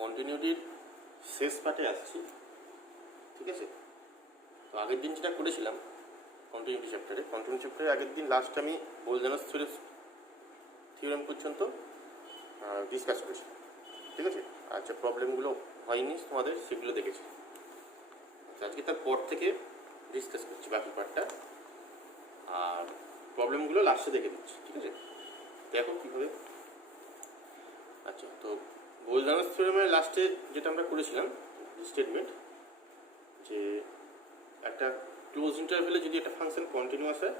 কন্টিনিউটির শেষ পার্টে আসছি, ঠিক আছে। তো আগের দিন যেটা করেছিলাম কন্টিনিউটি চ্যাপ্টারে আগের দিন লাস্ট আমি বোলজানোস থিওরেম পর্যন্ত ডিসকাস করেছি, ঠিক আছে। আর যে প্রবলেমগুলো হয়নি তোমাদের সেগুলো দেখেছি। আজকে তার পর থেকে ডিসকাস করছি বাকি পার্টটা, আর প্রবলেমগুলো লাস্টে দেখে দিচ্ছি, ঠিক আছে। দেখো কীভাবে। আচ্ছা, তো বোলজানোস থিওরেমের লাস্টে যেটা আমরা করেছিলাম স্টেটমেন্ট, যে একটা ক্লোজ ইন্টারভেলে যদি একটা ফাংশন কন্টিনিউয়াস হয়,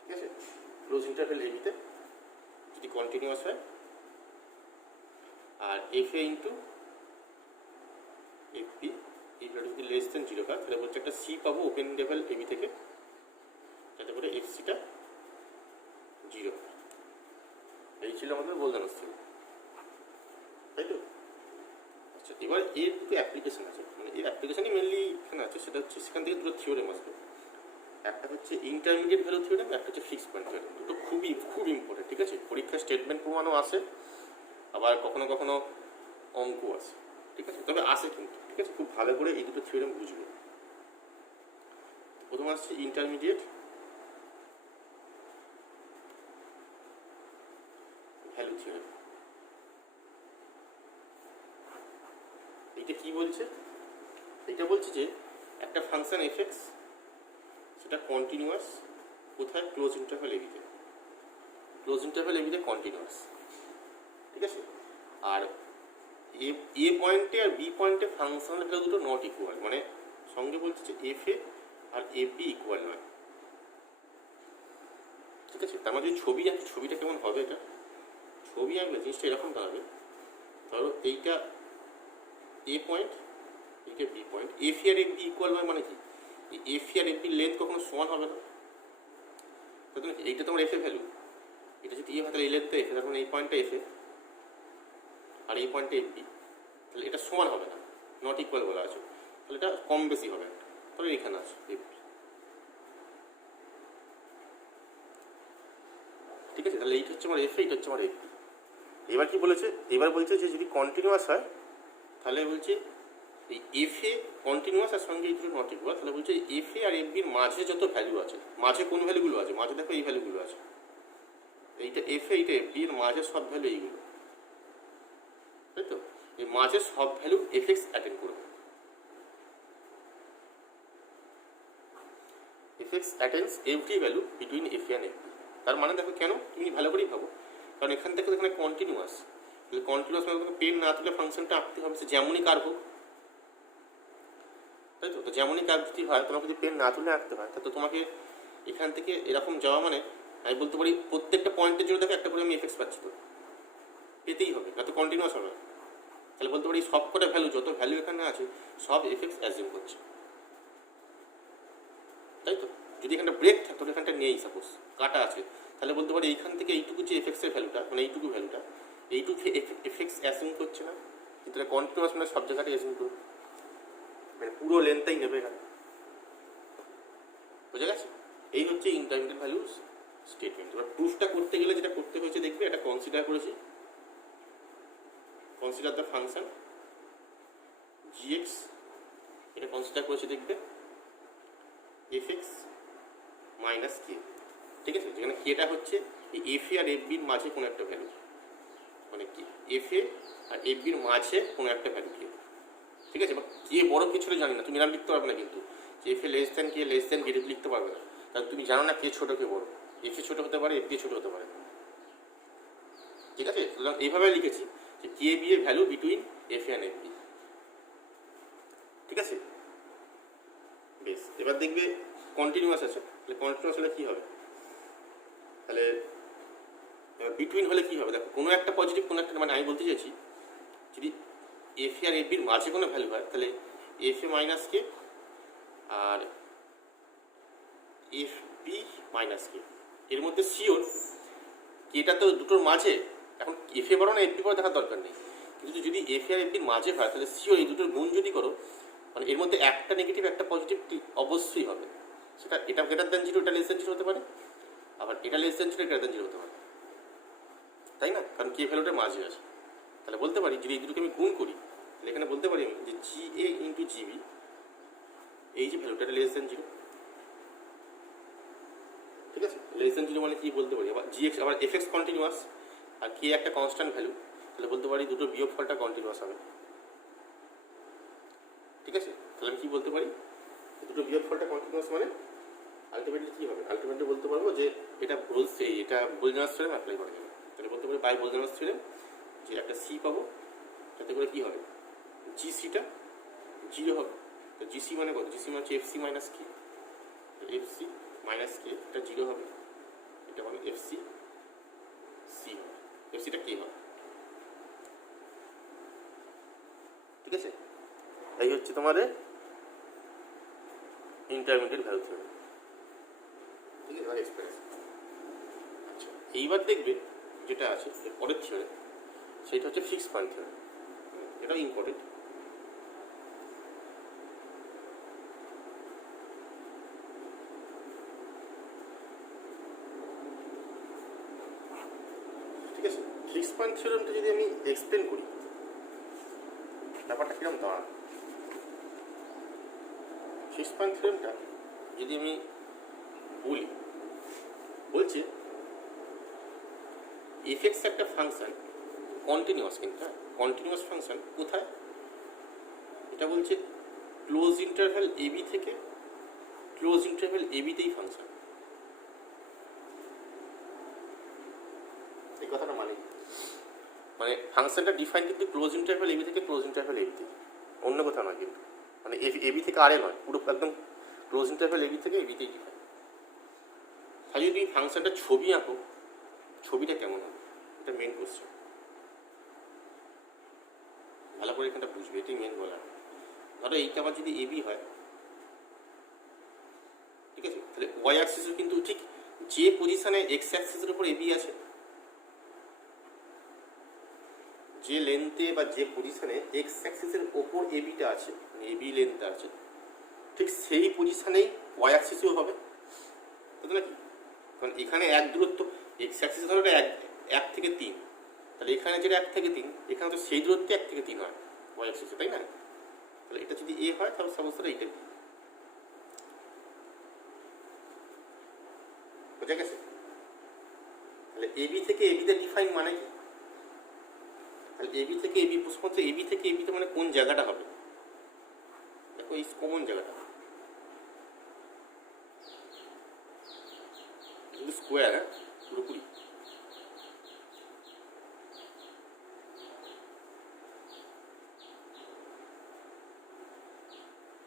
ঠিক আছে, ক্লোজ ইন্টারভেল এবিতে যদি কন্টিনিউয়াস হয়, আর এফ এ ইন্টু এফ পি এই ভ্যালু যদি লেস দেন 0 হয়, তাহলে বলছে একটা সি পাবো ওপেন লেভেল এবি থেকে, যাতে করে এফ সিটা 0। এই ছিল আমাদের বোলজানোস থিওরেম, তাই তো। আচ্ছা, এবার এর দুটো অ্যাপ্লিকেশন আছে, মানে এর অ্যাপ্লিকেশনই মেনলি এখানে আছে। সেটা হচ্ছে সেখান থেকে দুটো থিওরেম আসবে। একটা হচ্ছে ইন্টারমিডিয়েট ভ্যালু থিওরেম, একটা হচ্ছে ফিক্সড পয়েন্ট থিওরেম। দুটো খুব ইম্পর্টেন্ট, ঠিক আছে। পরীক্ষার স্টেটমেন্ট প্রমাণও আসে, আবার কখনো কখনো অঙ্কও আসে, ঠিক আছে। তবে আসে কিন্তু, ঠিক আছে। খুব ভালো করে এই দুটো থিওরেম বুঝবে। প্রথম আসছে ইন্টারমিডিয়েট ভ্যালু থিওরেম। এইটা কি বলছে? এইটা বলছে যে একটা ফাংশন এফ এক্স, সেটা কন্টিনিউয়াস কোথায়? ক্লোজ ইন্টারভ্যাল এবিতে। ক্লোজ ইন্টারভ্যাল এবিতে কন্টিনিউয়াস, ঠিক আছে। আর এ পয়েন্টে আর বি পয়েন্টে ফাংশনাল ভ্যালু দুটো নট ইকুয়াল, মানে সঙ্গে বলছে যে এফ এ আর এফ বি ইকুয়াল নয়, ঠিক আছে। তার মানে যদি ছবি আঁকি, ছবিটা কেমন হবে? এটা ছবি আঁকলে জিনিসটা এরকম দাঁড়াবে। ধরো এইটা এ পয়েন্ট, এইটা বি পয়েন্ট, এফ এ আর এফ বি ইকুয়াল নয় মানে কি? এফ এ আর এফ বির লেন্থ কখনো সমান হবে না। এইটা তোমার এফ এ ভ্যালু, এটা যদি এ হয় তাহলে এই লেন্থটা এফ এ, তার মানে এই পয়েন্টটা এফ এ আর এই পয়েন্টটা এফ বি, তাহলে এটা সমান হবে না, নট ইকুয়াল বলা আছে। তাহলে এটা কম বেশি হবে, তাহলে এখানে আছে এফ, ঠিক আছে। তাহলে এইটা হচ্ছে আমার এফ এ, এইটা হচ্ছে আমার এফ বি। এবার কি বলেছে? এবার বলছে যে যদি কন্টিনিউয়াস হয়, তাহলে বলছে এই এফ এ কন্টিনিউয়াস আর সঙ্গে এই দুটো নট ইকুয়াল, তাহলে বলছে এফ এ আর এফ বির মাঝে যত ভ্যালু আছে, মাঝে কোন ভ্যালুগুলো আছে? মাঝে দেখো এই ভ্যালুগুলো আছে, এইটা এফ এ, এইটা এফ বি, এর মাঝে সব ভ্যালু এইগুলো, তাই তো। এই মাঝে সব ভ্যালু এফ এক্স অ্যাটেন্ড করবে। F X attains every value between F A and F B. তার মানে দেখো কেন, তুমি ভালো করেই ভাবো, কারণ এখান থেকে এখানে কন্টিনিউয়াস, তাহলে কন্টিনিউয়াস মানে তোমাকে পেন না তুলে ফাংশনটা আঁকতে হবে, সে যেমনই কার্ভ হোক, তাই তো। যেমনই কার্ভ যদি হয়, তোমাকে যদি পেন না তুলে আঁকতে হয়, তাহলে তোমাকে এখান থেকে এরকম যাওয়া মানে আমি বলতে পারি প্রত্যেকটা পয়েন্টের জন্য দেখো একটা করে আমি এফ এক্স পাচ্ছি, তো পেতেই হবে, না তো কন্টিনিউয়াস হবে। তাহলে বলতে পারি সব কটা ভ্যালু, যত ভ্যালু এখানে আছে সব এফ এক্স অ্যাজিউম করছে, তাই তো। যদি এখানটা ব্রেক থাকতো, এখানটা নেই, সাপোজ কাটা আছে, তাহলে বলতে পারি এইখান থেকে এইটুকু যে এফ এক্সের ভ্যালুটা, মানে এইটুকু ভ্যালুটা, এইটুকু এফ এক্স অ্যাজিউম করছে না, কিন্তু এটা কন্টিনিউয়াস মানে সব জায়গাটাই অ্যাজিউম করবে, মানে পুরো লেন্থটাই নেবে এখানে, বুঝে গেছে। এই হচ্ছে ইন্টারমিডিয়েট ভ্যালুস স্টেটমেন্ট। এবার প্রুফটা করতে গেলে যেটা করতে হয়েছে দেখবে, এটা কনসিডার করেছি, কনসিডার দ্য ফাংশন জিএক্স, এটা কনসিডার করেছি দেখবে এফ এক্স মাইনাস কে, ঠিক আছে। যেখানে কেটা হচ্ছে এই এফ এ আর এফ বির মাঝে কোনো একটা ভ্যালু, মানে কি এফ এ আর এফ বির মাঝে কোনো একটা ভ্যালু কে, ঠিক আছে। বা কে বড় কি ছোট জানি না, তুমি এরকম লিখতে পারবে না, কিন্তু এফ এ less than K less than K লিখতে পারবে না, কারণ তুমি জানো না কে ছোট কে বড়। এফ এ ছোট হতে পারে, এফ বি ছোট হতে পারে, ঠিক আছে। সুতরাং এইভাবে লিখেছি যে কে বি এর value between F A and F B, ঠিক আছে। বেশ, এবার দেখবে কন্টিনিউয়াস আছে, তাহলে কন্টিনিউয়াস হলে কী হবে? তাহলে বিটুইন হলে কী হবে? দেখো কোনো একটা পজিটিভ, কোনো একটা, মানে আমি বলতে চাইছি যদি এফ এ আর এফ বির মাঝে কোনো ভ্যালু হয়, তাহলে এফ এ মাইনাস কে আর এফ বি মাইনাস কে, এর মধ্যে শিওর কেটা তো দুটোর মাঝে, এখন এফ এ বড় না এফ বি বড় দেখার দরকার নেই, কিন্তু যদি এফ এ আর এফ বির মাঝে হয়, তাহলে শিওর এই দুটোর গুণ যদি করো, মানে এর মধ্যে একটা নেগেটিভ একটা পজিটিভ অবশ্যই হবে। সেটা এটা গ্রেটার দেন জিরো, এটা লেস দেন জিরো হতে পারে, আবার এটা লেস দেন জিরো, এটা গ্রেটার দেন জিরো হতে পারে, তাই না? কারণ কে ভ্যালুটা মাঝে আছে। তাহলে বলতে পারি যদি এই দুটোকে আমি গুণ করি, এখানে বলতে পারি আমি যে জি এ ইন্টু জিবি, এই যে ভ্যালুটা লেস দেন জিরো, ঠিক আছে? লেস দেন জিরো মানে কি বলতে পারি, আবার জি এক্স, আবার এফ এক্স কন্টিনিউয়াস আর কে একটা কনস্ট্যান্ট ভ্যালু, তাহলে বলতে পারি দুটো বিয়োগফলটা কন্টিনিউয়াস হবে, ঠিক আছে? তাহলে আমি কি বলতে পারি, দুটো বিয়োগফলটা কন্টিনিউয়াস মানে আলটিমেটলি কী হবে, আলটিমেটলি বলতে পারবো যে এটা এটা বোলজানাস থিওরেম অ্যাপ্লাই করা যাবে। তাহলে বলতে পারি বাই বোলজানাস থিওরেম যে একটা সি পাবো, তাতে করে কী হবে, জিসিটা জিরো হবে। তো জিসি মানে কত, জিসি মানে হচ্ছে এফসি মাইনাস কে, এফসি মাইনাস কে এটা জিরো হবে, এটা মানে এফসি সি হবে, এফসিটা কে হবে, ঠিক আছে? এই হচ্ছে তোমাদের ইন্টারমিডিয়েট ভ্যালু থিওরেম, ঠিক আছে? এক্সপ্রেস। আচ্ছা, এইবার দেখবে যেটা আছে এর পরের থিওরেম, সেটা হচ্ছে ফিক্স পয়েন্ট থিওরেম, এটা ইম্পর্টেন্ট। ঠিক আছে, ফিক্স পয়েন্ট থিওরেমটা যদি আমি এক্সপ্লেন করি, ব্যাপারটা কিরকম দাঁড়ায়। ফিক্স পয়েন্ট থিওরেমটা যদি আমি বলি, বলছে এফ এক্স একটা ফাংশন কন্টিনিউয়াস, কিন্তু কন্টিনিউয়াস ফাংশন কোথায়, এটা বলছে ক্লোজ ইন্টারভ্যাল এবি থেকে ক্লোজ ইন্টারভ্যাল এবিতেই ফাংশন। এই কথাটা মানে ফাংশনটা ডিফাইন কিন্তু ক্লোজ ইন্টারভ্যাল এবি থেকে ক্লোজ ইন্টারভ্যাল এবিতে, অন্য কোথাও নয় কিন্তু, মানে এবি থেকে আরে নয়, পুরো একদম ক্লোজ ইন্টারভ্যাল এবি থেকে এবিতেই ডিফাইন। তাই যদি ফাংশনটা ছবি আঁকো, ছবিটা কেমন হবে, এটা মেন কোশ্চেন, ভালো করে এখানটা বুঝবে, এটাই মেন বলার। ধরো এইটা আবার যদি এবি হয়, ঠিক আছে, তাহলে ওয়াই অ্যাক্সিসও কিন্তু ঠিক যে পজিশনে এক্স অ্যাক্সিসের উপর এবি আছে, যে লেন্থে বা যে পজিশনে এক্স অ্যাক্সিসের ওপর এবিটা আছে, মানে এবি লেন্থটা আছে, ঠিক সেই পজিশনেই ওয়াই অ্যাক্সিসও হবে, বুঝলে নাকি? কারণ এখানে এক দূরত্ব, এক্স অ্যাক্সিস ধরো এক থেকে তিন, তাহলে এখানে যেটা 1 থেকে 3, এখানে তো সেই দূরত্বে 1 থেকে 3 হয় ওয়াই অ্যাক্সিসে, তাই না? তাহলে এটা যদি এ হয় তাহলে সমস্যাটা এইটা বোঝা গেছে? তাহলে এবি থেকে এবিতে ডিফাইন মানে কি, তাহলে এবি থেকে এবি প্রশ্ন হচ্ছে এবি থেকে এবিতে মানে কোন জায়গাটা হবে, দেখো এই কমন জায়গাটা কিন্তু স্কোয়ার, হ্যাঁ পুরোপুরি,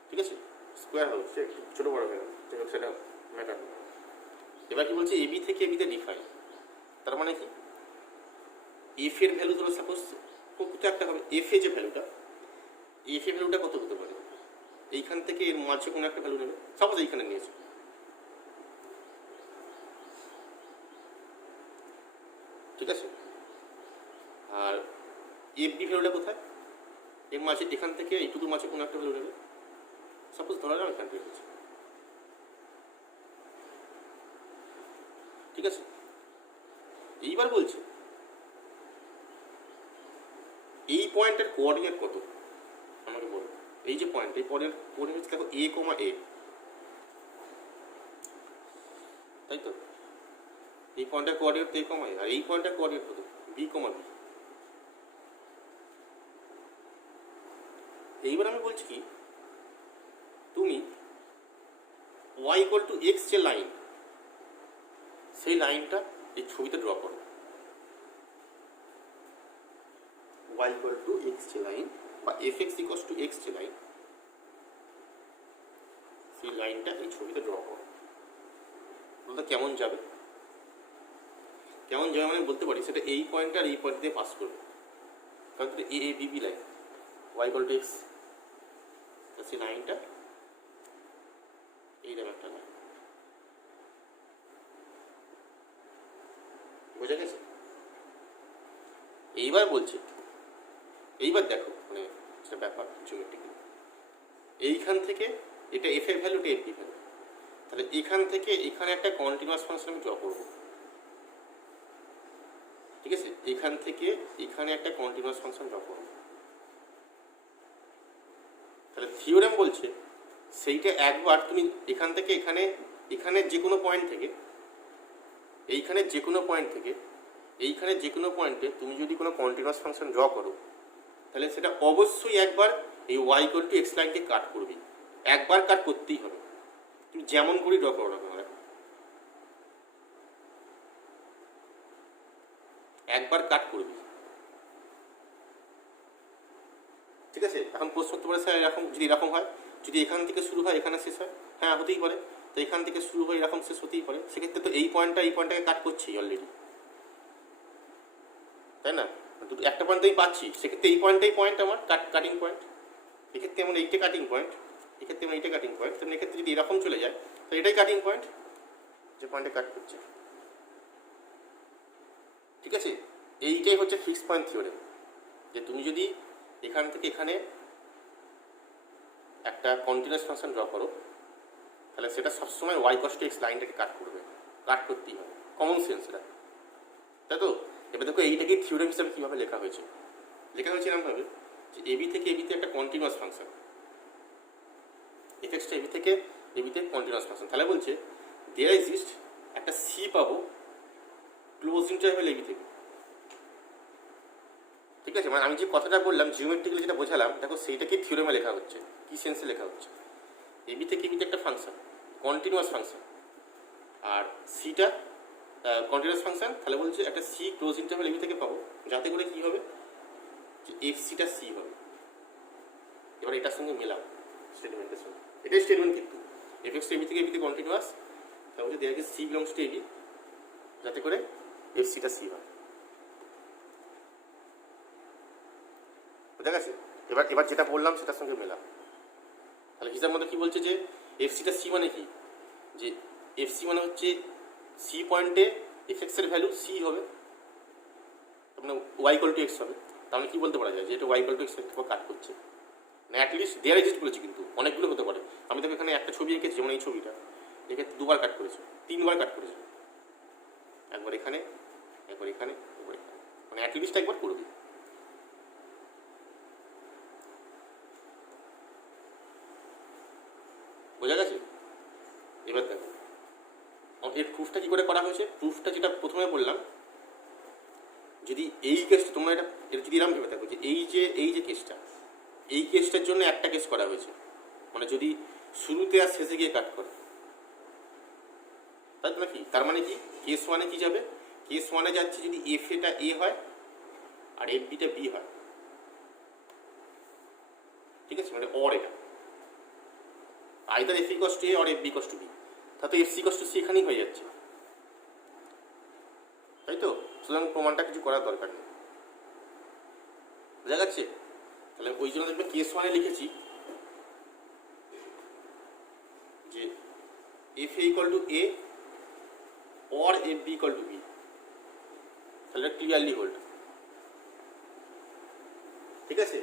ঠিক আছে? স্কোয়ার হবে, সে একটু ছোটো বড় হয়ে গেল, সেটা ম্যাটার না। এবার কি বলছে এবি থেকে এবিতে ডিফাইন, তার মানে কি এফ এর ভ্যালু ধরো সাপোজ কত একটা হবে, এফ এ যে ভ্যালুটা, এফ এর ভ্যালুটা কত হতে পারে, এইখান থেকে এর মাঝে কোনো একটা ভ্যালু নেবে, সাপোজ এইখানে নিয়েছে, ঠিক আছে? আর এফ বি ভ্যালুটা কোথায়, এর মাঝে এখান থেকে এইটুকুর মাঝে কোনো একটা ভ্যালু নেবে, সাপোজ ধরা যাবে এখান থেকে, ঠিক আছে? এইবার বলছে এই পয়েন্টের কোঅর্ডিনেট কত আমাকে বলো, এই যে পয়েন্ট, এই পয়েন্টের কোঅর্ডিনেট দেখো এ কমা এ, তাই তো? এই পয়েন্টের কোঅর্ডিনেট এ কমা এ, আর এই পয়েন্টের কোঅর্ডিনেট কত, বি কমা বি। এইবার আমি বলছি কি, তুমি ওয়াই ইকুয়াল টু এক্স যে লাইন, সেই লাইনটা এই ছবিতে ড্র করো, ওয়াই ইকুয়াল টু এক্স যে লাইন বা F x equal to x যে লাইন, সেই লাইনটা এই ছবিতে ড্র করো, বলতে কেমন যাবে, কেমন যাবে মানে বলতে পারি সেটা এই পয়েন্ট আর এই পয়েন্ট দিয়ে পাস করবে, কারণ A A B B line, Y equal to X, সেই লাইনটা এইরকম একটা লাইন, বোঝা গেছে? এইবার বলছে, এইবার দেখো মানে সেটা ব্যাপার জিওমেট্রিক, এইখান থেকে এটা এফ এর ভ্যালু, এটা এফ বি ভ্যালু, তাহলে এখান থেকে এখানে একটা কন্টিনিউয়াস ফাংশন আমি ড্র করবো, ঠিক আছে? এখান থেকে এখানে একটা কন্টিনিউয়াস ফাংশন ড্র করবো, থিওরেম বলছে সেইটা একবার তুমি এখান থেকে এখানে এখানে যে কোনো পয়েন্ট থেকে এইখানে যে কোনো পয়েন্ট থেকে এইখানে যে কোনো পয়েন্টে তুমি যদি কোনো কন্টিনিউয়াস ফাংশন ড্র করো তাহলে সেটা অবশ্যই একবার এই y ইকুয়াল টু এক্স লাইনকে কাট করবে, একবার কাট করতেই হবে, তুমি যেমন করে ড্র করো না কেন একবার কাট করবে। ঠিক আছে, এখন প্রশ্ন করতে পারে স্যার এরকম যদি এরকম হয়, যদি এখান থেকে শুরু হয় এখানে শেষ হয়, হ্যাঁ হতেই পারে, তো এখান থেকে শুরু হয় এরকম শেষ হতেই পারে, সেক্ষেত্রে তো এই পয়েন্টটাকে কাট করছি অলরেডি, তাই না? দুটো একটা পয়েন্ট আমি পাচ্ছি, সেক্ষেত্রে এই পয়েন্ট আমার কাটিং পয়েন্ট, এক্ষেত্রে আমার এইটা কাটিং পয়েন্ট, এক্ষেত্রে আমার এইটা কাটিং পয়েন্ট, তাহলে এক্ষেত্রে যদি এরকম চলে যায় তো এটাই কাটিং পয়েন্ট, যে পয়েন্টে কাট করছে। ঠিক আছে, এইটাই হচ্ছে ফিক্স পয়েন্ট থিওরেম, যে তুমি যদি এখান থেকে এখানে একটা কন্টিনিউয়াস ফাংশন ড্র করো তাহলে সেটা সবসময় y কষ্ট এক্স লাইনটাকে কাট করবে, কাট করতেই হবে, কমন সেন্স এটা, তাই তো? এবার দেখো এইটাকে থিওরেম হিসাবে কীভাবে লেখা হয়েছে এরকমভাবে যে এবি থেকে এবিতে একটা কন্টিনিউয়াস ফাংশন, এফএক্সটা এবি থেকে এবিতে কন্টিনিউয়াস ফাংশন, তাহলে বলছে দেয়ার এক্সিস্ট একটা সি পাবো ক্লোজ ইন্টারভ্যাল এবি থেকে। ঠিক আছে, মানে আমি যে কথাটা বললাম জিওমেট্রিক্যালি যেটা বোঝালাম, দেখো সেইটাকে থিওরেমে লেখা হচ্ছে, কি সেন্সে লেখা হচ্ছে, এবি থেকে এবিতে একটা ফাংশন কন্টিনিউয়াস ফাংশন আর সিটা কন্টিনিউয়াস ফাংশন, তাহলে বলছে একটা সি ক্লোজ ইন্টারভ্যাল এবি থেকে পাবো, যাতে করে কী হবে যে এফ সিটা সি হবে। এবার এটার সঙ্গে মেলাও স্টেটমেন্টের সঙ্গে, এটাই স্টেটমেন্ট কিন্তু এফ এক্স এবি থেকে এবিতে কন্টিনিউয়াস, তাহলে বলছে দেয়ার সি বিলংস টু এবি, যাতে করে এফ সিটা সি হয়। বুঝা গেছে? এবার যেটা বললাম সেটার সঙ্গে মেলা, তাহলে হিসাব মতো কী বলছে যে এফ সিটা সি মানে কি, যে এফ সি মানে হচ্ছে সি পয়েন্টে এফ এক্সের ভ্যালু সি হবে, মানে ওয়াই ইকুয়াল টু এক্স হবে, তাহলে কী বলতে পারা যায় যে এটা Y equal to X cut করছে, মানে অ্যাটলিস্ট দেয়ার এক্সিস্ট বলেছি, কিন্তু অনেকগুলো হতে পারে। আমি তোকে এখানে একটা ছবি এঁকেছি, যেমন এই ছবিটা, এক্ষেত্রে দুবার কাট করেছে, তিনবার কাট করেছে, একবার এখানে একবার এখানে একবার এখানে, মানে অ্যাটলিস্ট একবার করবে। বোঝা গেছে? এবার দেখো এর প্রুফটা কী করে করা হয়েছে, প্রুফটা যেটা প্রথমে বললাম, যদি এই কেসটা তোমরা এটা যদি এরকম ভেবে থাকো যে এই যে কেসটা, এই কেসটার জন্য একটা কেস করা হয়েছে, মানে যদি শুরুতে আর শেষে গিয়ে কাট করে, তাই তো নাকি? তার মানে কি কেস ওয়ানে কী যাবে, কেস ওয়ানে যাচ্ছে যদি এফ এটা এ হয় আর এফ বিটা বি হয়। ঠিক আছে, মানে অর এটা either F equals to A or F B equals to B, তাতে F C equals to C এখানেই হয়ে যাচ্ছে, তাই তো? সুতরাং প্রমাণটা কিছু করার দরকার নেই। বোঝা যাচ্ছে? তাহলে ওই জন্য দেখবে কেস ওয়ানে লিখেছি যে F A equal to A or F B equal to B, তাহলে ক্লিয়ারলি হোল্ড। ঠিক আছে,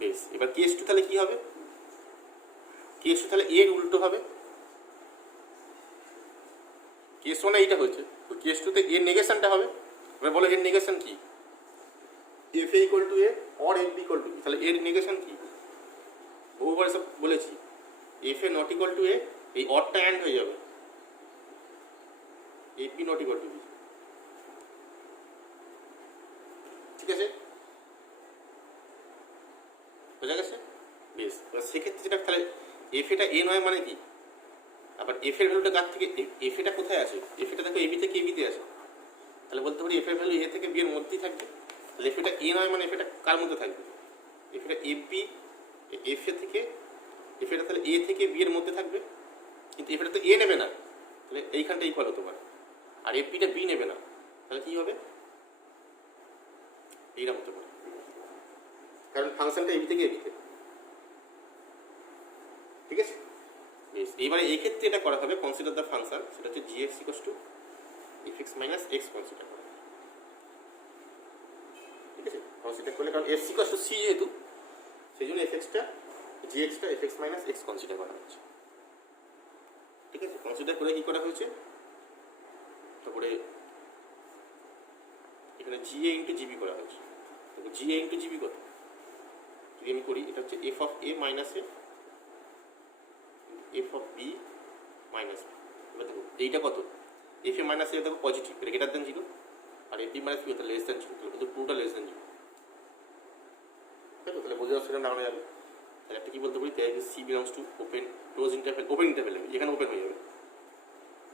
বেশ। এবার কেস টু তাহলে কী হবে, কেস টু তাহলে এর উল্টো হবে, কেস ওয়ানে এইটা হয়েছে, তো কেস টুতে এর নেগেশনটা হবে। এবার বলো এর নেগেশন কি, F A equal to A or F B equal to B, তাহলে এর নেগেশন কি? বহুবার সব বলেছি, F A not equal to A, এই অরটা অ্যান্ড হয়ে যাবে, F B not equal to B. ঠিক আছে, বোঝা গেছে? বেশ। এবার সেক্ষেত্রে যেটা তাহলে এফ এটা এ নয় মানে কি, আবার এফ এর ভ্যালুটা কার থেকে, এফ এটা কোথায় আছে, এফ এটা দেখো এবি থেকে এবিতে আছে, তাহলে বলতে পারি এফ এর ভ্যালু এ থেকে বি এর মধ্যেই থাকবে। তাহলে এফ এটা এ নয় মানে এফ এটা কার মধ্যে থাকবে, এফ এটা এফ বি, এফ এ থেকে এফ এটা তাহলে এ থেকে বি এর মধ্যে থাকবে, কিন্তু এফ এটা তো এ নেবে না, তাহলে এইখানটা ইকুয়াল হতে পারে, আর এফ বিটা বি নেবে না, তাহলে কী হবে, এইরকম হতে পারে, কারণ ফাংশনটা এবি থেকে এবিতে। ঠিক আছে, এইবারে এই ক্ষেত্রে এটা করা হবে কনসিডার দ্য ফাংশন, সেটা হচ্ছে G X equal to F X minus X consider করা। ঠিক আছে, কনসিডার করলে, কারণ F C equal to C যেহেতু, সেই জন্য এফ এক্সটা জি এক্সটা F X minus X consider করা হচ্ছে। ঠিক আছে, কনসিডার করে কী করা হয়েছে, তারপরে এখানে জি এ ইন্টু জিবি করা হয়েছে। জি এ ইন্টু জিবি কত, যদি আমি করি, এটা হচ্ছে F of A minus A F of B minus B. এবার দেখো এইটা কত, এফ এ মাইনাস এ দেখো পজিটিভ, এটা গ্রেটার দেন জিরো, আর F B minus B less than zero, তাহলে কিন্তু পুরোটা লেস দেন জিরো। ঠিক আছে, তাহলে বোঝা যাচ্ছে দাঁড়ানো যাবে। তাহলে একটা কী বলতে পারি, তাই C belongs to open close interval, open interval এখানে ওপেন হয়ে যাবে,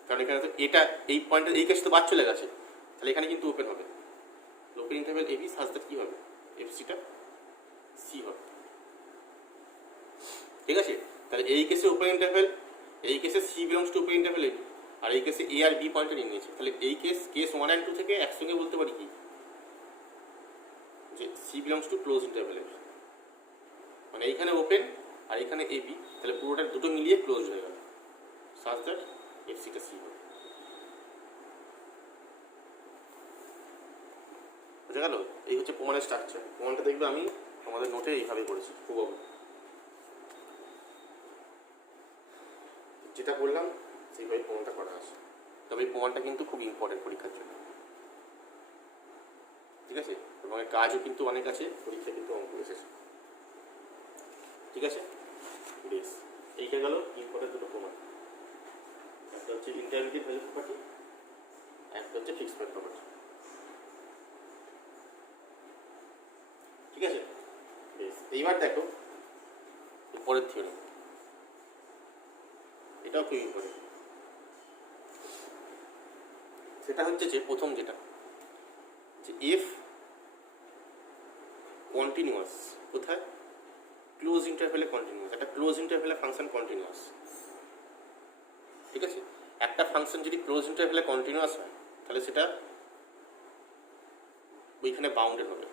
কারণ এখানে তো এটা এই পয়েন্টের এই কেসে তো বাদ চলে গেছে, তাহলে এখানে কিন্তু ওপেন হবে। Open interval A B such that কী হবে, এফ সিটা সি হবে। ঠিক আছে, তাহলে এই কেসে ওপেন ইন্টারভেল, এই কেসে C belongs to open interval A B, আর এই কেসে এ আর বি পয়েন্টে নিয়ে নিয়েছে। তাহলে এই কেস 1 and 2 থেকে একসঙ্গে বলতে পারি কি, যে C belongs to close interval AB, মানে এইখানে ওপেন আর এইখানে এবি, তাহলে পুরোটা দুটো মিলিয়ে ক্লোজ হয়ে গেল, সাজ দ্যাট এফ সিটা সি হবে। বুঝা গেল? এই হচ্ছে প্রমাণের স্ট্রাকচার। প্রমাণটা দেখবে আমি তোমাদের নোটে এইভাবে করেছি, খুব যেটা বললাম সেইভাবে প্রমাণটা করা আছে। তবে এই প্রমাণটা কিন্তু খুব ইম্পর্টেন্ট পরীক্ষার জন্য। ঠিক আছে, এবং কাজও কিন্তু অনেক আছে, পরীক্ষা কিন্তু অঙ্ক এসেছে। ঠিক আছে, বেশ, এইটা গেল ইম্পর্টেন্ট দুটো প্রমাণ। একটা হচ্ছে ইন্টারমিডিয়েট ভ্যালু প্রপার্টি, একটা হচ্ছে ফিক্সড পয়েন্ট প্রপার্টি। ঠিক আছে, বেশ, এইবার দেখো পরের থিওরেম, এটাও খুব ইম্পর্টেন্ট। সেটা হচ্ছে যে প্রথম যেটা, যে এফ কন্টিনিউয়াস, কোথায়, ক্লোজ ইন্টারভেলে কন্টিনিউয়াস, একটা ক্লোজ ইন্টারভেলে ফাংশন কন্টিনিউয়াস। ঠিক আছে, একটা ফাংশন যদি ক্লোজ ইন্টারভেলে কন্টিনিউয়াস হয়, তাহলে সেটা ওইখানে বাউন্ডেড হবে।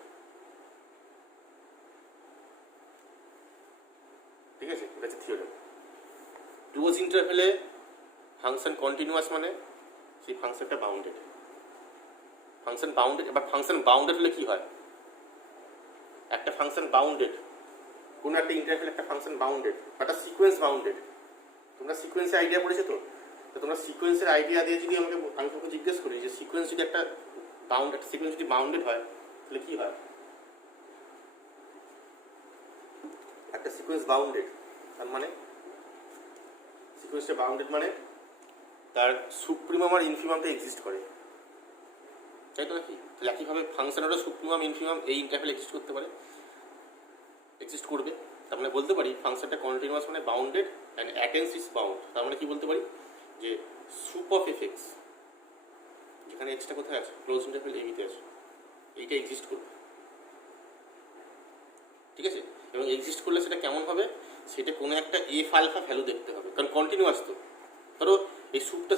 ঠিক আছে, এটা হচ্ছে থিওরেম। ক্লোজ ইন্টারভেলে ফাংশন কন্টিনিউয়াস মানে সেই ফাংশনটা বাউন্ডেড। ফাংশন বাউন্ডেড, এবার ফাংশন বাউন্ডেড হলে কি হয়, একটা ফাংশন বাউন্ডেড, কোনো একটা ইন্টারভেল একটা ফাংশন বাউন্ডেড, একটা সিকোয়েন্স বাউন্ডেড। তোমরা সিকোয়েন্সের আইডিয়া পড়েছো তো তোমরা সিকোয়েন্সের আইডিয়া দিয়ে যদি আমি তোকে জিজ্ঞেস করি যে সিকোয়েন্স যদি একটা সিকোয়েন্স যদি বাউন্ডেড হয় তাহলে কি হয়, একটা সিকোয়েন্স বাউন্ডেড তার মানে, সিকোয়েন্সটা বাউন্ডেড মানে তার সুপ্রিমাম আর ইনফিমামটা এক্সিস্ট করে, তাই তো নাকি? তাহলে একইভাবে ফাংশনেরও সুপ্রিমাম ইনফিমাম এই ইন্টারভেল এক্সিস্ট করতে পারে, এক্সিস্ট করবে। তার মানে বলতে পারি ফাংশনটা কন্টিনিউয়াস মানে bounded and attains is bound. তার মানে কি বলতে পারি, যে সুপ অফ এফ এক্স, যেখানে এক্সটা কোথায় আছে, ক্লোজ ইন্টারভেল এবিতে আছে, এইটা এক্সিস্ট করবে। ঠিক আছে, এবং এক্সিস্ট করলে সেটা কেমন হবে, সেটা কোনো একটা এফ আলফা ভ্যালু দেখতে হবে, কারণ কন্টিনিউয়াস তো। ধরো এই সুপটা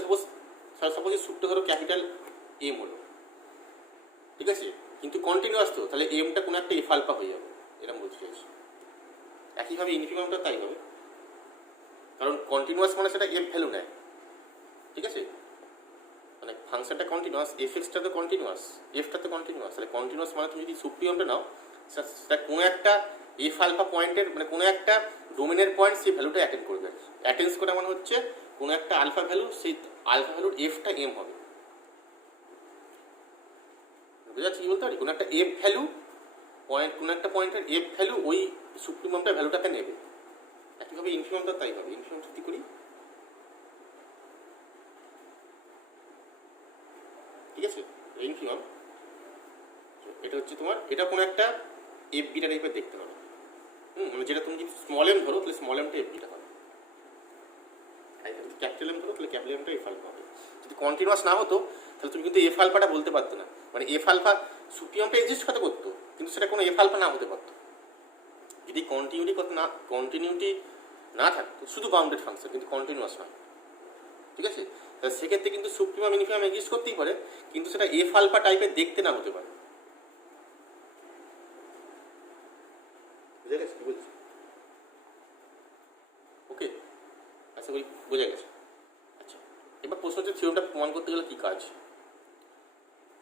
সাপোজ এই সুপটা ধরো ক্যাপিটাল এম হলো, ঠিক আছে, কিন্তু কন্টিনিউয়াস তো, তাহলে এমটা কোনো একটা এফ আলফা হয়ে যাবে, এরকম বলতে চাইছি। একইভাবে ইনফিমামটা তাই হবে, কারণ কন্টিনিউয়াস মানে সেটা এফ ভ্যালু নেয়। ঠিক আছে, মানে ফাংশনটা কন্টিনিউয়াস, এফ এক্সটা তো কন্টিনিউয়াস, এফটা তো কন্টিনিউয়াস, তাহলে কন্টিনিউয়াস মানে তুমি যদি সুপ্রিমামটা নাও, সেটা কোনো একটা এফ আলফা পয়েন্টের, মানে কোনো একটা ডোমেনের পয়েন্ট সেই ভ্যালুটা অ্যাটেন্ড করবে। অ্যাটেন্স করা মানে হচ্ছে কোনো একটা আলফা ভ্যালু, সেই আলফা ভ্যালুর এফটা এম হবে। বুঝা যাচ্ছে কি বলতে পারি, কোনো একটা এফ ভ্যালু পয়েন্ট, কোনো একটা পয়েন্টের এফ ভ্যালু ওই সুপ্রিমামটা ভ্যালুটাকে নেবে। একইভাবে ইনফিমামটা তাই হবে। ইনফিমাম সত্যি করি, ঠিক আছে, ইনফিমাম এটা হচ্ছে তোমার, এটা কোনো একটা এফ বিটা টাইপের দেখতে হবে। মানে যেটা তুমি যদি স্মল এম ধরো তাহলে স্মল এমটা এফ বিটা হবে, ক্যাপিটাল এম ধরো তাহলে ক্যাপিটাল এমটা এফ আলফা হবে। যদি কন্টিনিউয়াস না হতো তাহলে তুমি কিন্তু এফ আলফাটা বলতে পারতো না, মানে এফ আলফা সুপ্রিমামটা এক্সিস্ট করতো কিন্তু সেটা কোনো এফ আলফা না হতে পারতো। যদি কন্টিনিউটি না থাকতো, শুধু বাউন্ডেড ফাংশন কিন্তু কন্টিনিউয়াস নয়, ঠিক আছে, তাহলে সেক্ষেত্রে কিন্তু সুপ্রিমাম ইনফিমাম এক্সিস্ট করতেই পারে, কিন্তু সেটা এফ আলফা টাইপের দেখতে না হতে পারে। বুঝা গেছে কি বলছি? ওকে, আশা করি বোঝা গেছে। আচ্ছা, এবার প্রশ্ন হচ্ছে থিওরিটা প্রমাণ করতে গেলে কী কাজ?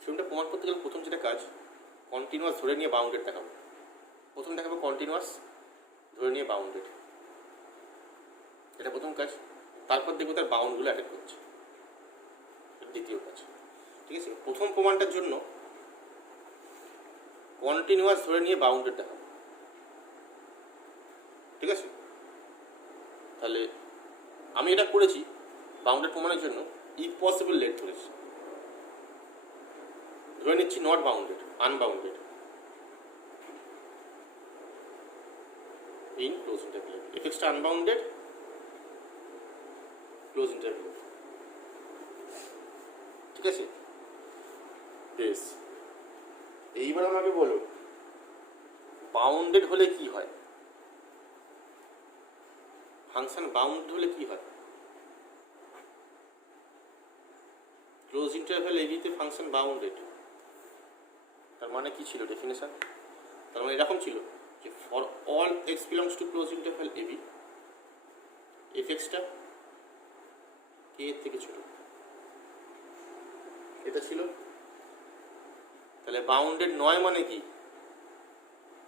থিওরিটা প্রমাণ করতে গেলে প্রথম যেটা কাজ, কন্টিনিউয়াস ধরে নিয়ে বাউন্ডেড দেখাবো। প্রথম দেখাবো কন্টিনিউয়াস ধরে নিয়ে বাউন্ডেড, এটা প্রথম কাজ। তারপর দেখবো তার বাউন্ডগুলো অ্যাটেন্ড করছে, দ্বিতীয় কাজ। ঠিক আছে, প্রথম প্রমাণটার জন্য কন্টিনিউয়াস ধরে নিয়ে বাউন্ডেড দেখাবো। ঠিক আছে, তাহলে আমি এটা করেছি বাউন্ডেড প্রমাণের জন্য ইফ পসিবল লেট ধরেছি, ধরে নিচ্ছি not bounded, unbounded in close interval. এফএক্সটা আনবাউন্ডেড ক্লোজ ইন্টারভ্যাল, ঠিক আছে বেশ। এইবার আমাকে বলো বাউন্ডেড হলে কি হয়, ফাংশন বাউন্ড হলে কি হয়? ক্লোজ ইন্টারভ্যাল এবিতে ফাংশন বাউন্ডেড, তার মানে কি ছিল ডেফিনেশন? তার মানে এরকম ছিল যে for all x belongs to close interval a b f এক্সটা কে এর থেকে ছোট, এটা ছিল। তাহলে বাউন্ডেড নয় মানে কি?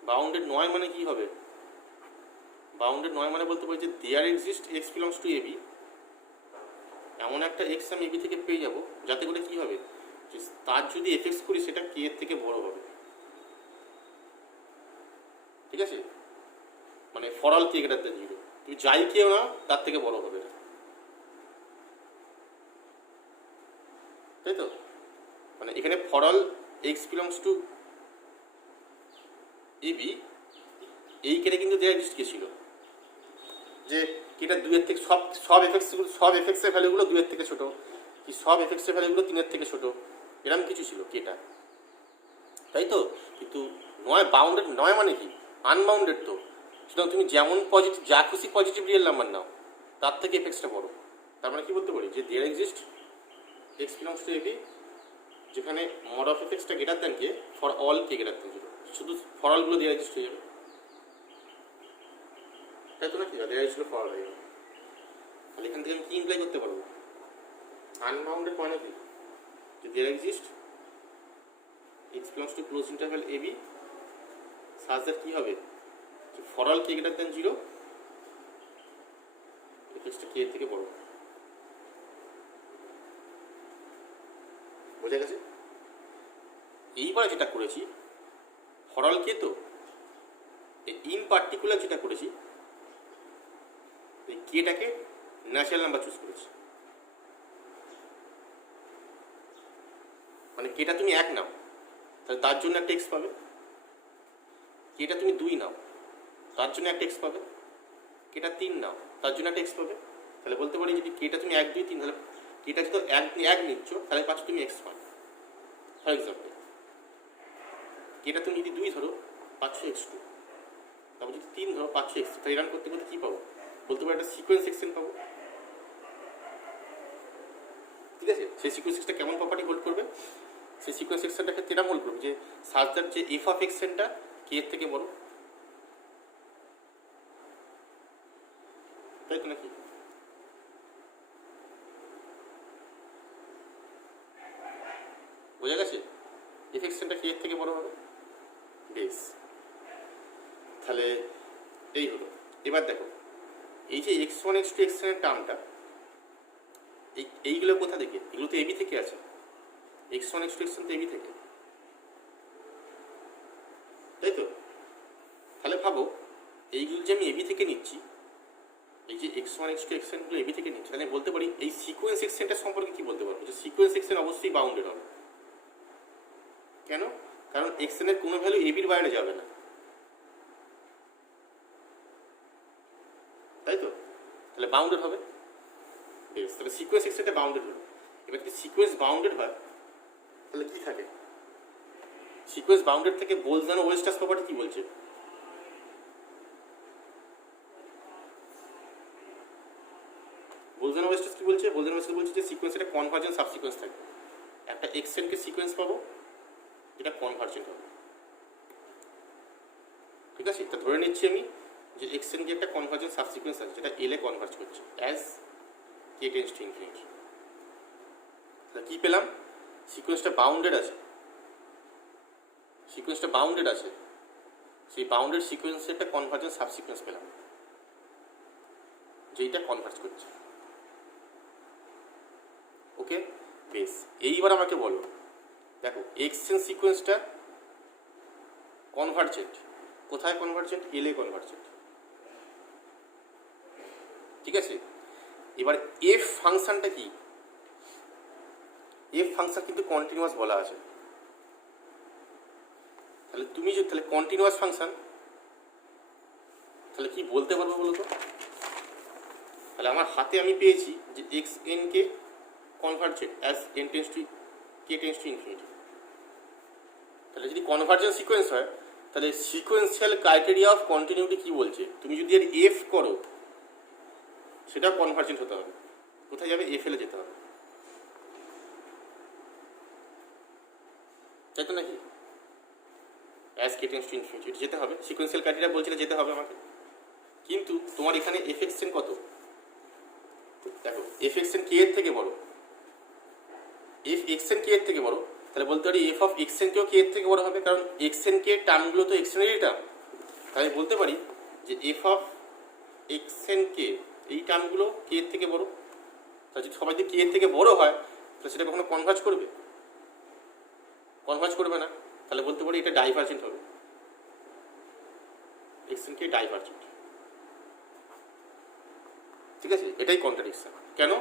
বাউন্ডেড নয় মানে কি হবে? বাউন্ডেড নয় মানে বলতে পারি যে there exist x belongs to AB, এমন একটা এক্স আমি এবি থেকে পেয়ে যাব যাতে করে কি হবে যে তার যদি এফ এক্স করি সেটা কে এর থেকে বড় হবে, ঠিক আছে? মানে for all K greater than 0, তুমি যাই কেউ না তার থেকে বড় হবে, তাই তো? মানে এখানে for all x belongs to AB এই কেটে কিন্তু দেয়ার এক্সিস্ট কে ছিল যে এটা 2-এর থেকে সব এফএক্সের ভ্যালুগুলো 2-এর থেকে ছোট, কি সব এফএক্সের ভ্যালুগুলো 3-এর থেকে ছোট, এরকম কিছু ছিল কেটা, তাই তো? কিন্তু নয় বাউন্ডেড নয় মানে কি? আনবাউন্ডেড তো, সুতরাং তুমি যেমন পজিটিভ যা খুশি পজিটিভ রিয়েল নাম্বার নাও তার থেকে এফএক্সটা বড়। তার মানে কি বলতে পারি যে there exist x belongs to a b যেখানে মড অফ এফএক্সটা greater than k for all K greater than 0, শুধু ফর অলগুলো দেয়ার এক্সিস্ট হয়ে যাবে, তাই তো? নাকি দেয়ার এক্সিস্ট ফর অল হয়ে যাবে। তাহলে এখান থেকে আমি কি ইমপ্লাই করতে পারবো? আনবাউন্ডেড মানে কি? যে there exist x belongs to close interval AB such that কি হবে যে for all K greater than 0 এফএক্সটা কে এর থেকে বড়, বোঝা গেছে? এইবার যেটা করেছি ফর অল কে, তো ইন পার্টিকুলার যেটা করেছি এই কেটাকে ন্যাচারাল নাম্বার চুজ করেছি, মানে কেটা তুমি 1 নাও তাহলে তার জন্য একটা এক্স পাবে, কেটা তুমি 2 নাও তার জন্য একটা এক্স পাবে, কেটা 3 নাও তার জন্য একটা এক্স পাবে। তাহলে বলতে পারি যদি কেটা তুমি 1 2 3, তাহলে কেটা যদি 1 নিচ্ছ তাহলে পাচ্ছ তুমি এক্স পাবে। ফর এক্সাম্পল কেটা তুমি যদি 2 ধরো পাচ্ছ x2, তারপর যদি 3 ধরো পাচ্ছ x3, তাই রান করতে করতে কী পাবো বলতে পারি একটা সিকোয়েন্স সেকশন পাবো, ঠিক আছে? সেই সিকোয়েন্স সেকশনটা কেমন প্রপার্টি হোল্ড করবে? সেই সিকোয়েন্স সেকশনটা ক্ষেত্রে এটা হোল্ড করবে যে সাজ দ্যাট যে এফ অফ এক্সেনটা কে এর থেকে বড়, তাই তো? নাকি বোঝা গেছে? এফ এক্সেনটা কে এর থেকে বড় হবে, বেশ। তাহলে এই হলো। এবার দেখো এই যে x1 x2 xn এর টার্মটা এইগুলো কোথা থেকে? এগুলো তো এবি থেকে আছে, x1 x2 xn তো এবি থেকে, তাই তো? তাহলে ভাবো এইগুলো যে আমি এবি থেকে নিচ্ছি, এই যে x1 x2 xn গুলো এবি থেকে নিচ্ছি, তাহলে আমি বলতে পারি এই সিকোয়েন্স সেকশনটা সম্পর্কে কি বলতে পারবো যে সিকোয়েন্স সেকশন অবশ্যই বাউন্ডেড হবে। কেন? কারণ xn এর কোনো ভ্যালু এবির বাইরে যাবে না, তাই তো? তাহলে বাউন্ডেড হবে, বেশ। তাহলে সিকোয়েন্স সেকশনটা বাউন্ডেড হলো। এবার যদি সিকোয়েন্স বাউন্ডেড হয় তাহলে কি থাকে? সিকোয়েন্স বাউন্ডেড থেকে বোলজানো ওয়েস্টার্স প্রপার্টি কি বলছে? বোলজানো ওয়েস্টার্স কি বলছে? বোলজানো ওয়েস্টার্স বলছে যে সিকোয়েন্স একটা কনভার্জেন্ট সাবসিকোয়েন্স থাকে, একটা এক্সেনকে সিকোয়েন্স পাবো এটা কনভার্জেন্ট হবে, ঠিক আছে? এটা ধরে নিচ্ছি আমি যে এক্সেনকে একটা কনভার্জেন্ট সাবসিকোয়েন্স আছে যেটা এল এ কনভার্জ করছে as K tends to infinity. তাহলে কি পেলাম? সিকোয়েন্সটা বাউন্ডেড আছে, সিকোয়েন্সটা বাউন্ডেড আছে, সেই বাউন্ডেড সিকোয়েন্সে একটা কনভার্জেন্ট সাবসিকোয়েন্স পেলাম যেইটা কনভার্জ করছে, ওকে বেশ। এইবার আমাকে বলো, দেখো এক্সেন সিকোয়েন্সটা কনভার্জেন্ট, কোথায় কনভার্জেন্ট? এল এ কনভার্জেন্ট, ঠিক আছে? এবার এফ ফাংশনটা কি? এফ ফাংশন কিন্তু কন্টিনিউয়াস বলা আছে। তাহলে তুমি যদি তাহলে কন্টিনিউয়াস ফাংশন তাহলে কি বলতে পারবো বলো তো? তাহলে আমার হাতে আমি পেয়েছি যে x n K convergent as an tends two K tends to infinity. তাহলে যদি কনভার্জেন্ট সিকোয়েন্স হয় তাহলে সিকোয়েন্সিয়াল ক্রাইটেরিয়া অফ কন্টিনিউটি কি বলছে? তুমি যদি এর এফ করো সেটা কনভার্জেন্ট হতে হবে। কোথায় যাবে? এফ এলে যেতে হবে, তাই তো নাকি? As K tends to infinity যেতে হবে, সিকোয়েন্সিয়াল ক্রাইটেরিয়া বলছিল যেতে হবে আমাকে। কিন্তু তোমার এখানে এফ এক্স এন কত? দেখো এফ এক্স এন কে এর থেকে বড়, এফ এক্স এন কে এর থেকে বড়, তাহলে বলতে পারি এফ অফ এক্স এন কেও কে এর থেকে বড় হবে, কারণ এক্স এন কে টার্মগুলো তো এক্স এনেরই টার্ম। তাই বলতে পারি যে এফ অফ এক্স এন কে এই টার্মগুলো কে এর থেকে বড়। তাহলে যদি সবাই যদি কে এর থেকে বড় হয় তাহলে সেটা কখনো কনভার্জ করবে? কনভার্জ করবে না। তাহলে বলতে পারি এটা ডাইভার্জেন্ট হবে, এক্স এন কে ডাইভার্জেন্ট। ঠিক আছে, এটাই কন্ট্রাডিকশন। কেন?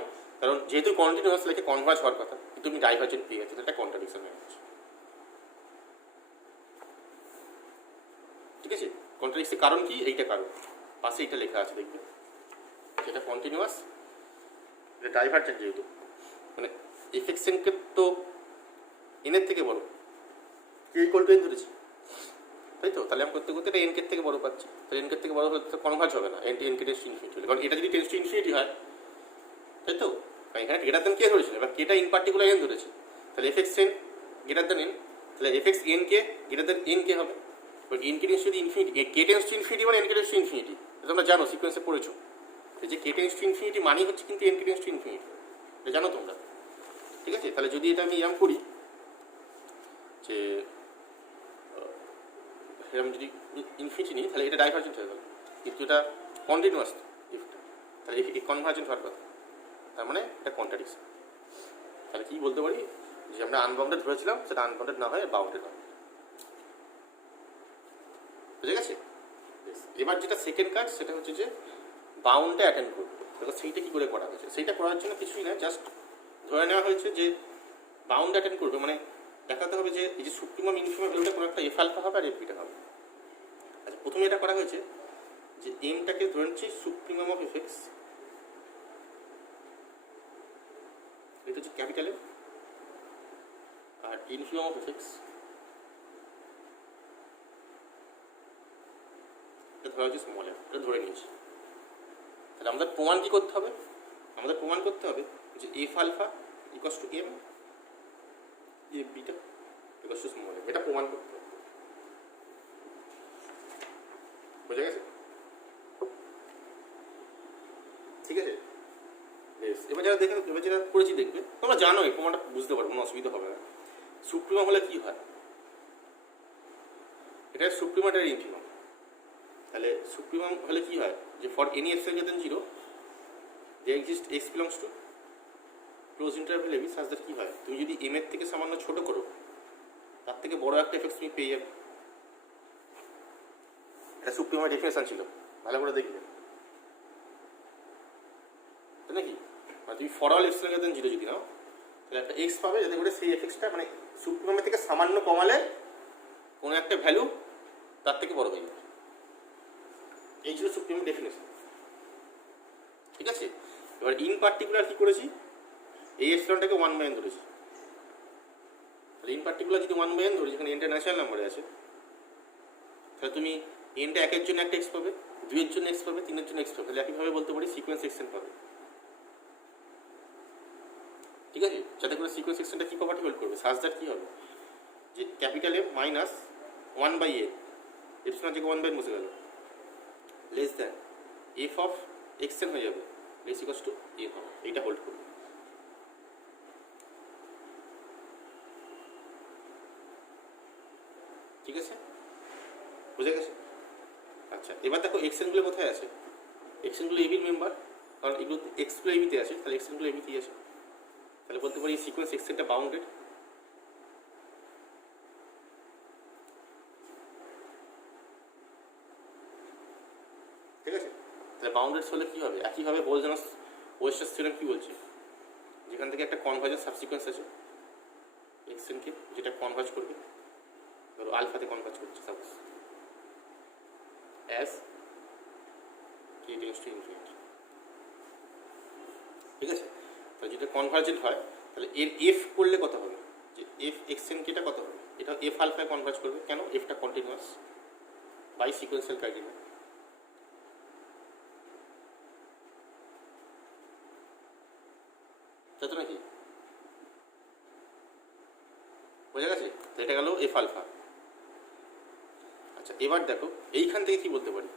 কারণ যেহেতু কন্টিনিউয়াস লেখে কনভার্জ হওয়ার কথা, কিন্তু তুমি ডাইভার্জেন্ট পেয়ে গেছো, এটা কন্ট্রাডিকশন হয়ে যাচ্ছে। ঠিক আছে, কন্ট্রাডিকশন কারণ কি? এইটা কারণ পাশে এইটা লেখা আছে দেখবে, যেটা কন্টিনিউয়াস এটা ডাইভার্জেন্ট, যেহেতু মানে এফ এক্স এন কে তো এনের থেকে বড়, কে ইকুয়াল টু এন ধরেছি, তাই তো? তাহলে আমি করতে করতে এটা এন কে থেকে বড় পাচ্ছি, তাহলে এন কে থেকে বড় হলে তো কনভার্জ হবে না, N k tends to infinity হলে। কারণ এটা যদি টেন্স টু ইনফিনিটি হয়, তাই তো? এখানে গ্রেটার দেন কে ধরেছিল, এবার কেটা ইন পার্টিকুলার এন ধরেছে, তাহলে f x n greater than n, তাহলে f x n k greater than n k হবে। এবার n k tends to infinity, k tends to infinity মানে n k tends to infinity, তোমরা জানো, সিকোয়েন্সে পড়েছো যে কে টেন্স টু ইনফিনিটি মানি হচ্ছে কিন্তু n k tends to infinity, এটা জানো তোমরা। ঠিক আছে, তাহলে যদি এটা আমি এরম করি যে এরকম যদি ইনফিনিটি নিই তাহলে এটা ডাইভার্জেন্ট হয়ে গেল, কিন্তু এটা কন্টিনিউয়াস ইফটা, তাহলে এই কনভার্জেন্ট হওয়ার কথা, তার মানে এটা কন্ট্রাডিকশন। তাহলে কি বলতে পারি? যে আমরা আনবাউন্ডেড ধরেছিলাম সেটা আনবাউন্ডেড না হয়ে বাউন্ডেড হবে। বুঝে গেছে? এবার যেটা সেকেন্ড কাজ সেটা হচ্ছে যে বাউন্ডে অ্যাটেন্ড করবো। তাহলে সেইটা কী করে করা হয়েছে? সেইটা করার জন্য কিছুই না, জাস্ট ধরে নেওয়া হয়েছে যে বাউন্ড অ্যাটেন্ড করবে, মানে দেখাতে হবে যে এই যে সুপ্রিমাম ইনফিমাম ভ্যালুটা কোনো একটা এফ আলফা হবে আর এফ বিটা হবে। আচ্ছা, প্রথমে এটা করা হয়েছে যে এমটাকে ধরে নিচ্ছি সুপ্রিমাম অফ এফ এক্স, এটা হচ্ছে ক্যাপিটাল এম, আর ইনফিমাম অফ এফ এক্স এটা ধরা হচ্ছে স্মল এম, এটা ধরে নিয়েছি। তাহলে আমাদের প্রমাণ কী করতে হবে? আমাদের প্রমাণ করতে হবে যে F alpha equals to M, F beta equals to small M, এটা প্রমাণ করতে হবে। বুঝে গেছে? ঠিক আছে, বেশ। এবার যারা দেখে, এবার যারা করেছি দেখবে, তোমরা জানো এই প্রমাণটা বুঝতে পারো, কোনো অসুবিধা হবে না। সুপ্রিমাম হলে কি হয়? এটা সুপ্রিমাম, এটা ইনফিমাম। তাহলে সুপ্রিমাম হলে কি হয়? যে for any x greater than 0 there exists x belongs to close interval AB such that কি হয়, তুমি যদি এম এর থেকে সামান্য ছোট করো তার থেকে বড় একটা এফেক্ট তুমি পেয়ে যাবে। এটা সুপ্রিমার ডেফিনেশন ছিল, ভালো করে দেখবে, তাই নাকি? মানে তুমি for all x greater than 0 যদি নাও তাহলে একটা এক্স পাবে, যাতে করে সেই এফেক্টসটা মানে সুপ্রিমামের থেকে সামান্য কমালে কোনো একটা ভ্যালু তার থেকে বড় হয়ে যাবে। এই ছিল সুপ্রিমাম ডেফিনেশন। ঠিক আছে, এবার ইন পার্টিকুলার কী করেছি? এই এপসিলনটাকে 1/n ধরেছি। তাহলে ইন পার্টিকুলার যদি 1/n ধরি, যেখানে এনটা ন্যাচারাল নাম্বারে আছে, তাহলে তুমি এনটা 1 এর জন্য একটা এক্স পাবে, 2 এর জন্য এক্স পাবে, 3 এর জন্য এক্স পাবে। তাহলে একইভাবে বলতে পারি সিকোয়েন্স এক্সেন পাবে। ঠিক আছে, যাতে করে সিকোয়েন্স এক্সেনটা কী প্রপার্টি হোল্ড করবে? সাজ দ্যাট কী হবে? যে capital M minus 1/n, epsilon থেকে 1/n বসে গেল, লেস দ্যান এফ অফ এক্সেন হয়ে যাবে, লেস ইকুয়ালস টু এফ হবে। এইটা হোল্ড করবে। ঠিক আছে, বুঝে গেছে? আচ্ছা, এবার দেখো এক্সেনগুলো কোথায় আছে? এক্সেনগুলো এবির মেম্বার, কারণ এগুলো এক্সগুলো এবিতে আছে, তাহলে এক্সেনগুলো এবিতেই আছে। তাহলে বলতে পারি সিকোয়েন্স এক্সেনটা বাউন্ডেড। ঠিক আছে, তাহলে বাউন্ডেড হলে কী হবে? একইভাবে বোলজানোস ওয়েস্টার্স থিওরেম কি বলছে, যেখান থেকে একটা কনভার্জেন্স সাবসিকোয়েন্স আছে এক্সএনকে, যেটা কনভার্জ করবে, ধরো আলফাতে কনভার্জ করছে suppose as K tends to infinity, ঠিক আছে। তো যেটা কনভার্জেন্ট হয় তাহলে এর এফ করলে কত হবে, যে এফ এক্সএন কেটা কত হবে, এটা এফ আলফায় কনভার্জ করবে, কেন, এফটা কন্টিনিউয়াস বাই সিকোয়েন্সিয়াল ক্রাইটেরিয়া। তাই তো নাকি, বোঝা গেছে? তো এটা গেল এফ আলফা। আচ্ছা এবার দেখো এইখান থেকে কি বলতে পারি,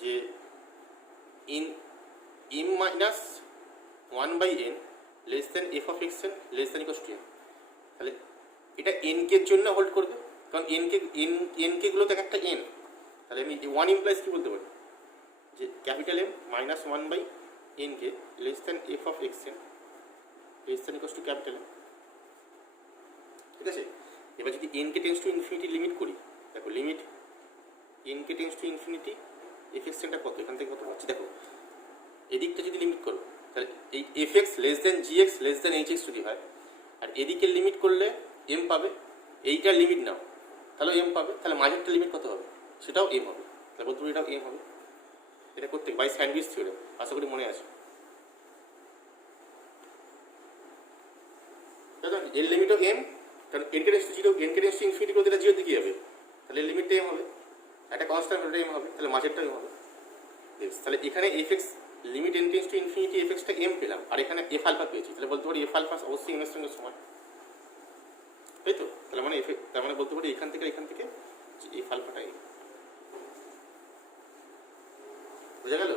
যে in M minus one by N less than F of x N less than equal to N, তাহলে এটা এন কের জন্য হোল্ড করবে, কারণ এন কে গুলো তো একটা এন, তাহলে আমি ওয়ান ইমপ্লাইজ কি বলতে পারি, যে capital M minus one by n k less than F of x N less than equal to capital M, ঠিক আছে। এবার যদি n k tends to infinity limit করি, দেখো limit n k tends to infinity f x এনটা কত, এখান থেকে কত পাচ্ছি, দেখো এদিকটা যদি লিমিট করো তাহলে এই f x less than g x less than h x যদি হয়, আর এদিকে লিমিট করলে এম পাবে, এইটার লিমিট নাও তাহলে এম পাবে, তাহলে মাঝেরটা লিমিট কত হবে, সেটাও এম হবে, তাহলে বলতে এটাও এম হবে। এটা করতে বাই স্যান্ডউইচ থিওরেম, আশা করি মনে আছে। এর লিমিটও এম, কারণ N k tends two zero, N k tends to infinity করতে এটা জিরোর দিকে যাবে, তাহলে এর লিমিটটা এম হবে, একটা কনস্ট্যান্ট ওটা এম হবে, তাহলে মাঝেরটা এম হবে। তাহলে এখানে F X limit N tends to infinity F এক্সটা এম পেলাম, আর এখানে এফ আলফা পেয়েছি, তাহলে বলতে পারি এফ আলফা অবশ্যই এম এর সঙ্গে সমান, তাই তো। তাহলে মানে এফ, তার মানে বলতে পারি এখান থেকে এফ আলফাটা এম, বোঝা গেল।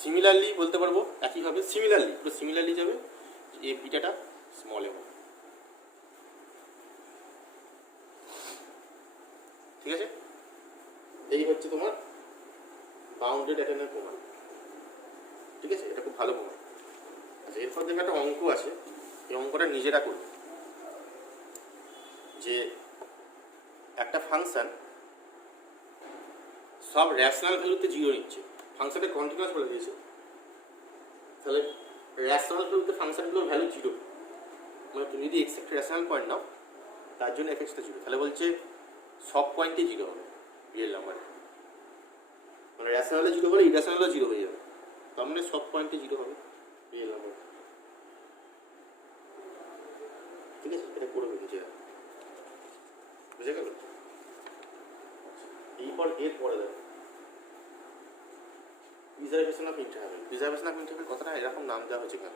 সিমিলারলি বলতে পারবো একইভাবে, সিমিলারলি পুরো সিমিলারলি যাবে এ বিটাটা স্মল এম, ঠিক আছে। এই হচ্ছে তোমার বাউন্ডেড অ্যাটেনের প্রমাণ, ঠিক আছে, এটা খুব ভালো প্রমাণ। আচ্ছা এরপর দেখে একটা অঙ্ক আছে, এই অঙ্কটা নিজেরা করবে, যে একটা ফাংশন সব র্যাশনাল ভ্যালুতে জিরো নিচ্ছে, ফাংশনটা কন্টিনিউয়াস বলে দিয়েছে, তাহলে র্যাশনাল ভ্যালুতে ফাংশনগুলোর ভ্যালু জিরো, মানে তুমি যদি এক্স একটা র্যাশনাল পয়েন্ট নাও তার জন্য এফ এক্সটা জিরো, তাহলে বলছে সব পয়েন্টে জিরো হবে রিয়েল নাম্বারে, মানে র্যাশনালে জিরো হলে ইরেশনালও জিরো হয়ে যাবে, তার মানে সব পয়েন্টে জিরো হবে রিয়েল নাম্বার, ঠিক আছে। এটা করে বুঝে যাবে, বুঝে গেল। এইবার এর পরে দেখো preservation of interval. Preservation of interval কথাটা এরকম নাম দেওয়া হয়েছে কেন,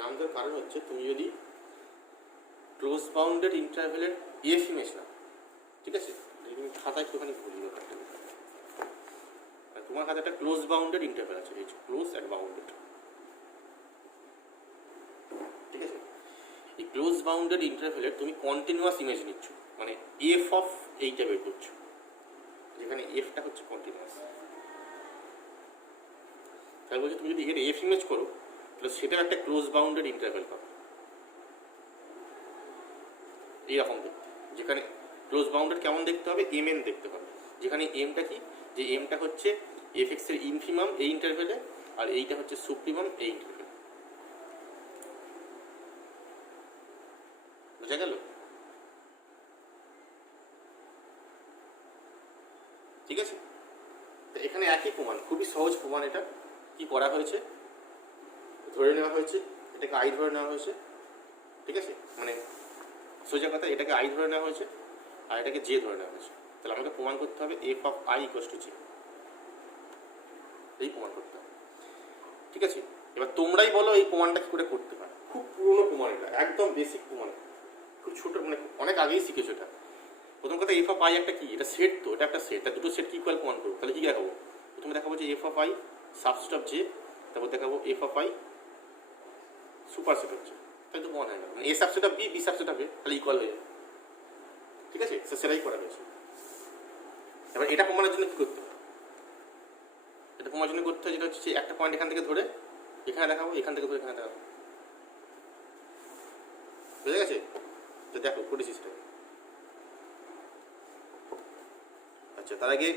নাম দেওয়ার কারণ হচ্ছে তুমি যদি ক্লোজ বাউন্ডেড ইন্টারভ্যালের এফ ইমেজ না, ঠিক আছে, তুমি খাতা একটুখানি ভুলি ব্যাপারটা, তোমার হাতে একটা ক্লোজ বাউন্ডেড ইন্টারভ্যাল আছে, এই ক্লোজ অ্যান্ড বাউন্ডেড, ঠিক আছে। এই ক্লোজ বাউন্ডেড ইন্টারভ্যালের তুমি কন্টিনিউয়াস ইমেজ নিচ্ছ, মানে এফ অফ এইটা বের করছো, যেখানে এফটা হচ্ছে কন্টিনিউয়াস, তাহলে বলছি তুমি যদি এর এফ ইমেজ করো তাহলে সেটার একটা ক্লোজ বাউন্ডেড ইন্টারভ্যাল পাবে এইরকম দেখতে, যেখানে ক্লোজ বাউন্ডেড কেমন দেখতে হবে, এম এন দেখতে হবে, যেখানে এমটা কি, যে এমটা হচ্ছে এফ এক্স এর ইনফিমাম এই ইন্টারভ্যালে, আর এইটা হচ্ছে সুপ্রিমাম এই ইন্টারভ্যালে, বোঝা গেল, ঠিক আছে। তো এখানে একই প্রমাণ, খুবই সহজ প্রমাণ, এটা কি করা হয়েছে, ধরে নেওয়া হয়েছে এটাকে আই ধরে নেওয়া হয়েছে, ঠিক আছে, মানে সোজা কথা এটাকে আই ধরে নেওয়া হয়েছে আর এটাকে জে ধরে নেওয়া হয়েছে, তাহলে আমাকে প্রমাণ করতে হবে F of I equal to J, এই প্রমাণ করতে হবে, ঠিক আছে। এবার তোমরাই বলো এই প্রমাণটা কি করে করতে পারে, খুব পুরোনো প্রমাণ, এটা একদম বেসিক প্রমাণ, খুব ছোট, মানে অনেক আগেই শিখেছো এটা। প্রথম কথা এফ অফ আই একটা কি, এটা সেট, তো এটা একটা সেট, তার দুটো সেট কি ইকুয়াল প্রমাণ করবো, তাহলে কি দেখাবো, প্রথমে দেখাবো যে f of I subset of j, তারপর দেখাবো f of I superset of j, তাই তো প্রমাণ হয়ে গেল, মানে a subset of b, b subset of a, তাহলে ইকুয়াল হয়ে যাবে, ঠিক আছে, সেটাই করা হয়েছে। এবার এটা প্রমাণের জন্য কি করতে হবে, এটা প্রমাণের জন্য করতে হয় যেটা হচ্ছে একটা পয়েন্ট এখান থেকে ধরে এখানে দেখাবো, এখান থেকে ধরে এখানে দেখাবো, বুঝে গেছে। তো দেখো করেছি সেটা। আচ্ছা তার আগে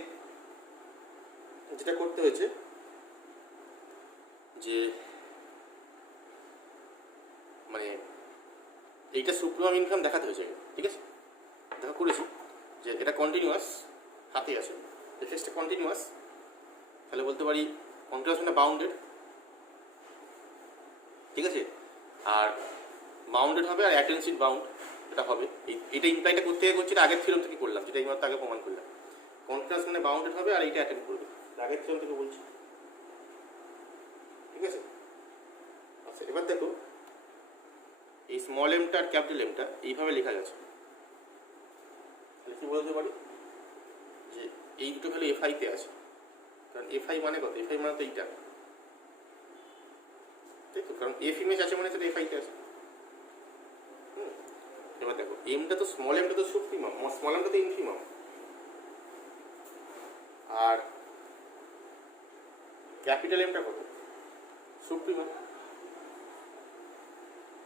যেটা করতে হয়েছে, যে মানে এইটা সুপ্রিমাম ইনকাম দেখাতে হয়েছে, ঠিক আছে, দেখা করেছি যে এটা কন্টিনিউয়াস হাতে আছে, এফএক্সটা কন্টিনিউয়াস, তাহলে বলতে পারি কন্টিনিউয়াস মানে বাউন্ডেড, ঠিক আছে, আর বাউন্ডেড হবে আর অ্যাটেনসিভ বাউন্ড এটা হবে। এটা ইমপ্লাইটা করতে করছি, এটা আগের থিওরাম থেকে করলাম, যেটা এইমাত্র আগে প্রমাণ করলাম। কন্টিনিউয়াস মানে বাউন্ডেড হবে আর এইটা অ্যাটেন্ড করবে, আগের থিওরাম থেকে বলছি, ঠিক আছে। আচ্ছা এবার দেখো এই স্মল এমটা আর ক্যাপিটাল এমটা এইভাবে লেখা গেছে, তাহলে কি বলতে পারি যে এই দুটো ভ্যালু এফআইতে আছে, কারণ এফআই মানে কত, এফআই মানে তো এইটা, তাই তো, কারণ এফ ইমেজ আছে মানে সেটা এফআইতে আছে। এবার দেখো এমটা তো স্মল এমটা তো সুপ্রিমাম, স্মল এমটা তো ইনফিমাম, আর ক্যাপিটাল এমটা কত, সুপ্রিমাম,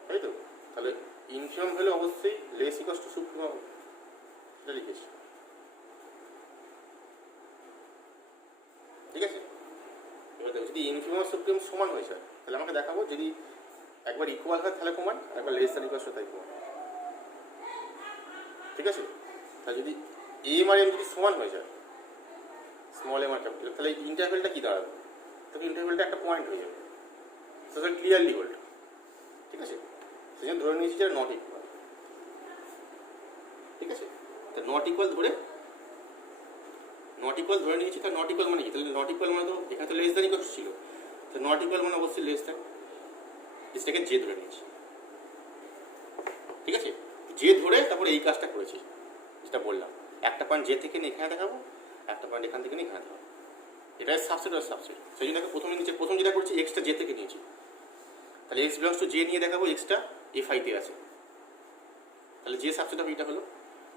তাই তো, তাহলে ইনফিমাম হলে অবশ্যই লেস ইকুয়ালস টু সুপ্রিমাম, এটা লিখেছি, ঠিক আছে। এবার দেখো যদি ইনফিমাম আর সুপ্রিমাম সমান হয়ে যায় তাহলে আমাকে দেখাবো, যদি একবার ইকুয়াল হয় তাহলে কমান, একবার লেস দ্যান ইকুয়ালস হয় তাই কমান, ঠিক আছে। তাহলে যদি এম আর এম যদি সমান হয়ে যায়, স্মল এম আর ক্যাপিটাল, তাহলে ইন্টারভেলটা কী দাঁড়াবে, তাহলে ইন্টারভেলটা একটা পয়েন্ট হয়ে যাবে, সেটা ক্লিয়ারলি হোল্ড, ঠিক আছে। সেই জন্য ধরে নিয়েছি যে নট ইকুয়াল, ঠিক আছে। তা নট ইকুয়াল ধরে নিয়েছি, তাহলে নট ইকুয়াল মানে কি, তাহলে নট ইকুয়াল মানে তো এখানে তো লেস দ্যান ইকুয়াল ছিল, তো নট ইকুয়াল মানে অবশ্যই লেস দ্যান, এটাকে জে ধরে নিয়েছি, ঠিক আছে। জে ধরে তারপরে এই কাজটা করেছি যেটা বললাম, একটা পয়েন্ট জে থেকে নিয়ে এখানে দেখাবো, একটা পয়েন্ট এখান থেকে নিয়ে এখানে দেখাবো, এটাই সাবসেট আর সাবসেট। সেই জন্য প্রথম যেটা করছি এক্সটা জে থেকে নিয়েছি, তাহলে এক্স বিলংস টু জে নিয়ে দেখাবো, এক্সটা এফ আইতে আছে, তাহলে জে সাবসেট অফ এইটা হলো।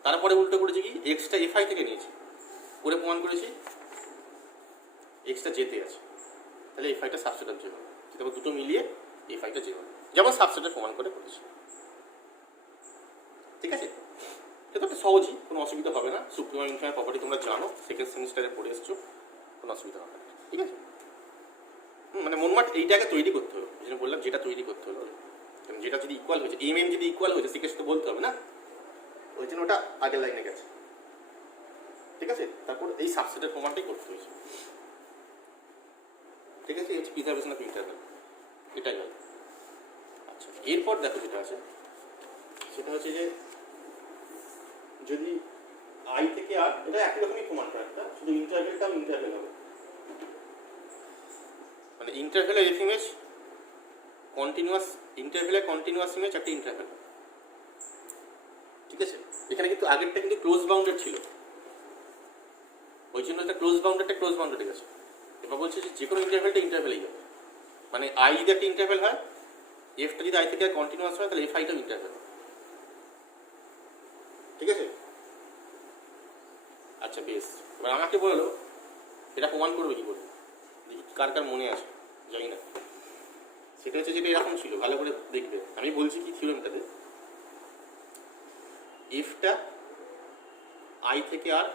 তারপরে উল্টো করেছি কি, এক্সটা এফ আই থেকে নিয়েছি, করে প্রমাণ করেছি এক্সটা জেতে আছে, তাহলে এফ আইটা সাবসেট অফ জে হবে, তারপর দুটো মিলিয়ে এফ আইটা জে হবে, যেমন সাবসেটের প্রমাণ করে করেছি, ঠিক আছে। এটা তো সহজই, কোনো অসুবিধা হবে না, সুপ্রিমাম ইনফিমাম প্রপার্টি তোমরা জানো, সেকেন্ড সেমিস্টারে পড়ে এসছো, কোনো অসুবিধা হবে না, ঠিক আছে। মানে মনমাট এইটাকে তৈরি করতে হবে, যেটা বললাম যেটা তৈরি করতে হলো, যেটা যদি ইকুয়াল হয়েছে, এম এম যদি ইকুয়াল হয়েছে সেক্ষেত্রে তো বলতে হবে না, ওই জন্য ওটা আগের লাইনে গেছে, ঠিক আছে। তারপর এই সাবসেটের প্রমাণটাই করতে হয়েছে, ঠিক আছে। হচ্ছে প্রিজার্ভেশন অফ ইন্টারভেল, এটাই গেল। আচ্ছা এরপর দেখো যেটা আছে সেটা হচ্ছে যে যদি আই থেকে আর, এটা একই রকমই প্রমাণ করা, একটা শুধু ইন্টারভেলটাও ইন্টারভেল হবে, মানে ইন্টারভেলের এফ ইমেজ কন্টিনিউয়াস, ইন্টারভেলের কন্টিনিউয়াস ইমেজ একটা ইন্টারভেল, ঠিক আছে। এখানে কিন্তু আগেরটা কিন্তু ক্লোজ বাউন্ডেড ছিল, ওই জন্য একটা ক্লোজ বাউন্ডেড গেছে। এবার বলছে যে কোনো ইন্টারভেলটা ইন্টারভেলেই হবে, মানে আই যদি একটা ইন্টারভেল হয়, এফটা যদি আই থেকে কন্টিনিউয়াস হয় তাহলে এফ আইটাও ইন্টারভেল, ঠিক আছে। আচ্ছা বেশ, এবার আমাকে বললো এটা প্রমাণ করবে কি করে, কার কার মনে আছে জানি না। সেটা হচ্ছে যেটা এরকম ছিল, ভালো করে দেখবে, আমি বলছি কি থিওরেমটাতে, এফটা আই থেকে আর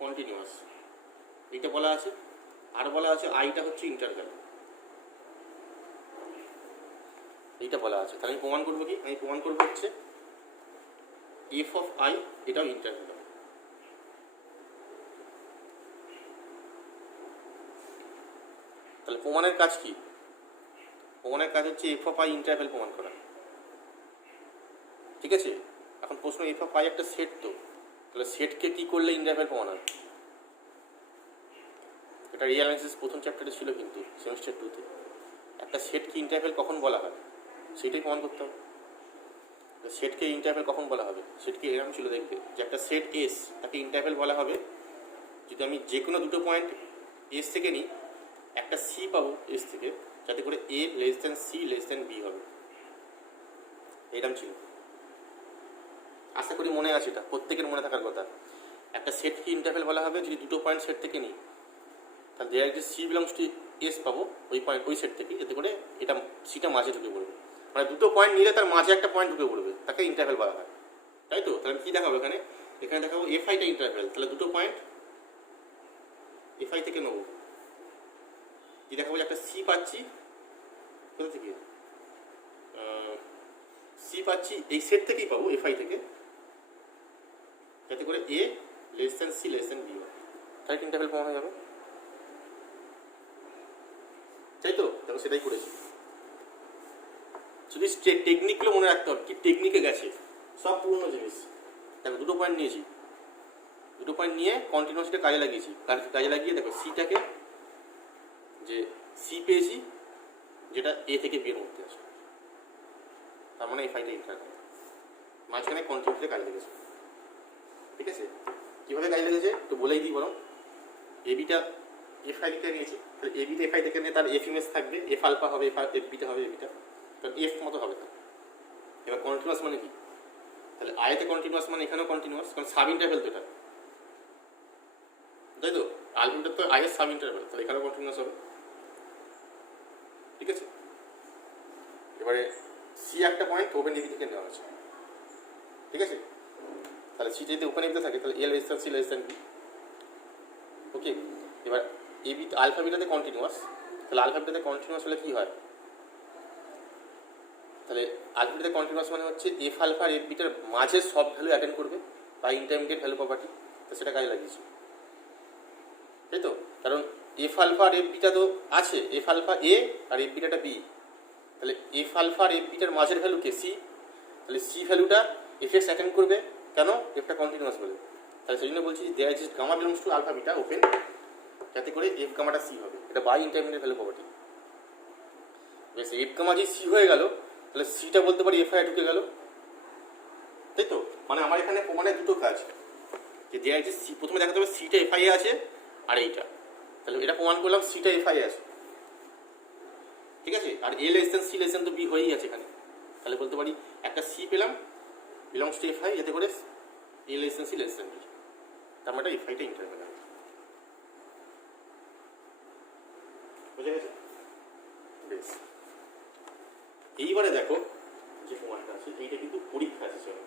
কন্টিনিউয়াস এইটা বলা আছে, আর বলা আছে আইটা হচ্ছে ইন্টারভেল, এইটা বলা আছে। তাহলে আমি প্রমাণ করবো কি, আমি প্রমাণ করবো হচ্ছে এফ অফ আই এটাও ইন্টারভেল, তাহলে প্রমাণের কাজ কি, প্রমাণের কাজ হচ্ছে এফ অফ আই ইন্টারভেল প্রমাণ করা, ঠিক আছে। এখন প্রশ্ন, এফ অফ আই একটা সেট, তো তাহলে সেটকে কি করলে ইন্টারভেল প্রমাণ হয়, এটা রিঅ্যানালাইসিস প্রথম চ্যাপ্টারে ছিল কিন্তু সেমিস্টার 2-তে, একটা সেটকে ইন্টারভেল কখন বলা হয় সেটাই প্রমাণ করতে হবে। সেটকে ইন্টারভেল কখন বলা হবে, সেটকে এরকম ছিল, দেখবে যে একটা সেট এস, তাকে ইন্টারভেল বলা হবে যদি আমি যে কোনো দুটো পয়েন্ট এস থেকে নিই, একটা সি পাবো এস থেকে, যাতে করে a less than c less than b হবে, এরকম ছিল। আশা করি মনে আছে, এটা প্রত্যেকের মনে থাকার কথা। একটা সেটকে ইন্টারভেল বলা হবে যদি দুটো পয়েন্ট সেট থেকে নিই, তাহলে দেয়ার যে সি বিলংস টু এস পাবো ওই পয়েন্ট, ওই সেট থেকে, যাতে করে এটা সিটা মাঝে ঢুকে পড়বে, মানে দুটো পয়েন্ট নিলে তার মাঝে একটা পয়েন্ট ঢুকে পড়বে, তাকে ইন্টারভেল বলা হয়, তাই তো। তাহলে কী দেখাবো এখানে, এখানে দেখাবো এফ আইটা ইন্টারভেল, তাহলে দুটো পয়েন্ট এফ আই থেকে নেবো, কি দেখাবো যে একটা সি পাচ্ছি কোথা থেকে সি পাচ্ছি এই সেট থেকেই পাবো এফআই থেকে, যাতে করে a less than c less than b হয়, তাহলে ইন্টারভ্যাল প্রমাণ হয়ে যাবে। তাই তো দেখো সেটাই করেছি। শুধু টেকনিকগুলো মনে রাখতে হবে, কি টেকনিকে গেছে সব পূর্ণ জিনিস। দেখো দুটো পয়েন্ট নিয়েছি, দুটো পয়েন্ট নিয়ে কন্টিনিউয়াসিটা কাজে লাগিয়েছি, কাজে লাগিয়ে দেখো সিটাকে যে সি পেয়েছি যেটা এ থেকে বি এর মধ্যে আছে, তার মানে এফআইটা ইন্টারভ্যাল, মাঝখানে কন্টিনিউয়াসিটা কাজে লেগেছে। ঠিক আছে, কীভাবে কাজে লেগেছে তো বলেই দিই বরং। এবিটা এফআই থেকে নিয়েছি, তাহলে এবিটা এফআই থেকে নিয়ে তার এফ ইমেজ থাকবে, এফ আলফা হবে, এফ বিটা হবে, এবিটা কারণ এফ মতো হবে তো। এবার কন্টিনিউয়াস মানে কি, তাহলে আয়তে কন্টিনিউয়াস মানে এখানেও কন্টিনিউয়াস, কারণ সাব ইন্টারভ্যাল তো এটা, তাই তো আলফাটা তো আয়ের সাব ইন্টারভ্যাল, তাহলে এখানেও কন্টিনিউয়াস হবে। ঠিক আছে, এবারে সি একটা পয়েন্ট ওপেন ডিগ্রি থেকে নেওয়া আছে। ঠিক আছে, তাহলে সি যদি ওপেন ডিগ্রিতে থাকে তাহলে a less than c less than b. Okay, এবার এ বি আলফা বিটাতে কন্টিনিউয়াস, তাহলে আলফা বিটাতে কন্টিনিউয়াস হলে কী হয়, তাহলে আলফা বিটাতে কন্টিনিউয়াস মানে হচ্ছে এফ আলফা আর এফ বিটার মাঝে সব ভ্যালু অ্যাটেন্ড করবে বা ইন্টারমিডিয়েট ভ্যালু প্রপার্টি, তো সেটা কাজে লাগিয়েছি। তাই তো, কারণ এফ আলফা আর এফ বিটা তো আছে, এফ আলফা এ আর এফ বিটাটা বি, তাহলে এফ আলফা আর এফ বিটার মাঝের ভ্যালু কে সি, তাহলে সি ভ্যালুটা এফ এক্স অ্যাটেন্ড করবে, কেন এফটা কন্টিনিউয়াস বলে, তাহলে সেই জন্য বলছি there is gamma belongs to alpha beta open, যাতে করে এফ গামাটা সি হবে, এটা বাই ইন্টারমিডিয়েট ভ্যালু প্রপার্টি। বেশ, এফ গামা যে সি হয়ে গেল তাহলে সিটা বলতে পারি এফ আই ঢুকে গেল। তাই তো, মানে আমার এখানে প্রমাণের দুটো কাজ, যে দেয়ার ইজ সি, প্রথমে দেখাতে হবে সিটা এফ আই এ আছে আর এইটা, তাহলে এটা প্রমাণ করলাম সিটা এফ আই এ আছে। ঠিক আছে, আর a less than c less than তো বি হয়েই আছে এখানে, তাহলে বলতে পারি একটা সি পেলাম বিলংস টু এফ আই, যাতে করে a less than c less than b, তার মানে এফ আইটা ইন্টারভ্যাল আছে। বুঝে গেছে? বেশ, এইবারে দেখো যে প্রমাণটা আছে এইটা কিন্তু পরীক্ষা আছে, চলো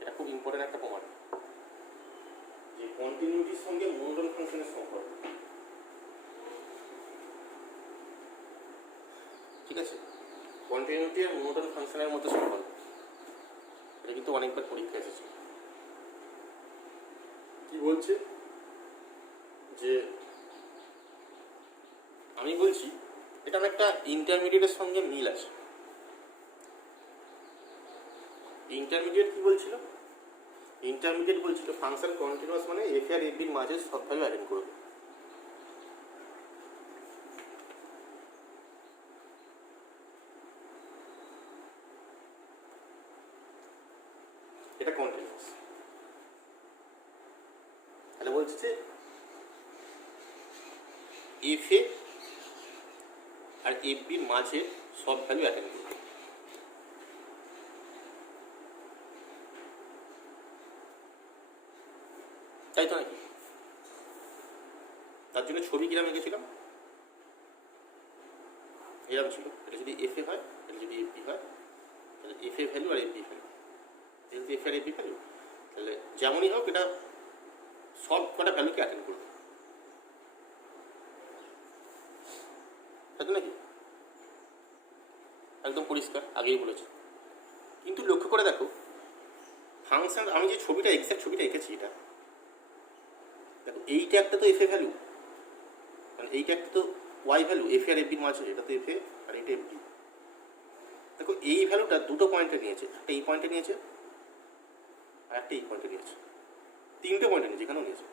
এটা খুব ইম্পর্টেন্ট একটা প্রমাণ, যে কন্টিনিউটির সঙ্গে মনোটন ফাংশনের সম্পর্ক। ঠিক আছে, কন্টিনিউটি আর মনোটন ফাংশনের মধ্যে সম্পর্ক, এটা কিন্তু অনেকবার পরীক্ষা এসেছে। কি বলছে, যে আমি বলছি এটা একটা ইন্টারমিডিয়েটের সঙ্গে মিল আছে। ইন্টারমিডিয়েট কি বলছিল, ইন্টারমিডিয়েট বলছিল ফাংশন কন্টিনিউয়াস মানে এফ আর এফ বির মাঝে সব ভ্যালু অ্যাটেন্ড করবে। এটা কন্টিনিউয়াস, তাহলে বলছে যে এফ এ আর এফ বির মাঝে সব ভ্যালু অ্যাটেন্ড করবে। তাই তো নাকি, তার জন্য ছবি কিরম এঁকেছিলাম, এরকম ছিল, এটা যদি এফ এ হয়, এটা যদি এফ বি হয়, তাহলে এফ এ ভ্যালু আর এফ বি ভ্যালু, যেহেতু এফ আর এফ বি ভ্যালু, তাহলে যেমনই হোক এটা সব কটা ভ্যালুকে অ্যাটেন্ড করবে। তাই তো নাকি, একদম পরিষ্কার, আগেই বলেছি। কিন্তু লক্ষ্য করে দেখো ফাংশন, আমি যে ছবিটা এক্সাক্ট ছবিটা এঁকেছি, এটা দেখো এইটা একটা তো এফ এ ভ্যালু, কারণ এইটা একটা তো ওয়াই ভ্যালু, এফ আর এফ বির মাঝে, এটা তো এফ এ আর এটা এফ বি। দেখো এই ভ্যালুটা দুটো পয়েন্টে নিয়েছে, একটা এই পয়েন্টে নিয়েছে আর একটা এই পয়েন্টে নিয়েছে, তিনটে পয়েন্টে নিয়েছে, এখানেও নিয়েছে।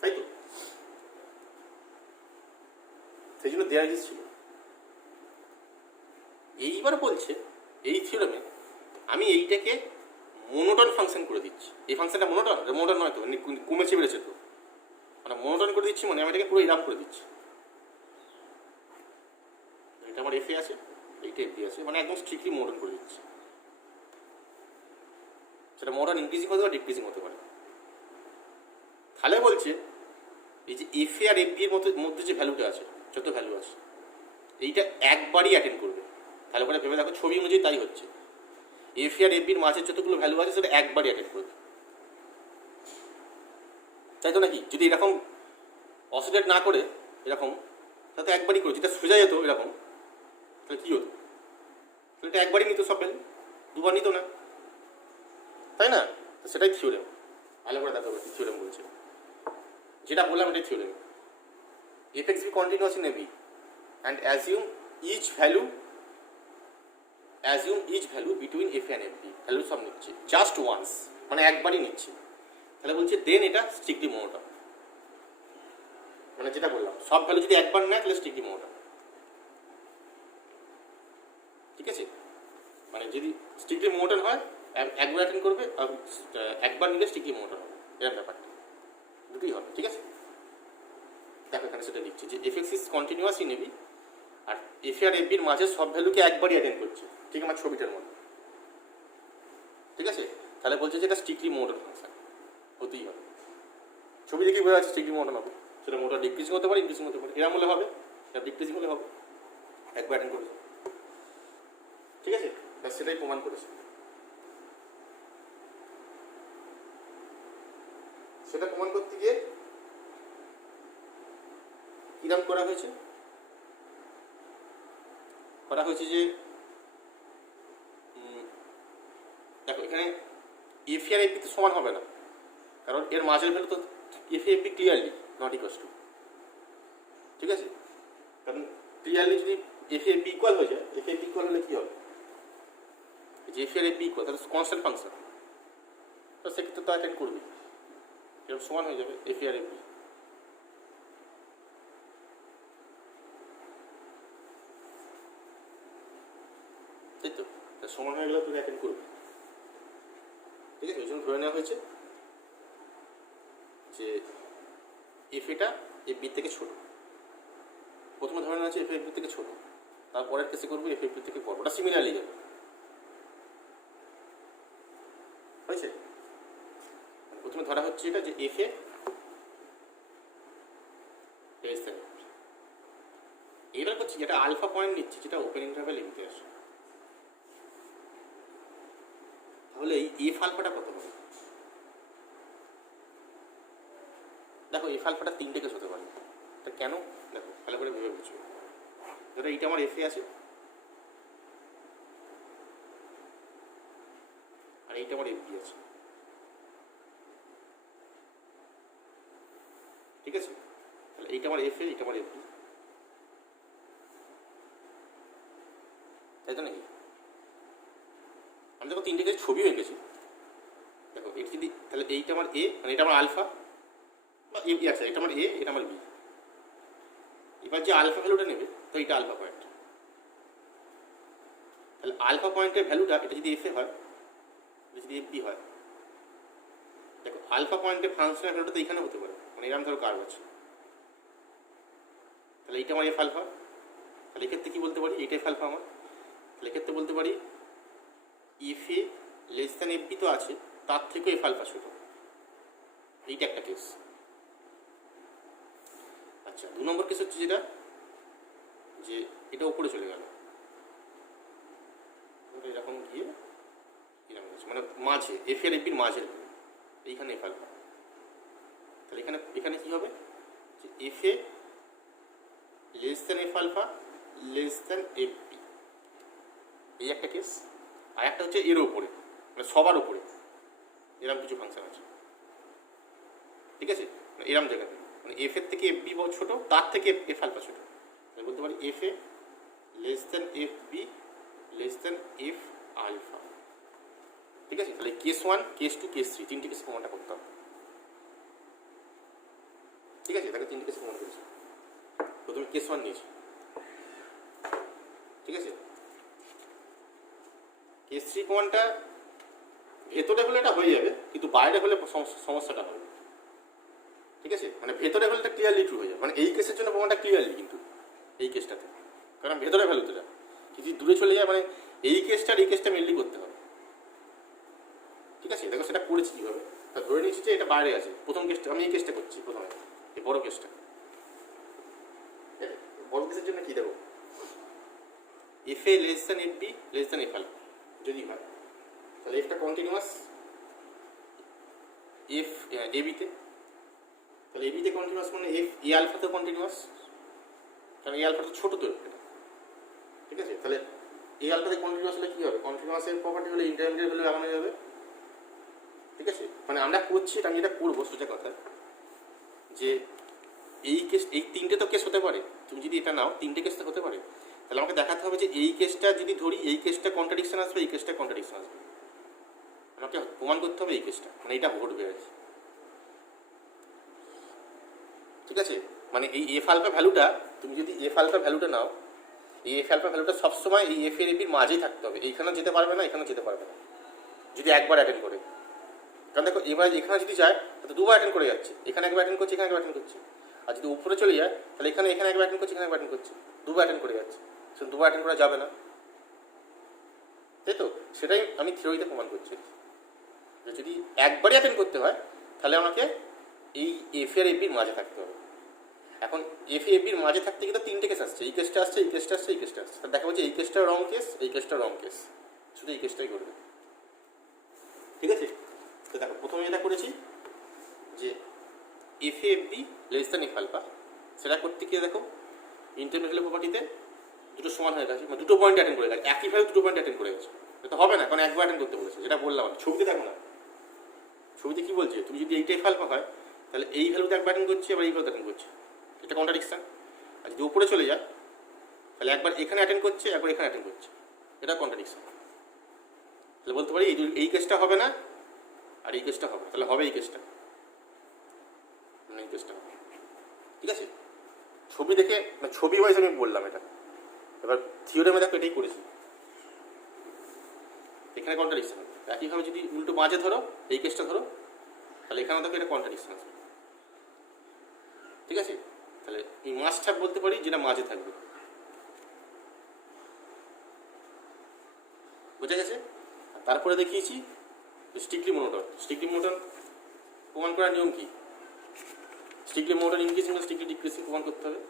তাই তো, সেই জন্য দেয়ার ইজ ছিল। এইবার বলছে এই থিওরেমে আমি এইটাকে মোনোটন ফাংশন করে দিচ্ছি। এই ফাংশনটা মোনোটন, মোনোটন নয় তো, কমেছে বেড়েছে তো, মানে মোনোটন করে দিচ্ছি, মানে আমি এটাকে পুরো ইরাম করে দিচ্ছি। এটা আমার এফ এ আছে, এইটা এফ বি আছে, মানে একদম স্ট্রিক্টলি মোনোটন করে দিচ্ছি। সেটা মোনোটন ইনক্রিজিং হতে পারে, ডিক্রিজিং হতে পারে। তাহলে বলছে এই যে এফ এ আর এফ বি এর মধ্যে যে ভ্যালুটা আছে, যত ভ্যালু আছে, এইটা একবারই অ্যাটেন্ড করবে। তাহলে পরে ভেবে দেখো ছবি অনুযায়ী তাই হচ্ছে, এফ আর এফ বির মাঝে যতগুলো ভ্যালু আছে সেটা একবারই অ্যাটেন্ড করবে। তাই তো নাকি, যদি এরকম অসিলেট না করে এরকম, তাহলে তো একবারই করেছি, এটা সোজা যেত এরকম, তাহলে কী হতো? তাহলে এটা একবারই নিত সব ভ্যালু, দুবার নিত না, তাই না? তো সেটাই থিওরেম। ভালো করে দেখা করছি থিওরেম বলছে, যেটা বললাম এটাই theorem. F x B continuous in A B and assume each value between F and F B, value সব নিচ্ছে জাস্ট ওয়ান্স, মানে একবারই নিচ্ছে। তাহলে বলছে দেন এটা স্ট্রিক্টলি মোনোটোন, মানে যেটা বললাম সব ভ্যালু যদি একবার নেয় তাহলে স্ট্রিক্টলি মোনোটোন। ঠিক আছে, মানে যদি স্ট্রিক্টলি মোনোটোন হয় একবার অ্যাটেন্ড করবে, একবার নিলে স্ট্রিক্টলি মোনোটোন হবে, এরকম ব্যাপারটা দুটোই হবে। ঠিক আছে, দেখো এখানে সেটা লিখছি যে F x is continuous in AB, আর এফ আর এফ বির মাঝে সব ভ্যালুকে একবারই অ্যাটেন্ড করছে, ঠিক আমার ছবিটার মধ্যে। ঠিক আছে, তাহলে বলছে যে এটা স্ট্রিক্টলি মোনোটোন ফাংশন হতেই হবে। ছবি দেখেই বোঝা যাচ্ছে স্ট্রিক্টলি মোনোটোন হবে, সেটা মোটর ডিক্রিজিং হতে পারে, ইনক্রিজিং হতে পারে, এরকম হলে হবে, এটা ডিক্রিজিং হলে হবে, একবার অ্যাটেন্ড করেছে। ঠিক আছে, সেটাই প্রমাণ করেছে। সেটা প্রমাণ করতে গিয়ে কিরাম করা হয়েছে যে দেখো এখানে এফ আর এফ তো সমান হবে না, কারণ এর মাঝের ভ্যালু তো F F B clearly not equal two. ঠিক আছে, কারণ ক্লিয়ারলি যদি এফ এফ বি ইকুয়াল হয়ে যায়, এফ এফ বি ইকুয়াল হলে কী হবে, যে এফ আর এফ বি ইকুয়াল তাহলে কনস্ট্যান্ট ফাংশন, তো সেক্ষেত্রে তো অ্যাটেন্ড করবে, এরকম সমান হয়ে যাবে এফ আর এফ বি। তাই তো, সমান হয়ে গেলে তুমি অ্যাটেন্ড করবে। ঠিক আছে, ওই জন্য ধরে নেওয়া হয়েছে যে এফ এটা এফ বি থেকে ছোট। প্রথমে ধরে নেওয়া হচ্ছে এফ এফ বি থেকে ছোট, তারপরের কেসে করবো এফ এফ বি থেকে বড়, ওটা সিমিলারলি যাবে। হয়েছে, প্রথমে ধরা হচ্ছে এটা যে এফ এ এবার করছি যেটা আলফা পয়েন্ট নিচ্ছি, যেটা ওপেন ইন্টারভ্যাল এমতে আসে, তাহলে এই এফ আলফাটা কত হবে? দেখো এফ আলফাটা 3টে কেস হতে পারে, এটা কেন দেখো ভালো করে ভেবে বুঝবে। ধরো এইটা আমার এফ এ আছে, আর এইটা আমার এফ বি আছে। ঠিক আছে, তাহলে এইটা আমার এফ এ, এইটা আমার এফ বি, তাই তো নাকি? আমি দেখো 3টে কেস ছবিও এঁকেছি। দেখো এটা যদি, তাহলে এইটা আমার এ, মানে এটা আমার আলফা বা এ আছে, এটা আমার এ, এটা আমার বি। এবার যে আলফা ভ্যালুটা নেবে, তো এটা আলফা পয়েন্ট, তাহলে আলফা পয়েন্টের ভ্যালুটা এটা যদি এফ এ হয়, এটা যদি এফ বি হয়, দেখো আলফা পয়েন্টের ফাংশনের ভ্যালুটা তো এখানে হতে পারে, মানে এরকম ধরো কার্ভ আছে, তাহলে এইটা আমার এফ আলফা। তাহলে এক্ষেত্রে কী বলতে পারি, এইটা এফ আলফা আমার, তাহলে এক্ষেত্রে বলতে পারি এফ এ লেস দ্যান এফ বি তো আছে, তার থেকেও এফ আলফা ছোট, এইটা একটা কেস। আচ্ছা, 2 নম্বর কেস হচ্ছে যেটা, যে এটা উপরে চলে গেল, এরকম গিয়ে এরকম আছে, মানে মাঝে এফ এর এফ বির মাঝের, এইখানে এফ আলফা। তাহলে এখানে কী হবে, যে এফ এ less than F alpha less than F B, এই একটা কেস। আর একটা হচ্ছে এর ওপরে, মানে সবার ওপরে এরকম কিছু ফাংশন আছে। ঠিক আছে, এরকম জায়গাতে মানে এফ এর থেকে এফ বি ছোটো, তার থেকে এফ আলফা ছোটো, তাহলে বলতে পারি এফ এ less than F B less than F alpha. ঠিক আছে, তাহলে কেস 1, কেস 2, কেস 3, 3টে কেস প্রমাণটা করতে হবে। ঠিক আছে, তাকে 3টে কেস প্রমাণ করেছি। প্রথমে কেস 1 নিয়েছি। ঠিক আছে, কেস 3 প্রমাণটা ভেতরে হলে এটা হয়ে যাবে, কিন্তু বাইরে হলে সমস্যাটা হবে। ঠিক আছে, মানে ভেতরে হলে এটা ক্লিয়ারলি ট্রু হয়ে যাবে, মানে এই কেসের জন্য প্রমাণটা ক্লিয়ারলি, কিন্তু এই কেসটাতে কারণ ভেতরে ভ্যালুতে এটা যদি দূরে চলে যায়, মানে এই কেসটা আর এই কেসটা মেনলি করতে হবে। ঠিক আছে, দেখো সেটা করেছি কীভাবে, তা ধরে নিচ্ছি যে এটা বাইরে আছে। প্রথম কেসটা আমি এই কেসটা করছি প্রথমে, এই বড় কেসটা। বড় কেসের জন্য কী দেবো, এফ এ less than F B less than F alpha যদি হয়, তাহলে এফটা কন্টিনিউয়াস এফ এ বিতে, তাহলে এ বিতে কন্টিনিউয়াস মানে এফ এ আলফাতেও কন্টিনিউয়াস, কারণ এই আলফাটা ছোটো তো এটা, ঠিক আছে। তাহলে এই আলফাতে কন্টিনিউয়াস হলে কী হবে, কন্টিনিউয়াসের প্রপার্টি হলে ইন্টারমিডিয়েট ভ্যালু লাগানো যাবে, ঠিক আছে। মানে আমরা করছি এটা, আমি এটা করবো সোজা কথা, যে এই কেস, এই তিনটে তো কেস হতে পারে, তুমি যদি এটা নাও তিনটে কেস তো হতে পারে, তাহলে আমাকে দেখাতে হবে যে এই কেসটা যদি ধরি, এই কেসটা কন্ট্রাডিকশন আসবে, এই কেসটা কন্ট্রাডিকশন আসবে, আমাকে প্রমাণ করতে হবে এই কেসটা, মানে এটা ঘটবে আর কি, ঠিক আছে। মানে এই এফ আলফা ভ্যালুটা, তুমি যদি এফ আলফা ভ্যালুটা নাও, এই এফ আলফা ভ্যালুটা সবসময় এই এফ এর এবির মাঝেই থাকতে হবে, এইখানেও যেতে পারবে না, এখানেও যেতে পারবে না যদি একবার অ্যাটেন্ড করে। কারণ দেখো এবার এখানে যদি যায় তাহলে দুবার অ্যাটেন্ড করে যাচ্ছে, এখানে একবার অ্যাটেন্ড করছে, এখানে একবার অ্যাটেন্ড করছে, আর যদি উপরে চলে যায় তাহলে এখানে একবার অ্যাটেন্ড করছে, এখানে একবার অ্যাটেন্ড করছে, দুবার অ্যাটেন্ড করে যাচ্ছে, সেটা দুবার অ্যাটেন্ড করা যাবে না, তাই তো। সেটাই আমি থিওরিতে প্রমাণ করছি, যে যদি একবারই অ্যাটেন্ড করতে হয় তাহলে আমাকে এই এফ এর এবির মাঝে থাকতে হবে। এখন এফ এ এবির মাঝে থাকতে গিয়ে তো তিনটে কেস আসছে, এই কেসটা আসছে, এই কেসটা আসছে, এই কেসটা আসছে, দেখা যাচ্ছে এই কেসটা রং কেস, এই কেসটা রং কেস, শুধু এই কেসটাই করবে, ঠিক আছে। তো দেখো প্রথমে এটা করেছি যে F A F B less than F alpha, সেটা করতে গিয়ে দেখো ইন্টারমিডিয়েট প্রপার্টিতে দুটো সমান হয়ে গেছে, মানে দুটো পয়েন্ট অ্যাটেন্ড করে গেছে, একইভাবে দুটো পয়েন্ট অ্যাটেন্ড করে গেছে, এটা হবে না, কারণ একবার অ্যাটেন্ড করতে বলেছে, যেটা বললাম ছবিতে দেখো না, ছবিতে কী বলছে, তুমি যদি এইটা এফ আলফা হয় তাহলে এই ভ্যালুতে একবার অ্যাটেন্ড করছে, আবার এই ভ্যালুতে অ্যাটেন্ড করছে, এটা কন্ট্রাডিকশন। আর যদি উপরে চলে যায় তাহলে একবার এখানে অ্যাটেন্ড করছে, একবার এখানে অ্যাটেন্ড করছে, এটা কন্ট্রাডিকশন। তাহলে বলতে পারি এই কেসটা হবে না আর এই কেসটা হবে, তাহলে হবে এই কেসটা, মানে এই কেসটা হবে, ঠিক আছে। ছবি দেখে, মানে ছবি ওয়াইজ আমি বললাম এটা, এবার থিওরেমে দেখো এটাই করেছি, এখানে কন্ট্রাডিকশন। একইভাবে যদি উল্টো মাঝে ধরো, এই কেসটা ধরো, তাহলে এখানেও দেখো এটা কন্ট্রাডিকশন আছে, ঠিক আছে। তাহলে এই মাস্ট হ্যাভ বলতে পারি যেটা মাঝে থাকবে, বোঝা গেছে। তারপরে দেখিয়েছি স্ট্রিক্টলি মোনোটোন। স্ট্রিক্টলি মোনোটোন প্রমাণ করার নিয়ম কি, স্ট্রিক্টলি মোনোটোন ইনক্রিজিং বা স্ট্রিক্টলি ডিক্রিজিং প্রমাণ করতে হবে,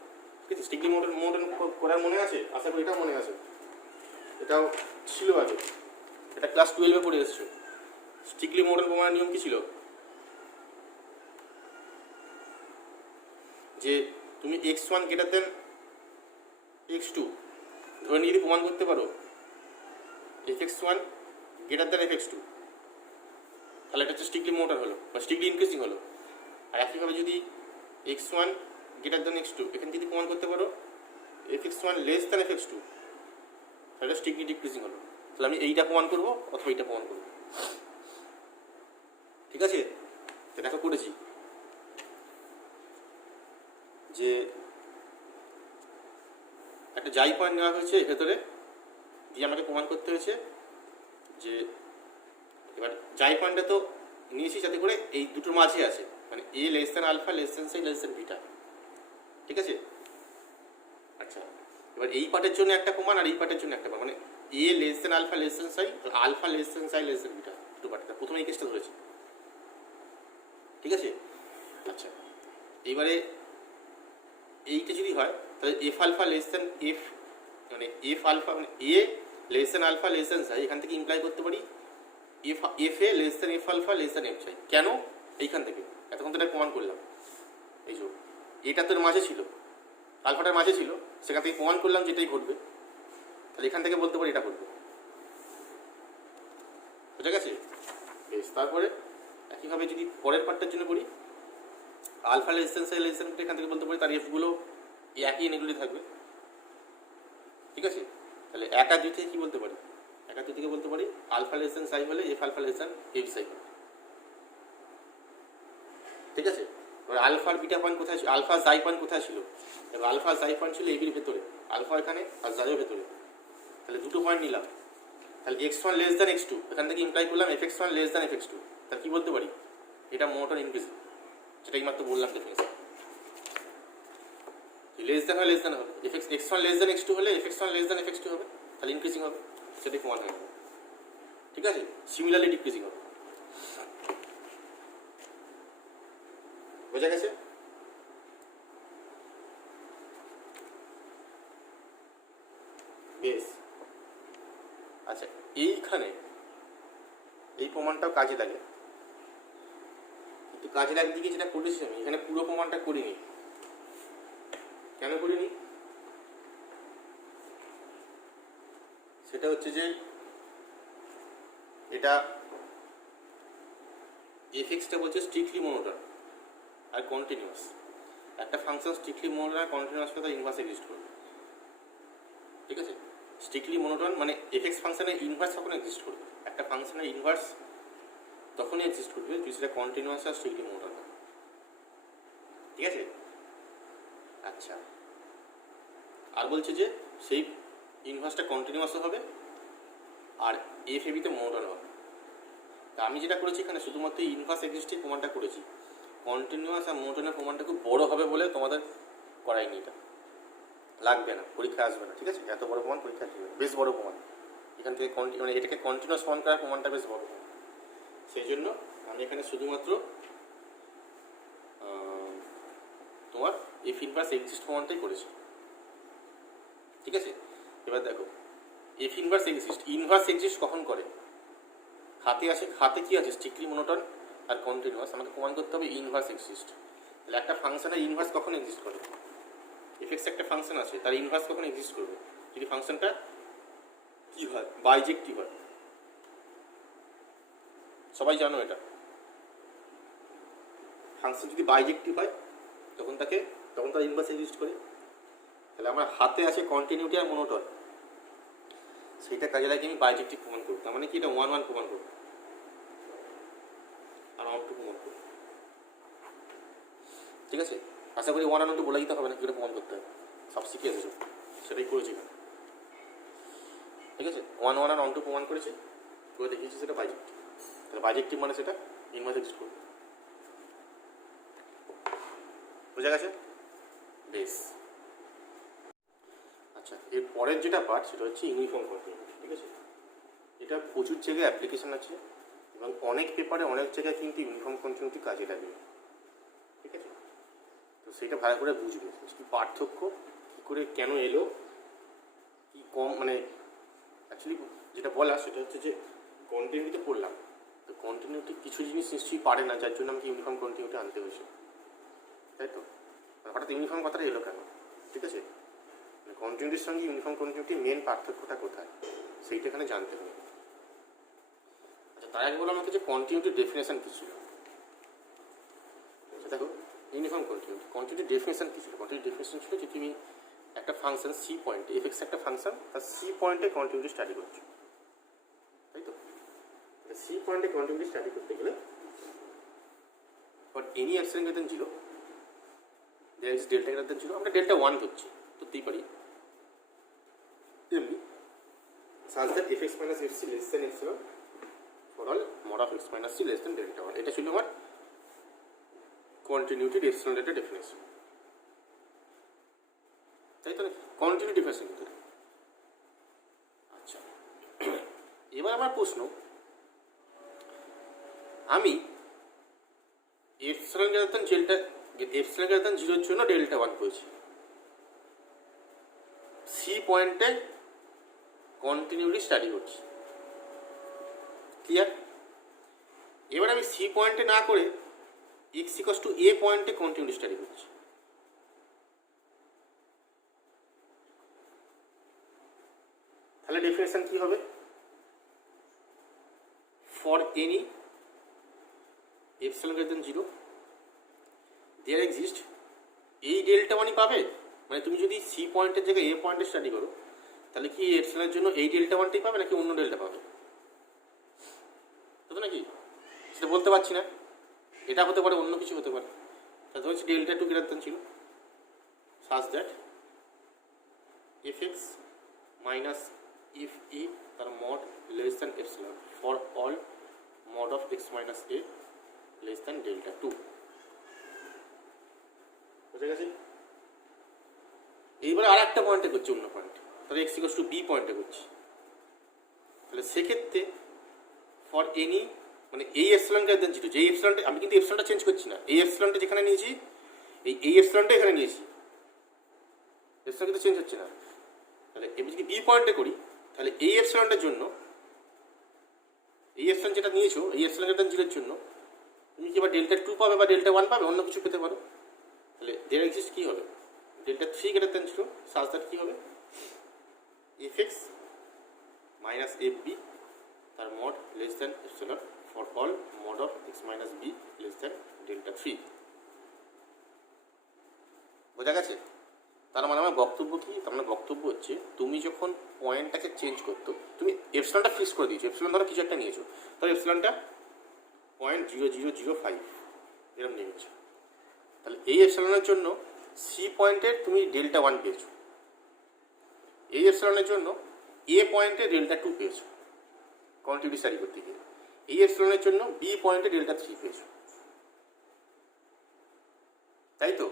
ঠিক আছে। স্ট্রিক্টলি মোনোটোন করার মনে আছে, আশা করি এটাও মনে আছে, এটাও ছিল আগে, এটা ক্লাস 12-এ পড়ে এসছো। স্ট্রিক্টলি মোনোটোন প্রমাণের নিয়ম কি ছিল, যে তুমি x1 গ্রেটার দেন x2 ধরে নিয়ে যদি প্রমাণ করতে পারো fx1 গ্রেটার দেন fx2, তাহলে এটা হচ্ছে স্ট্রিক্টলি মোনোটোন হলো বা স্ট্রিক্টলি ইনক্রিজিং হলো। আর একইভাবে যদি x1 গ্রেটার দেন x2 এখানে যদি প্রমাণ করতে পারো fx1 লেস দেন fx2, তাহলে স্ট্রিক্টলি ডিক্রিজিং হলো। তাহলে আমি এইটা প্রমাণ করবো অথবা এইটা প্রমাণ করবো, ঠিক আছে। দেখো করেছি যে একটা যাই পয়েন্ট নেওয়া হয়েছে ভেতরে দিয়ে আমাকে প্রমাণ করতে হয়েছে যে, এবার যাই পয়েন্টটা তো নিয়েছি যাতে করে এই দুটোর মাঝে আছে, মানে a less than alpha less than psi less then beta, ঠিক আছে। আচ্ছা, এবার এই পার্টের জন্য একটা প্রমাণ আর এই পার্টের জন্য একটা প্রমাণ, মানে a less than alpha less than psi, alpha less than psi less then beta, দুটো পার্টটা প্রথমে এই কেসটা ধরেছি, ঠিক আছে। আচ্ছা, এইবারে এইটা যদি হয় তাহলে F alpha less than f, মানে এফ আলফা মানে a less than alpha less than psi, এখান থেকে ইমপ্লাই করতে পারি এফ এ less than f alpha less than F psi. কেন, এইখান থেকে এতক্ষণ তো এটা প্রমাণ করলাম, এই যে এটা তোর মাঝে ছিল, আলফাটার মাঝে ছিল, সেখান থেকে প্রমাণ করলাম যেটাই ঘটবে, তাহলে এখান থেকে বলতে পারি এটা ঘটবে, বুঝা গেছে। বেশ, তারপরে একইভাবে যদি পরের পার্টটার জন্য করি alpha less than psi less দেন, এখান থেকে বলতে পারি তার এফগুলো একই এনগুলি থাকবে, ঠিক আছে। তাহলে এক আর দুই থেকে কী বলতে পারি, এক আর দুই থেকে বলতে পারি আলফা লেস দেন সাই হলে F alpha less than F psi, ঠিক আছে। এবার আলফার বিটা পয়েন্ট কোথায় ছিল, আলফা জাই পয়েন্ট কোথায় ছিল, এবার আলফা জাই পয়েন্ট ছিল এবির ভেতরে, আলফা এখানে আর জাইও ভেতরে, তাহলে দুটো পয়েন্ট নিলাম, তাহলে x1 লেস দেন x2 এখান থেকে ইমপ্লাই করলাম fx1 লেস দেন fx2, তাহলে কী বলতে পারি এটা মোনোটোন ইনক্রিজিং, যেটাই মাত্র বললাম ডেফিনেশন, লেস দেন হয় লেস দেন হবে, x1 লেস দেন x2 হলে fx1 লেস দেন fx2 হবে, তাহলে ইনক্রিজিং হবে, সেটাই প্রমাণ হয়ে যাবে, ঠিক আছে। সিমিলারলি ডিক্রিজিং হবে, বোঝা গেছে। বেশ, আচ্ছা এইখানে এই প্রমাণটাও কাজে লাগে, কিন্তু কাজে লাগতে গিয়ে যেটা করেছি আমি এখানে পুরো প্রমাণটা করিনি। কেন করিনি, সেটা হচ্ছে যে এটা এফএক্সটা বলছে স্ট্রিক্টলি মোনোটন আর কন্টিনিউয়াস। একটা ফাংশন স্ট্রিক্টলি মোনোটন আর কন্টিনিউয়াস তার ইনভার্স এক্সিস্ট করবে, ঠিক আছে? স্ট্রিক্টলি মোনোটন মানে এফএক্স ফাংশনের ইনভার্স তখন এক্সিস্ট করবে, একটা ফাংশনের ইনভার্স তখনই এক্সিস্ট করবে যদি সেটা কন্টিনিউয়াস আর স্ট্রিক্টলি মোনোটন হয়, ঠিক আছে? আচ্ছা, আর বলছে যে সেই ইনভার্সটা কন্টিনিউয়াসও হবে আর এফ এবিতে মোনোটন হবে। তা আমি যেটা করেছি এখানে শুধুমাত্র ইনভার্স এক্সিস্টের প্রমাণটা করেছি, কন্টিনিউয়াস আর মোনোটনের প্রমাণটা খুব বড় হবে বলে তোমাদের করাইনি, এটা লাগবে না, পরীক্ষা আসবে না, ঠিক আছে? এত বড় প্রমাণ পরীক্ষা আসবে, বেশ বড় প্রমাণ। এখান থেকে মানে এটাকে কন্টিনিউয়াস প্রমাণ করার প্রমাণটা বেশ বড়, সেই জন্য আমি এখানে শুধুমাত্র তোমার এফ ইনভার্স এক্সিস্ট প্রমাণটাই করেছি, ঠিক আছে? এবার দেখো এফ ইনভার্স এক্সিস্ট কখন করে? হাতে কি আছে? স্ট্রিক্টলি মোনোটন আর কন্টিনিউয়াস। আমাকে প্রমাণ করতে হবে ইনভার্স এক্সিস্ট। তাহলে একটা ফাংশনের ইনভার্স কখন এক্সিস্ট করে? এফএক্স একটা ফাংশন আছে, তার ইনভার্স কখন এক্সিস্ট করবে? যদি ফাংশনটা কি হয়? বাইজেক্টিভ হয়। সবাই জানো এটা। ফাংশন যদি বাইজেক্টিভ হয় তখন তার ইনভার্স এক্সিস্ট করে। তাহলে আমার হাতে আছে কন্টিনিউটি আর মোনোটন, সেইটা কাজে লাগিয়ে আমি বাইজেক্টিভ প্রমাণ করতাম, মানে কি এটা 1-1 প্রমাণ করতাম আর 1-2 প্রমাণ করতাম, ঠিক আছে? আশা করি 1 আর 2 বলে দিতে হবে না, কি করে প্রমাণ করতে হবে, সব শিখে এসেছো, সেটাই করেছি, ঠিক আছে? 1-1 আর 1-2 প্রমাণ করেছি, করে দেখিয়েছি সেটা বাইজেক্টিভ। তাহলে বাইজেক্টিভ মানে সেটা ইনভার্স এক্সিস্ট করবে, বোঝা গেছে? বেশ। আচ্ছা, এর পরের যেটা পার্ট সেটা হচ্ছে ইউনিফর্ম কন্টিনিউটি, ঠিক আছে? এটা প্রচুর জায়গায় অ্যাপ্লিকেশন আছে এবং অনেক পেপারে অনেক জায়গায় কিন্তু ইউনিফর্ম কন্টিনিউটি কাজে লাগবে, ঠিক আছে? তো সেটা ভালো করে বুঝবে কি পার্থক্য, কী করে কেন এলো, কি কম, মানে অ্যাকচুয়ালি যেটা বলা সেটা হচ্ছে যে কন্টিনিউটিতে পড়লাম, তো কন্টিনিউটি কিছু জিনিস নিশ্চয়ই পারে না, যার জন্য আমাকে ইউনিফর্ম কন্টিনিউটি আনতে হয়েছে, তাই তো? হঠাৎ ইউনিফর্ম কথাটা এলো কেন, ঠিক আছে? কন্টিনিউটির সঙ্গে ইউনিফর্ম কন্টিনিউটির মেন পার্থক্যটা কোথায় সেইটা এখানে জানতে হবে। আচ্ছা, তার আগে বললাম আমাকে যে কন্টিনিউটির ডেফিনেশন কী ছিল। আচ্ছা দেখো, ইউনিফর্ম কন্টিনিউটির ডেফিনেশন কী ছিল? কন্টিনিউটির ডেফিনেশন ছিল যে তুমি একটা ফাংশন সি পয়েন্টে, এফএক্স একটা ফাংশন, তার সি পয়েন্টে কন্টিনিউটি স্টাডি করছো, তাই তো? সি পয়েন্টে কন্টিনিউটি স্টাডি করতে গেলে for any epsilon greater than 0 there is delta greater than 0, আমরা ডেল্টা 1 ধরছি, ধরতেই পারি এমনি, such that fx minus fc less than epsilon for all mod of x minus c less than delta 1. এটা ছিল আমার কন্টিনিউটির এপসিলন ডেল্টা ডেফিনেশন, তাই তো? কন্টিনিউটি ডেফিনেশন কিন্তু। আচ্ছা, এবার আমার প্রশ্ন, আমি এপসিলন গ্রেটার দেন 0 জন্য ডেল্টা 1 পেয়েছি, সি পয়েন্টে কন্টিনিউটি স্টাডি করছি, ক্লিয়ার? এবার আমি সি পয়েন্টে না করে এক্স ইকুয়ালস টু এ পয়েন্টে কন্টিনিউটি স্টাডি করছি, তাহলে ডেফিনেশন কি হবে? For any epsilon greater than 0 there exist, এই ডেল্টা 1ই পাবে, মানে তুমি যদি সি পয়েন্টের জায়গায় এ পয়েন্টে স্টাডি করো তাহলে কি এপসিলনের জন্য এই ডেল্টা 1টাই পাবে নাকি অন্য ডেল্টা পাবে? তো নাকি সেটা বলতে পারছি না, এটা হতে পারে, অন্য কিছু হতে পারে। তাহলে হচ্ছে delta 2 greater than 0 such that fx minus if e তার mod less than epsilon for all mod of x minus a less than delta 2, বুঝে গেছে? এইবার আর একটা পয়েন্টে করছি, অন্য পয়েন্টে, তাহলে এক্স ইকুয়ালস টু বি পয়েন্টে করছি, তাহলে সেক্ষেত্রে ফর এনি, মানে এই এপসিলন গ্রেটার দেন 0, যেই এপসিলনটা, আমি কিন্তু এপসিলনটা চেঞ্জ করছি না, এই এপসিলনটা যেখানে নিয়েছি এই এপসিলনটা এখানে নিয়েছি, এপসিলন কিন্তু চেঞ্জ হচ্ছে না। তাহলে আমি যদি বি পয়েন্টে করি তাহলে এই এপসিলনটার জন্য, এই এপসিলন যেটা নিয়েছো এই এপসিলন গ্রেটার দেন 0 জন্য তুমি কি এবার ডেল্টা 2 পাবে বা ডেল্টা 1 পাবে, অন্য কিছু পেতে পারো। তাহলে দেয়ার এক্সিস্ট কী হবে? ডেল্টা 3 গ্রেটার দেন 0 সাজ দ্যাট কী হবে? fx মাইনাস এফ বি তার mod less than epsilon for all mod of X minus B less than delta three. বোঝা গেছে? তার মানে আমার বক্তব্য কি? তার মানে বক্তব্য হচ্ছে তুমি যখন পয়েন্টটাকে চেঞ্জ করতো, তুমি এপসিলনটা ফিক্স করে দিয়েছো, এপসিলন ধরো কিছু একটা নিয়েছো, তাহলে এপসিলনটা 0.0005 এরকম নিয়েছো, তাহলে এই এপসিলনের জন্য সি পয়েন্টের তুমি ডেল্টা 1 পেয়েছো, এই এপসিলনের জন্য এ পয়েন্টে ডেল্টা 2 পেয়েছো কোয়ান্টিটি স্টাডি করতে গিয়ে, এই এপসিলনের জন্য বি পয়েন্টে ডেল্টা 3 পেয়েছো, তাই তো?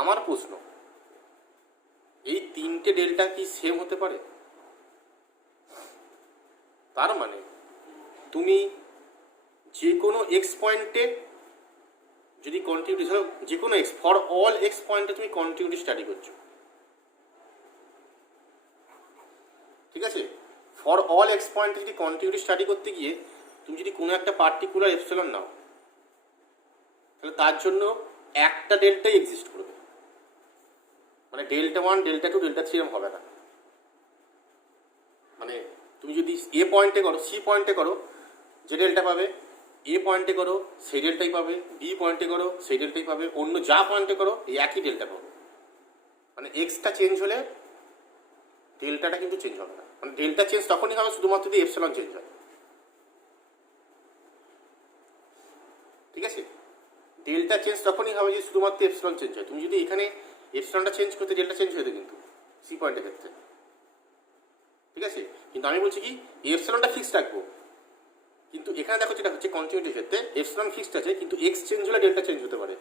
আমার প্রশ্ন, এই তিনটে ডেল্টা কি সেম হতে পারে? তার মানে তুমি যে কোনো এক্স পয়েন্টে যদি কন্টিনিউটি ধরো, যে কোনো এক্স, ফর অল এক্স পয়েন্টে তুমি কন্টিনিউটি স্টাডি করছো, ঠিক আছে? ফর অল এক্স পয়েন্টে যদি কন্টিনিউটি স্টাডি করতে গিয়ে তুমি যদি কোনো একটা পার্টিকুলার এপসিলন নাও, তাহলে তার জন্য একটা ডেল্টাই এক্সিস্ট করবে, মানে ডেল্টা 1 ডেল্টা 2 ডেল্টা 3 এরকম হবে না। মানে তুমি যদি এ পয়েন্টে করো, সি পয়েন্টে করো, যে ডেল্টা পাবে, এ পয়েন্টে করো সেই ডেল্টাই পাবে, বি পয়েন্টে করো সেই ডেল্টাই পাবে, অন্য যা পয়েন্টে করো এই একই ডেল্টা পাবে। মানে এক্সটা চেঞ্জ হলে ডেল্টাটা কিন্তু চেঞ্জ হবে না। মানে ডেল্টা চেঞ্জ তখনই হবে শুধুমাত্র যদি এপসিলন চেঞ্জ হয়, ঠিক আছে? ডেল্টা চেঞ্জ তখনই হবে যদি শুধুমাত্র এপসিলন চেঞ্জ হয়। তুমি যদি এখানে এপসিলনটা চেঞ্জ করতে ডেল্টা চেঞ্জ হয়ে যেত কিন্তু সি পয়েন্টের ক্ষেত্রে, ঠিক আছে? কিন্তু আমি বলছি কি এপসিলনটা ফিক্সড রাখবো, কিন্তু এখানে দেখো যেটা হচ্ছে কন্টিনিউটির ক্ষেত্রে এপসিলন ফিক্সড আছে, কিন্তু এক্স চেঞ্জ হলে ডেল্টা চেঞ্জ হতে পারে,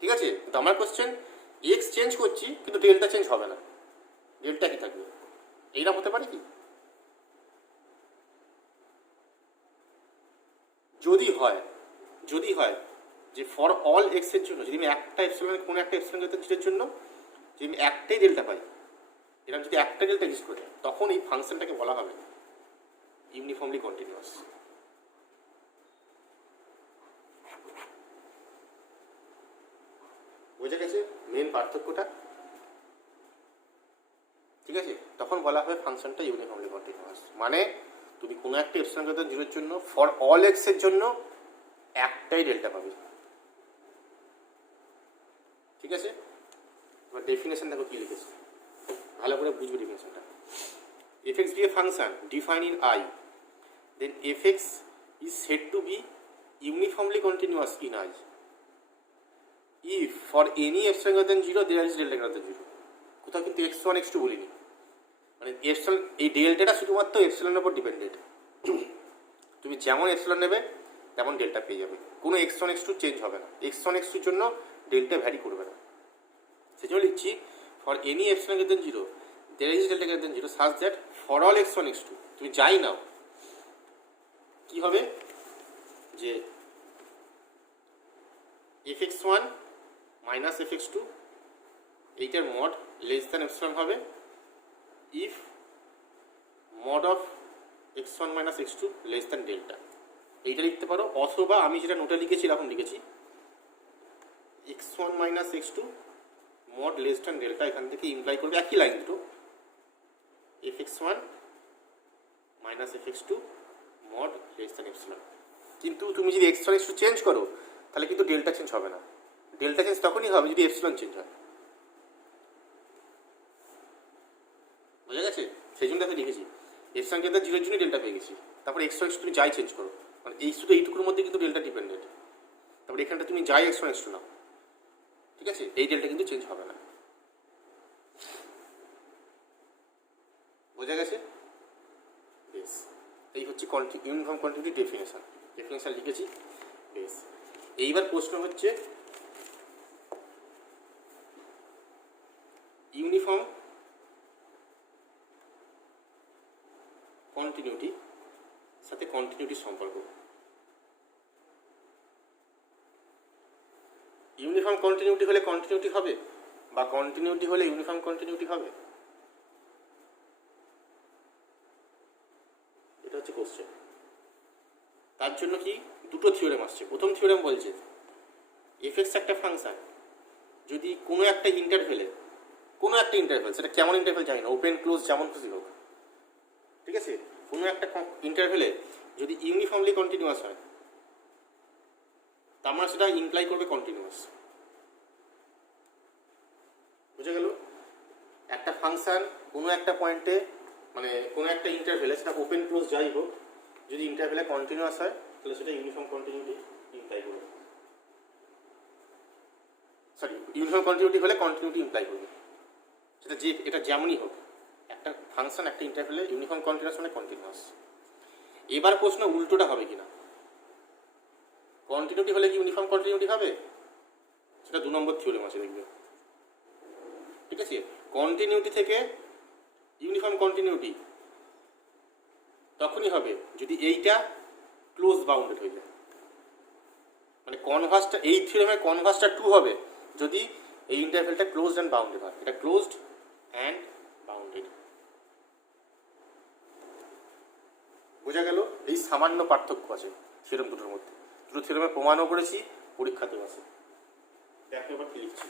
ঠিক আছে? তো আমার কোশ্চেন, এক্স চেঞ্জ করছি কিন্তু ডেল্টা চেঞ্জ হবে না, ডেল্টা কি থাকবে? এইরকম হতে পারে কি? যদি হয় যে ফর অল এক্স এর জন্য যদি আমি একটা এপসিলন, কোনো একটা এপসিলন জিরোর জন্য যদি আমি একটাই ডেল্টা পাই, এরকম যদি একটা ডেল্টা এক্সিস্ট করে, তখন এই ফাংশনটাকে বলা হবে ইউনিফর্মলি কন্টিনিউয়াস। বোঝা গেছে মেন পার্থক্যটা? ঠিক আছে, তখন বলা হবে ফাংশনটা ইউনিফর্মলি কন্টিনিউয়াস। মানে তুমি কোনো একটা এপসিলন জিরোর জন্য ফর অল এক্স এর জন্য একটাই ডেল্টা পাবে, ঠিক আছে? এবার ডেফিনেশন দেখো কি লিখেছে, ভালো করে বুঝবে ডেফিনেশনটা। F x be a function define in I, then f x is said to be uniformly continuous in I if for any epsilon greater than 0 there is delta greater than 0। কোথাও কিন্তু x1 x2 বলিনি, মানে epsilon, এই ডেল্টাটা শুধুমাত্র এপসিলনের উপর dependent. তুমি যেমন epsilon নেবে তেমন ডেল্টা পেয়ে যাবে, কোনো x1 x2 চেঞ্জ হবে না, x1 x2 জন্য ডেল্টা ভ্যারি করবে না। সেজন্য লিখছি for any epsilon greater than 0 there is delta greater than 0 such that for all x1 x2, তুমি যাই নাও কি হবে যে fx1 মাইনাস fx2 এইটার মড লেস দ্যান এপসিলন হবে if mod of x1 minus x2 less than delta. এইটা লিখতে পারো, অথবা আমি যেটা নোটে লিখেছি এরকম লিখেছি x1 minus x2 mod less than delta, এখান থেকে ইমপ্লাই করবে একই লাইন দুটো, fx1 minus fx2 mod less than epsilon. কিন্তু তুমি যদি x1 x2 চেঞ্জ করো তাহলে কিন্তু ডেল্টা চেঞ্জ হবে না, ডেল্টা চেঞ্জ তখনই হবে যদি এপসিলন চেঞ্জ হয়। বোঝা গেছে? সেই জন্য আমি লিখেছি এপসিলন গ্রেটার 0 এর জন্য ডেল্টা পেয়ে গেছি, তারপর x1 x2 তুমি যাই চেঞ্জ করো, মানে এই শুধু এইটুকুর মধ্যে কিন্তু ডেল্টা ডিপেন্ডেন্ট, তারপরে এখানটা তুমি যাই x1 x2 নাও, ঠিক আছে? এই ডেল্টা কিন্তু চেঞ্জ হবে না। বোঝা গেছে? বেশ, এই হচ্ছে ইউনিফর্ম কন্টিনিউটি ডেফিনেশন লিখেছি। বেশ, এইবার প্রশ্ন হচ্ছে ইউনিফর্ম কন্টিনিউটি সাথে কন্টিনিউটির সম্পর্ক। ইউনিফর্ম কন্টিনিউটি হলে কন্টিনিউটি হবে, বা কন্টিনিউটি হলে ইউনিফর্ম কন্টিনিউটি হবে? এটা হচ্ছে কোশ্চেন। তার জন্য কি দুটো থিওরেম আসছে। প্রথম থিওরেম বলছে এফ এক্স একটা ফাংশন যদি কোনো একটা ইন্টারভেলে কোনো একটা ইন্টারভেল, সেটা কেমন ইন্টারভেল জানি না, ওপেন ক্লোজ যেমন খুশি হোক, ঠিক আছে, কোনো একটা ইন্টারভেলে যদি ইউনিফর্মলি কন্টিনিউয়াস হয় তার মানে সেটা ইমপ্লাই করবে কন্টিনিউয়াস। বুঝে গেল? একটা ফাংশন কোনো একটা পয়েন্টে মানে কোনো একটা ইন্টারভেলে, সেটা ওপেন ক্লোজ যাই হোক, যদি ইন্টারভেলে কন্টিনিউয়াস হয় তাহলে সেটা ইউনিফর্ম কন্টিনিউটি ইমপ্লাই করবে। সরি, ইউনিফর্ম কন্টিনিউটি হলে কন্টিনিউটি ইমপ্লাই করবে, সেটা যে এটা যেমনই হোক, একটা ফাংশন একটা ইন্টারভেলে ইউনিফর্ম কন্টিনিউয়াস মানে কন্টিনিউয়াস। এবার প্রশ্ন উল্টোটা হবে কিনা, কন্টিনিউটি হলে কি ইউনিফর্ম কন্টিনিউটি হবে? সেটা 2 নম্বর থিওরেম আছে, দেখবে, ঠিক আছে। কন্টিনিউটি থেকে ইউনিফর্ম কন্টিনিউটি তখনই হবে যদি এইটা ক্লোজ বাউন্ডেড হয়ে যায়, মানে কনভার্সটা, এই থিওরেমের কনভার্সটা 2 হবে যদি এই ইন্টারভেলটা ক্লোজড অ্যান্ড বাউন্ডেড হয়। এটা ক্লোজড অ্যান্ড বাউন্ডেড। বোঝা গেল? এই সামান্য পার্থক্য আছে থিওরেম দুটোর মধ্যে। দুটো থিওরেমে প্রমাণও করেছি, পরীক্ষাতেও আছে। দেখো এবার কি লিখছি।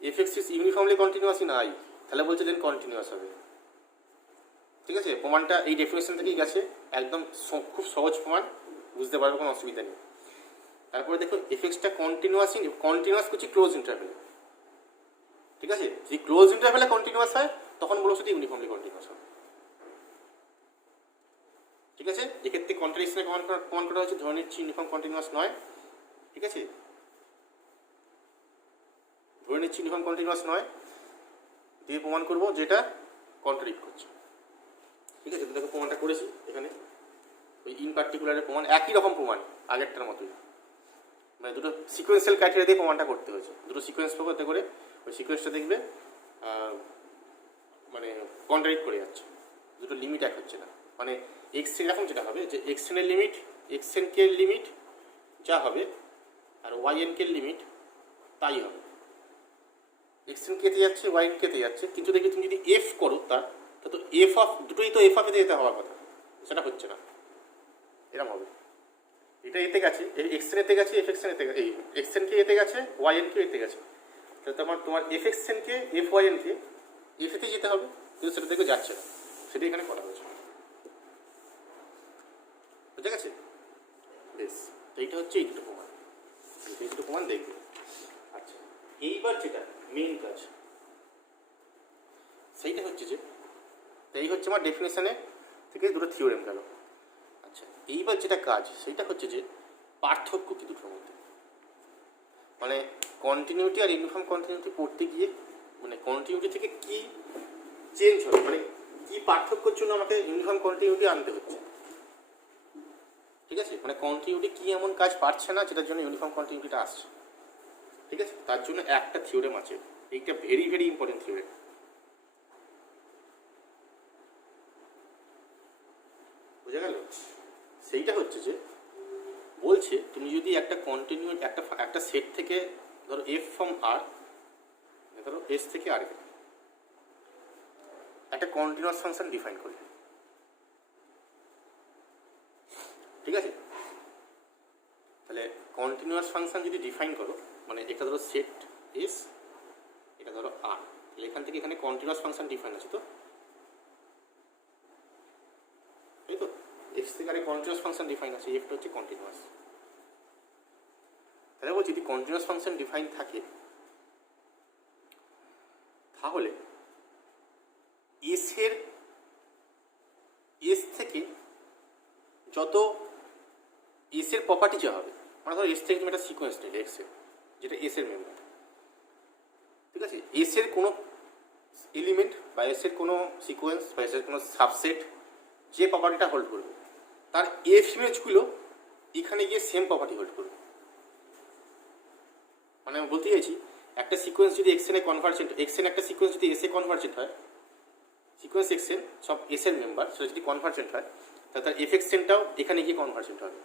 এফ(x) is uniformly continuous in I, তাহলে বলছে দেন কন্টিনিউয়াস হবে, ঠিক আছে। প্রমাণটা এই ডেফিনেশন থেকেই গেছে, একদম খুব সহজ প্রমাণ, বুঝতে পারবে, কোনো অসুবিধা নেই। তারপরে দেখো এফ(x)টা কন্টিনিউয়াস করছি ক্লোজ ইন্টারভেলে, ঠিক আছে। যদি ক্লোজ ইন্টারভেলে কন্টিনিউয়াস হয় তখন বলবো সেটা ইউনিফর্মলি কন্টিনিউয়াস হবে, ঠিক আছে। এক্ষেত্রে কন্ট্রাডিকশনে প্রমাণ করা হয়েছে, ধরে নিচ্ছি ইউনিফর্ম কন্টিনিউয়াস নয়, ঠিক আছে, ধরে নিচ্ছি ইউনিফর্ম কন্টিনিউয়াস নয়, দিয়ে প্রমাণ করবো যেটা কন্ট্রাডিক্ট করছে, ঠিক আছে। তো দেখো প্রমাণটা করেছি এখানে, ওই ইন পার্টিকুলারের প্রমাণ, একই রকম প্রমাণ আগেরটার মতোই, মানে দুটো সিকোয়েন্সিয়াল ক্রাইটেরিয়া দিয়ে প্রমাণটা করতে হয়েছে। দুটো সিকোয়েন্স করতে করে ওই সিকোয়েন্সটা দেখবে মানে কন্ট্রাডিক্ট করে যাচ্ছে, দুটো লিমিট এক হচ্ছে না। মানে এক্সেন এরকম যেটা হবে যে এক্সেনের লিমিট, এক্সএন কে লিমিট যা হবে আর ওয়াইএন কে লিমিট তাই হবে। এক্সএন কেতে যাচ্ছে, ওয়াইএন কেতে যাচ্ছে, কিন্তু দেখি তুমি যদি এফ করো তার, তো এফ অফ দুটোই তো এফ অফ এতে যেতে হওয়ার কথা, সেটা হচ্ছে না, এরকম হবে। এটা এতে গেছে, এক্সএন এতে গেছে, এফ এক্সএন এতে গেছে, এই এক্সএন কে এতে গেছে, ওয়াইএন কে এতে গেছে, তাহলে তোমার F XN K F YN K F এতে যেতে হবে, কিন্তু সেটা দেখে যাচ্ছে না, সেটা এখানে করা হয়েছে, বুঝে গেছে? বেশ, তো এইটা হচ্ছে এই দুটো প্রমাণ, এই দুটো প্রমাণ দেখবে। আচ্ছা, এইবার যেটা মেইন কাজ সেইটা হচ্ছে যে, এই হচ্ছে আমার ডেফিনেশনে থেকে দুটো থিওরেম গেল। আচ্ছা, এইবার যেটা কাজ সেইটা হচ্ছে যে পার্থক্য কি দুটোর মধ্যে, মানে কন্টিনিউটি আর ইউনিফর্ম কন্টিনিউটি পড়তে গিয়ে মানে কন্টিনিউটি থেকে কি চেঞ্জ হবে, মানে কি পার্থক্যের জন্য আমাকে ইউনিফর্ম কন্টিনিউটি আনতে হচ্ছে, ঠিক আছে। মানে কন্টিনিউটি কি এমন কাজ পারছে না যেটার জন্য ইউনিফর্ম কন্টিনিউটিটা আসছে, ঠিক আছে। তার জন্য একটা থিওরেম আছে, এইটা ভেরি ভেরি ইম্পর্টেন্ট থিওরেম। বুঝে গেল? সেইটা হচ্ছে যে বলছে তুমি যদি একটা কন্টিনিউ একটা সেট থেকে ধরো এফ ফ্রম আর, ধরো এস থেকে আর একটা কন্টিনিউয়াস ফাংশন ডিফাইন করলে, ঠিক আছে। তাহলে কন্টিনিউয়াস ফাংশন যদি ডিফাইন করো, মানে এটা ধরো সেট এস, এটা ধরো আর, তাহলে এখান থেকে এখানে কন্টিনিউয়াস ফাংশন ডিফাইন আছে, তো এই তো এক্স থেকে আরে কন্টিনিউয়াস ফাংশন ডিফাইন আছে, এফটা হচ্ছে কন্টিনিউয়াস। তাহলে বলছি যদি কন্টিনিউয়াস ফাংশন ডিফাইন থাকে তাহলে এস থেকে যত এসের প্রপার্টি যা হবে, মানে ধরো এস থেকে তুমি একটা সিকোয়েন্স নিলে এক্সের, যেটা এসের মেম্বার, ঠিক আছে। এসের কোনো এলিমেন্ট বা এসের কোনো সিকোয়েন্স বা এসের কোনো সাবসেট যে প্রপার্টিটা হোল্ড করবে, তার এফ ইমেজগুলো এখানে গিয়ে সেম প্রপার্টি হোল্ড করবে। মানে আমি বলতে চাইছি একটা সিকোয়েন্স যদি এক্সেনে কনভার্জেন্ট, এক্সেন একটা সিকোয়েন্স যদি এসে কনভার্জেন্ট হয়, সিকোয়েন্স এক্সেন সব এসের মেম্বার, সেটা যদি কনভার্জেন্ট হয় তাহলে তার এফ এক্সেনটাও এখানে গিয়ে কনভার্জেন্ট হবে।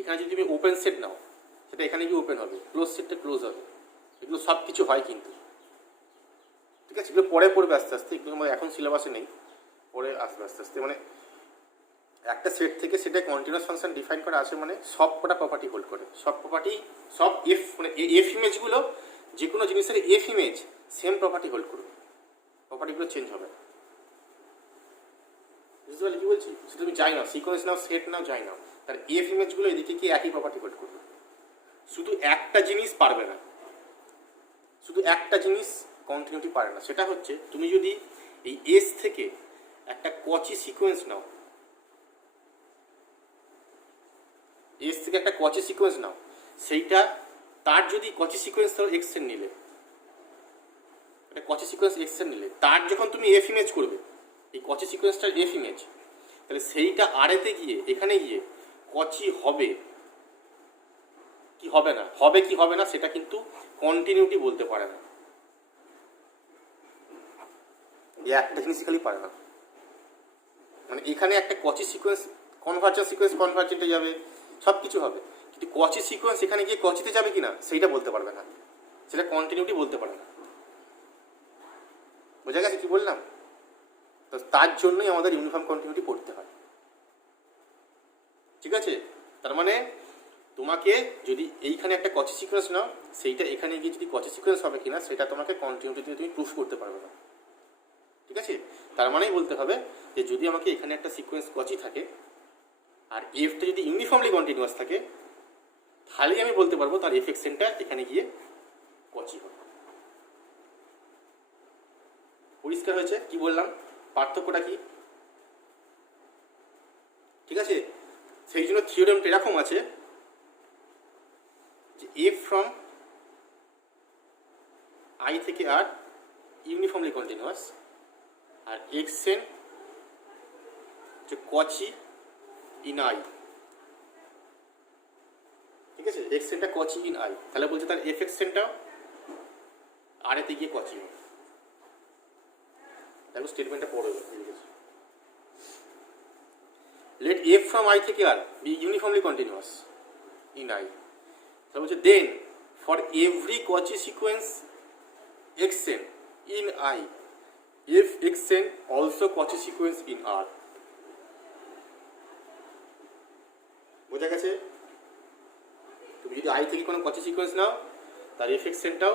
এখানে যদি তুমি ওপেন সেট নাও সেটা এখানে গিয়ে ওপেন হবে, ক্লোজ সেটটা ক্লোজ হবে, এগুলো সব কিছু হয় কিন্তু, ঠিক আছে। এগুলো পরে পড়বে আস্তে আস্তে, এগুলো আমার এখন সিলেবাসে নেই, পরে আসবে আস্তে আস্তে। মানে একটা সেট থেকে সেটা কন্টিনিউয়াস ফাংশন ডিফাইন করা আছে, মানে সব কটা প্রপার্টি হোল্ড করে, সব প্রপার্টি সব এফ মানে এফ ইমেজগুলো যে কোনো জিনিসের F image same property hold করবে, প্রপার্টিগুলো চেঞ্জ হবে না। বুঝতে পারলে কি বলছি? সেটা তুমি যাই নাও, সিকোয়েন্স নাও, সেট নাও, যাই নাও, তার এফ ইমেজগুলো এদিকে কি একই প্রপার্টি হোল্ড করবে। শুধু একটা জিনিস পারবে না, শুধু একটা জিনিস কন্টিনিউটি পারে না, সেটা হচ্ছে তুমি যদি এই এস থেকে একটা কচি সিকোয়েন্স নাও, এস থেকে একটা কচি সিকোয়েন্স নাও, সেইটা তার যদি কচি সিকোয়েন্স ধরো এক্সেন নিলে, একটা কচি সিকোয়েন্স এক্সেন নিলে, তার যখন তুমি এফ ইমেজ করবে, এই কচি সিকোয়েন্সটার এফ ইমেজ, তাহলে সেইটা আরেতে গিয়ে এখানে গিয়ে কচি হবে কি হবে না, হবে কি হবে না সেটা কিন্তু কন্টিনিউটি বলতে পারে না, একটা জিনিস খালি পারে না। মানে এখানে একটা কচি সিকোয়েন্স কনভার্জেন্টে যাবে, সব কিছু হবে, কিন্তু কচি সিকোয়েন্স এখানে গিয়ে কচিতে যাবে কিনা সেইটা বলতে পারবে না, সেটা কন্টিনিউটি বলতে পারে না। বোঝা গেছে কি বললাম? তো তার জন্যই আমাদের ইউনিফর্ম কন্টিনিউটি পড়তে হয়। ঠিক আছে, তার মানে তোমাকে যদি এইখানে একটা কচি সিকোয়েন্স নাও, সেইটা এখানে গিয়ে যদি কচি সিকোয়েন্স হবে কিনা সেটা তোমাকে কন্টিনিউটি দিয়ে তুমি প্রুফ করতে পারবে না। ঠিক আছে, তার মানেই বলতে হবে যে যদি আমাকে এখানে একটা সিকোয়েন্স কচি থাকে আর এফটা যদি ইউনিফর্মলি কন্টিনিউয়াস থাকে, তাহলেই আমি বলতে পারবো তার এফ এক্সেনটা এখানে গিয়ে কচি হবে। পরিষ্কার হয়েছে কি বললাম? পার্থক্যটা কি? ঠিক আছে, সেই জন্য থিওরেমটা এরকম আছে যে এফ ফ্রম আই থেকে আর ইউনিফর্মলি কন্টিনিউয়াস, আর এক্সেন যে কচি ইন আই। ঠিক আছে, এক্সেনটা কচি ইন আই, তাহলে বলছে তার এফ এক্সেনটাও আর এতে গিয়ে কচি হবে। দেখো স্টেটমেন্টটা পড়ে গেছে, লেট এফ ফ্রম আই থেকে R be uniformly continuous in I, তাহলে বলছে then for every Cauchy sequence x n in I f x n also Cauchy sequence in R. বোঝা গেছে? তুমি যদি আই থেকে কোনো কচি সিকোয়েন্স নাও, তার এফ এক্সেনটাও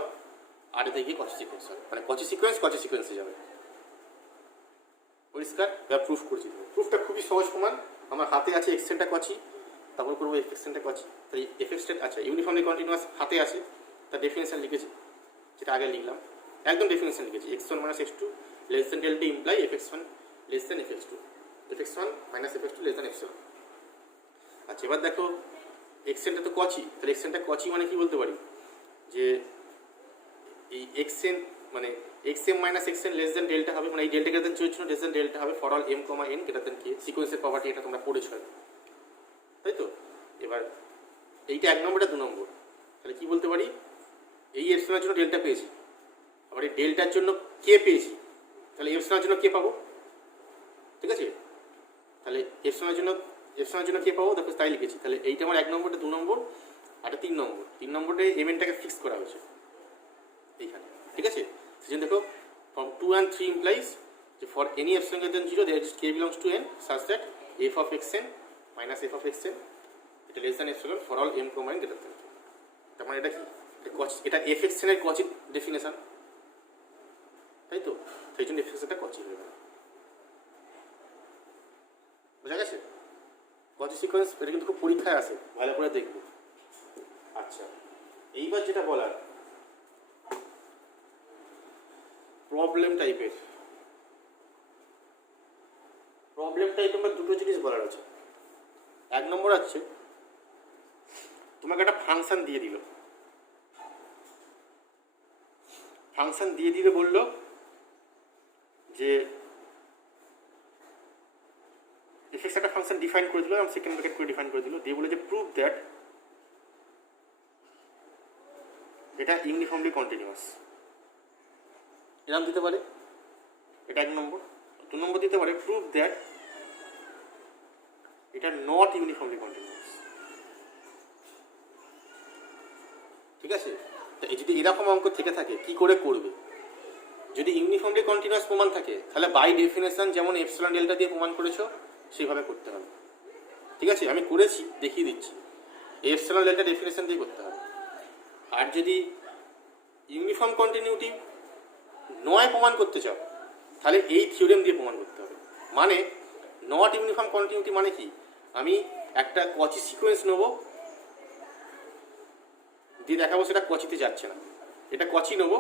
আর এতে গিয়ে কচি সিকোয়েন্স হবে, মানে কচি সিকোয়েন্সে যাবে। পরিষ্কার? এবার প্রুফ করছি। প্রুফটা খুবই সহজ প্রমাণ। আমার হাতে আছে এক্সেনটা কচি, তারপর করবো এফ এক্সেনটা কচি, তাই এফ এক্সেন আচ্ছা ইউনিফর্মলি কন্টিনিউয়াস হাতে আছে, তার ডেফিনেশন লিখেছি, যেটা আগে লিখলাম, একদম ডেফিনেশন লিখেছি, x1 minus x2 less than delta imply fx1 less than fx2, fx1 minus fx2 less than epsilon। আচ্ছা এবার দেখো এক্সেনটা তো কচি, তাহলে এক্সেনটা কচি মানে কি বলতে পারি যে এই এক্সেন মানে xm minus xn less than delta হবে, মানে এই ডেল্টা গ্রেটার দেন চলছিল লেস দেন ডেল্টা হবে for all m comma n greater than k। সিকোয়েন্সের প্রপার্টি এটা তোমরা পড়েছো, তাই তো? এবার এইটা 1 নম্বরটা 2 নম্বর, তাহলে কি বলতে পারি, এই এপসিলনের জন্য ডেল্টা পেয়েছি, আবার এই ডেল্টার জন্য কে পেয়েছি, তাহলে এপসিলনের জন্য কে পাবো? ঠিক আছে, তাহলে এপসিলনের জন্য কে পাবো, দেখো তাই লিখেছি। তাহলে এইটা আমার 1 নম্বরটা 2 নম্বর, আর 3 নম্বর। 3 নম্বরে এমএনটাকে ফিক্স করা হয়েছে এইখানে। ঠিক আছে, সেজন্য দেখো from 2 and 3 implies যে for any epsilon greater than 0 there is k belongs to n such that f of xn minus f of xn এটা less than epsilon for all m comma n greater than k। তার মানে এটা কি, এটা f xn এর কচি definition, তাই তো? সেই জন্য f xnটা কচি হয়ে গেল। বোঝা গেছে? কচি সিকোয়েন্স এটা কিন্তু খুব পরীক্ষায় আসে, ভালো করে দেখবো। আচ্ছা এইবার যেটা বলার প্রবলেম টাইপের আমার দুটো জিনিস বলার আছে। 1 নম্বর আছে তোমাকে একটা ফাংশন দিয়ে দিল, বললো যে এফএক্স একটা ফাংশন ডিফাইন করে দিল, আমি সেকেন্ড ব্র্যাকেট করে ডিফাইন করে দিল, দিয়ে বলে যে প্রুভ দ্যাট এটা ইউনিফর্মলি কন্টিনিউয়াস। এরকম দিতে পারে, এটা 1 নম্বর। 2 নম্বর দিতে পারে প্রুভ দ্যাট এটা নট ইউনিফর্মলি কন্টিনিউয়াস। ঠিক আছে, এই যদি এরকম অঙ্ক থেকে থাকে কি করে করবে? যদি ইউনিফর্মলি কন্টিনিউয়াস প্রমাণ থাকে তাহলে বাই ডেফিনেশন যেমন এপসিলন ডেল্টা দিয়ে প্রমাণ করেছো সেইভাবে করতে হবে। ঠিক আছে, আমি করেছি দেখিয়ে দিচ্ছি, এপসিলন ডেল্টা ডেফিনেশন দিয়ে করতে হবে। আর যদি ইউনিফর্ম কন্টিনিউটি নয় প্রমাণ করতে চাও, তাহলে এই থিওরেম দিয়ে প্রমাণ করতে হবে। মানে নট ইউনিফর্ম কন্টিনিউটি মানে কি, আমি একটা কচি সিকোয়েন্স নেব, দিয়ে দেখাবো সেটা কচিতে যাচ্ছে না, এটা কচি নেব,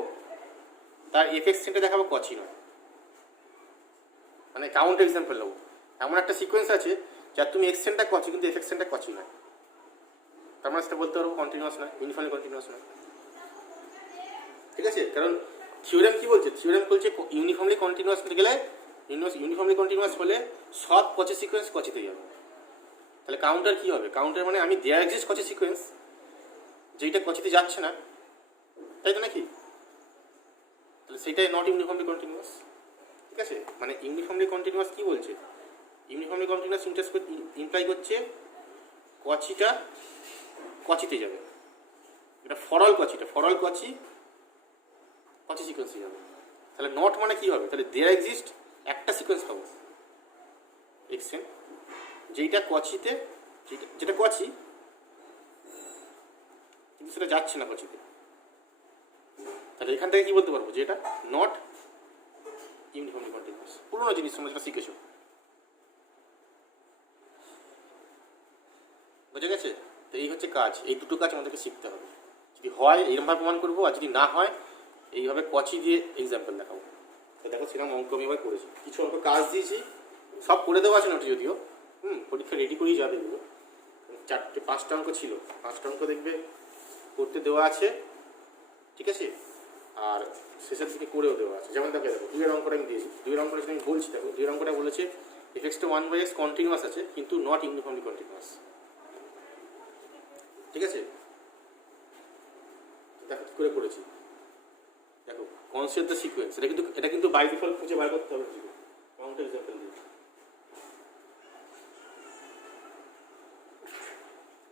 তার এফএক্সেন্টে দেখাবো কচি নয়। মানে কাউন্ট এক্সাম্পল নেবো, এমন একটা সিকোয়েন্স আছে যার তুমি এক্সেন্টটা কচি কিন্তু এফএক্সেন্টটা কচি নয়, তার মানে সেটা বলতে পারবো কন্টিনিউয়াস নয়, ইউনিফর্মলি কন্টিনিউয়াস নয়। ঠিক আছে, কারণ থিওরেম কি বলছে, থিওরেম বলছে ইউনিফর্মলি কন্টিনিউয়াস হতে গেলে, ইউনিফর্মলি কন্টিনিউয়াস হলে সব কচি সিকোয়েন্স কচিতে যাবে। তাহলে কাউন্টার কি হবে, কাউন্টার মানে আমি দেয়ার এক্সিস্ট কচি সিকোয়েন্স যেইটা কচিতে যাচ্ছে না, তাই তো নাকি, তাহলে সেইটাই নট ইউনিফর্মলি কন্টিনিউয়াস। ঠিক আছে, মানে ইউনিফর্মলি কন্টিনিউয়াস কি বলছে, ইউনিফর্মলি কন্টিনিউয়াস ইমপ্লাই করছে কচিটা কচিতে যাবে, এটা ফরল কচিটা, ফরল কচি কচি সিকোয়েন্সে যাবে। তাহলে নট মানে কি হবে, তাহলে দেয়ার এক্সিস্ট একটা সিকোয়েন্স পাবো এক্সেন যেইটা কচিতে, যেটা কচি কিন্তু সেটা যাচ্ছে না কচিতে, তাহলে এখান থেকে কি বলতে পারবো যে এটা নট ইউনিফর্মলি কন্টিনিউয়াস। পুরোনো জিনিস তোমরা যেটা শিখেছো, বুঝে গেছে? তো এই হচ্ছে কাজ, এই দুটো কাজ আমাদেরকে শিখতে হবে। যদি হয় এইরকমভাবে প্রমাণ করবো, আর যদি না হয় এইভাবে কচি দিয়ে এক্সাম্পল দেখাবো। তো দেখো সেরকম অঙ্ক আমি এবার করেছি, কিছু অঙ্ক কাজ দিয়েছি, সব করে দেওয়া আছে নোটে যদিও, পরীক্ষা রেডি করেই যাবে এগুলো। 5টা অঙ্ক ছিল, 5টা অঙ্ক দেখবে করতে দেওয়া আছে, ঠিক আছে, আর শেষের দিকে করেও দেওয়া আছে। যেমন দেখো 2-এর অঙ্কটা আমি দিয়েছি, 2-এর অঙ্কটা আমি বলছি, দেখো 2-এর অঙ্কটা বলেছে এফএক্সটা 1/x কন্টিনিউয়াস আছে কিন্তু নট ইউনিফর্মলি কন্টিনিউয়াস। ঠিক আছে, দেখো কী করে করেছি, দেখো কনসিডার দ্য সিকোয়েন্স, এটা কিন্তু বাই ডিফল্ট খুঁজে বার করতে হবে, কাউন্ট এক্সাম্পল দিয়ে,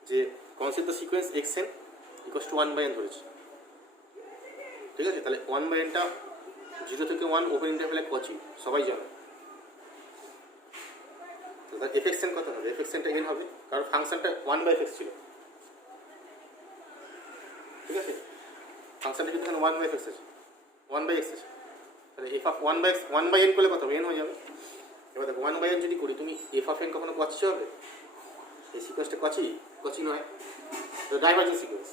যে consider the sequence xn equals to 1/n ধরেছি। ঠিক আছে, তাহলে 1/nটা 0 থেকে 1 ওপেন ইন্টারভ্যালে কচি, সবাই জানো। তাহলে এফএক্সএন কত হবে, এফএক্সএনটা n হবে, কারণ ফাংশনটা 1/x ছিল। ঠিক আছে, ফাংশনটা কিন্তু এখানে 1/x আছে, 1/x আছে, তাহলে এফ অফ 1/n করলে কত হবে, n হয়ে যাবে। এবার দেখো 1/n যদি করি, তুমি এফ অফ n কখনো কচি হবে, এই সিকোয়েন্সটা কচি নয়, তো ডাইভার্জেন্ট সিকোয়েন্স,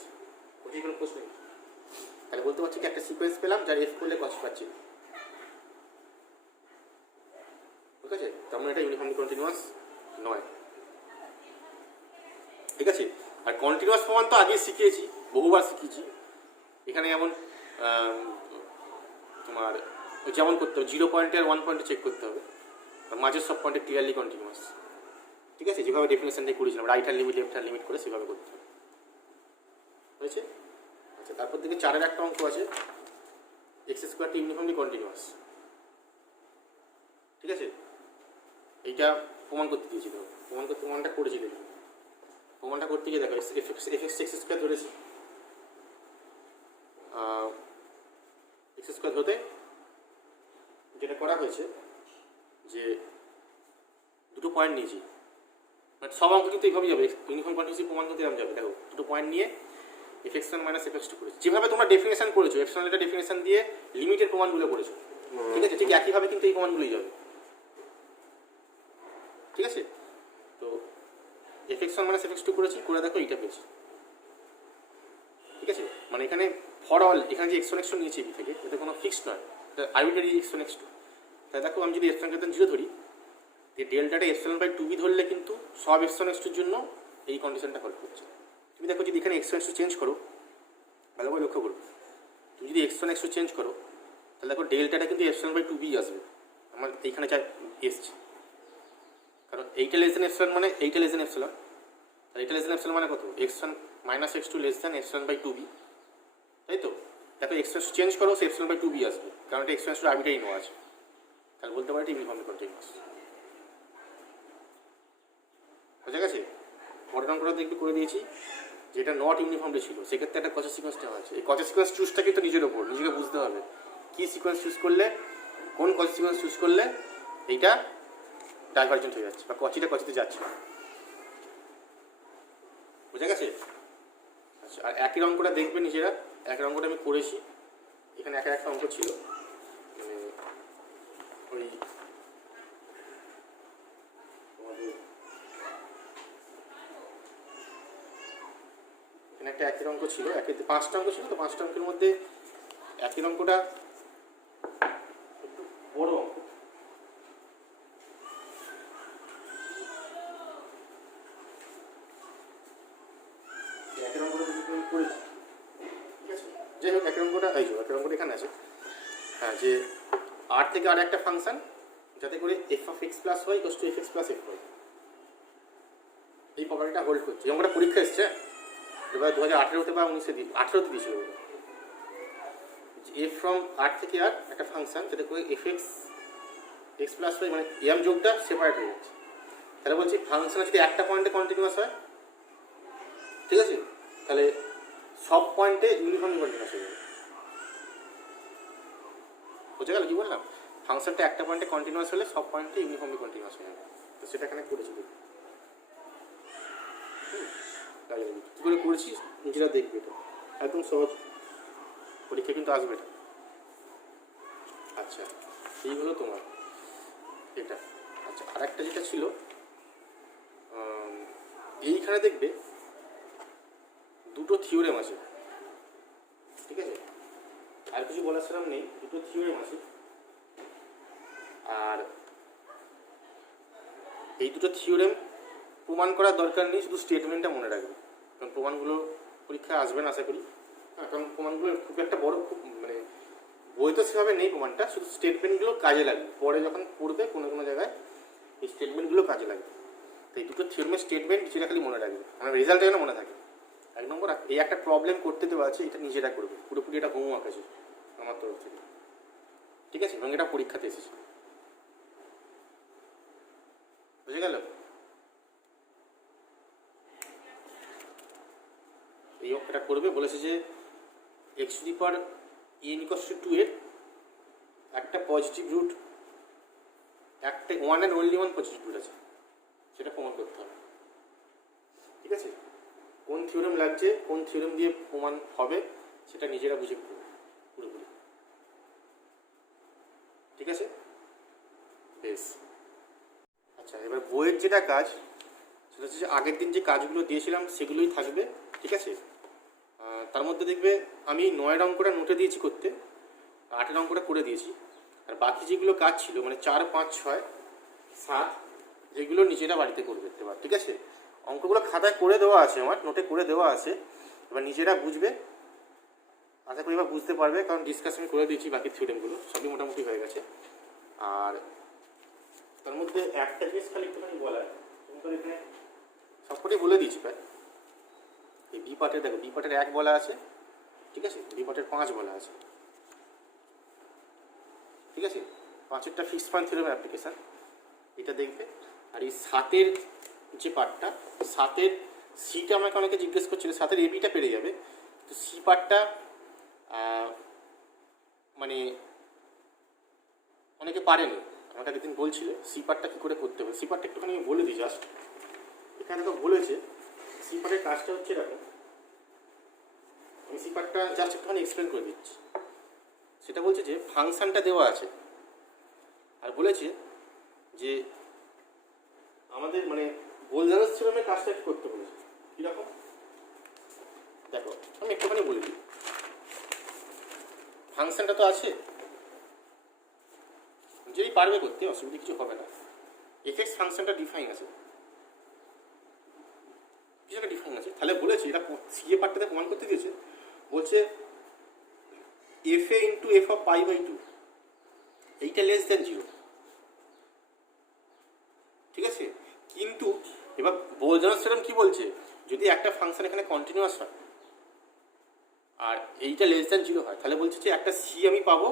কচি কোনো প্রশ্ন নেই। তাহলে বলতে পারছি কি একটা সিকোয়েন্স পেলাম যার এফ করলে কচি পাচ্ছি, ঠিক আছে, তার মানে এটা ইউনিফর্মলি কন্টিনিউয়াস নয়। ঠিক আছে, আর কন্টিনিউয়াস প্রমাণ তো আগে শিখিয়েছি, বহুবার শিখিয়েছি। এখানে যেমন তোমার যেমন করতে হবে 0 পয়েন্টে আর 1 পয়েন্টে চেক করতে হবে, আর মাঝের সব পয়েন্টে ক্লিয়ারলি কন্টিনিউয়াস। ঠিক আছে, যেভাবে ডেফিনেশনটাই করেছিলাম, right hand limit left hand limit করে সেভাবে করতে হবে, হয়েছে? আচ্ছা, তারপর থেকে 4-এর একটা অঙ্ক আছে, x² ইউনিফর্মলি কন্টিনিউয়াস। ঠিক আছে, এইটা প্রমাণ করতে দিয়েছিল, প্রমাণটা করেছি, দেখুন প্রমাণটা করতে গিয়ে দেখো x² ধরেছি, x² হতে যেটা করা হয়েছে যে দুটো পয়েন্ট নিয়েছি, বাট সব অঙ্ক কিন্তু এইভাবেই যাবে, ইউনিফর্ম কন্টিনিউয়াস প্রমাণ করতে এরকম যাবে। দেখো দুটো পয়েন্ট নিয়ে f(x1 - f(x2) করেছি, যেভাবে তোমরা ডেফিনেশন করেছো, এপসিলন এটা ডেফিনেশন দিয়ে লিমিটের প্রমাণগুলো করেছো, ঠিক আছে, ঠিক একইভাবে কিন্তু এই প্রমাণগুলোই যাবে। ঠিক আছে, তো f(x1 - f(x2) করেছি, করে দেখো এইটা পেয়েছি। ঠিক আছে, মানে এখানে ফর অল, এখানে যে x1 x2 নিয়েছি বি থেকে, এটা কোনো ফিক্সড নয়, এটা আরবিটারি x1 x2। তাই দেখো আমি যদি এপসিলন 0 ধরি, ডেল্টাটা ε/2b ধরলে কিন্তু সব x1 x2-র জন্য এই কন্ডিশনটা কল করছে। তুমি দেখো যদি এখানে x1 x2 চেঞ্জ করো, ভালো করে লক্ষ্য করো, তুমি যদি x1 x2 চেঞ্জ করো, তাহলে দেখো ডেল্টাটা কিন্তু ε/2b আসবে, আমার এইখানে যা এসছে, কারণ এইটা লেস দেন এপসিলন মানে এইটা লেস দেন এপসিলন, আর এইটা লেস দেন এপসিলন মানে কত, x1 - x2 less than ε/2b, তাই তো? দেখো x1 চেঞ্জ করো, সে ε/2b আসবে, কারণ এটা x1 x2 আরবিটারি নেওয়া আছে, তাহলে বলতে পারি ইউনিফর্মলি কন্টিনিউয়াস। বোঝা গেছে? পরের অঙ্কটা একটু করে দিয়েছি, যেটা নট ইউনিফর্মলি ছিল, সেক্ষেত্রে একটা কচা সিকোয়েন্স নেওয়া আছে। এই কচা সিকোয়েন্স চুজটা কিন্তু নিজের ওপর, নিজেকে বুঝতে হবে কী সিকোয়েন্স চুজ করলে, কোন কচা সিকোয়েন্স চুজ করলে এইটা ডাইভার্জেন্ট হয়ে যাচ্ছে বা কচিতে যাচ্ছে না। বোঝা গেছে? আচ্ছা, আর একই অঙ্কটা দেখবে নিজেরা, একই অঙ্কটা আমি করেছি, এখানে একটা অঙ্ক ছিল, মানে ওই তোমাদের এখানে একটা একের অঙ্ক ছিল, একের 5টা অঙ্ক ছিল, তো 5টা অঙ্কের মধ্যে একের অঙ্কটা একটু বড় অঙ্ক। একের অঙ্কটা তুমি করেছি, ঠিক আছে। যাই হোক, একের অঙ্কটা এখানে আছে। হ্যাঁ, যে আর থেকে আর একটা ফাংশন যাতে করে f of x plus y equal to F x plus f y, এই প্রপার্টিটা হোল্ড করছে। এই অঙ্কটা পরীক্ষা এসছে, এবার 2018-তে বা 18তে দিয়েছিল। এফ ফ্রম আর থেকে আর একটা ফাংশন যাতে করে f x x plus y মানে এম যোগটা সেপারেট হয়ে যাচ্ছে। তাহলে বলছি ফাংশন যদি একটা পয়েন্টে কন্টিনিউয়াস হয়, ঠিক আছে, তাহলে সব পয়েন্টে ইউনিফর্মলি কন্টিনিউয়াস হয়ে যাবে। বুঝে গেল কি বললাম? ফাংশনটা একটা পয়েন্টে কন্টিনিউয়াস হলে সব পয়েন্টে ইউনিফর্মলি কন্টিনিউয়াস হয়ে যাবে। তো সেটা এখানে করেছি, কী করে করেছিস নিজেরা দেখবে, এটা একদম সহজ, পরীক্ষা কিন্তু আসবে এটা। আচ্ছা, এই হলো তোমার এটা। আচ্ছা, আর একটা যেটা ছিল এইখানে দেখবে দুটো থিওরেম আছে, ঠিক আছে, আর কিছু বলার সেরকম নেই, দুটো থিওরেম আছে। আর এই দুটো থিওরেম প্রমাণ করার দরকার নেই, শুধু স্টেটমেন্টটা মনে রাখবে, কারণ প্রমাণগুলো পরীক্ষায় আসবে না আশা করি। হ্যাঁ, কারণ প্রমাণগুলো খুব একটা বড়, খুব মানে বই তো সেভাবে নেই প্রমাণটা, শুধু স্টেটমেন্টগুলো কাজে লাগবে, পরে যখন পড়বে কোনো কোনো জায়গায় এই স্টেটমেন্টগুলো কাজে লাগবে। তো এই দুটো থিওরেমের স্টেটমেন্ট সেটা খালি মনে রাখবে, মানে রেজাল্ট যেন মনে থাকে। 1 নম্বর, এই একটা প্রবলেম করতে দেওয়া আছে, এটা নিজেরা করবে, পুরোপুরি এটা হোমওয়ার্ক আছে আমার তরফ থেকে, ঠিক আছে, এবং এটা পরীক্ষাতে এসেছে। বুঝে গেল? এই অঙ্কটা করবে, বলেছে যে x to the power n equals to 2 এর একটা পজিটিভ রুট, একটা 1 অ্যান্ড অনলি 1 পজিটিভ রুট আছে, সেটা প্রমাণ করতে হবে, ঠিক আছে। কোন থিওরেম লাগছে, কোন থিওরেম দিয়ে প্রমাণ হবে, সেটা নিজেরা বুঝে করবে পুরোপুরি, ঠিক আছে, বেশ। আচ্ছা, এবার বইয়ের যেটা কাজ সেটা হচ্ছে আগের দিন যে কাজগুলো দিয়েছিলাম সেগুলোই থাকবে, ঠিক আছে। তার মধ্যে দেখবে আমি 9 অঙ্কটা নোটে দিয়েছি করতে, 8 অঙ্কটা করে দিয়েছি, আর বাকি যেগুলো কাজ ছিল মানে 4, 5, 6, 7 যেগুলো নিজেরা বাড়িতে করবে এবার, ঠিক আছে। অঙ্কগুলো খাতায় করে দেওয়া আছে, আমার নোটে করে দেওয়া আছে, এবার নিজেরা বুঝবে, আশা করি এবার বুঝতে পারবে, কারণ ডিসকাশন করে দিয়েছি বাকি থিওরেমগুলো, সবই মোটামুটি হয়ে গেছে। আর তার মধ্যে একটা জিনিস খালি একটুখানি বলার, তোমাদের এখানে সবকটাই বলে দিয়েছি প্রায়। এই বি পার্টের দেখো, বি পার্টের 1 বলা আছে, ঠিক আছে, বি পার্টের 5 বলা আছে, ঠিক আছে। 5এরটা ফিক্সড পয়েন্ট থিওরেমের অ্যাপ্লিকেশান, এটা দেখবে। আর এই 7-এর যে পার্টটা, 7-এর সিটা আমাকে অনেকে জিজ্ঞেস করছিল, 7-এর এবিটা পেরে যাবে, তো সি পার্টটা মানে অনেকে পারেনি, আমাকে একদিন বলছিল সি পার্টটা কী করে করতে হবে। সি পার্টটা একটুখানি আমি বলে দিই জাস্ট, এখানে তো বলেছে সি পার্টের কাজটা হচ্ছে এরকম, আমি সি পার্টটা জাস্ট একটুখানি এক্সপ্লেন করে দিচ্ছি। সেটা বলছে যে ফাংশানটা দেওয়া আছে, আর বলেছে যে আমাদের মানে বোলজারস থিওরেমের কাজটা একটু করতে বলেছে। কীরকম দেখো, আমি একটুখানি বলে দিই। ফাংশনটা তো আছে, যদি পারবে করতে, অসুবিধা কিছু হবে না। এফএক্স ফাংশনটা ডিফাইন আছে, কিছু একটা ডিফাইন আছে, তাহলে বলেছে এটা সিএ পার্টটাতে প্রমাণ করতে দিয়েছে, বলছে f A into f of pi by 2 এইটা লেস দেন 0, ঠিক আছে। কিন্তু এবার বোলজারস থিওরেম কি বলছে, যদি একটা ফাংশন এখানে কন্টিনিউয়াস হয় আর এইটা লেস দেন 0 হয়, তাহলে বলছে যে একটা সি আমি পাবো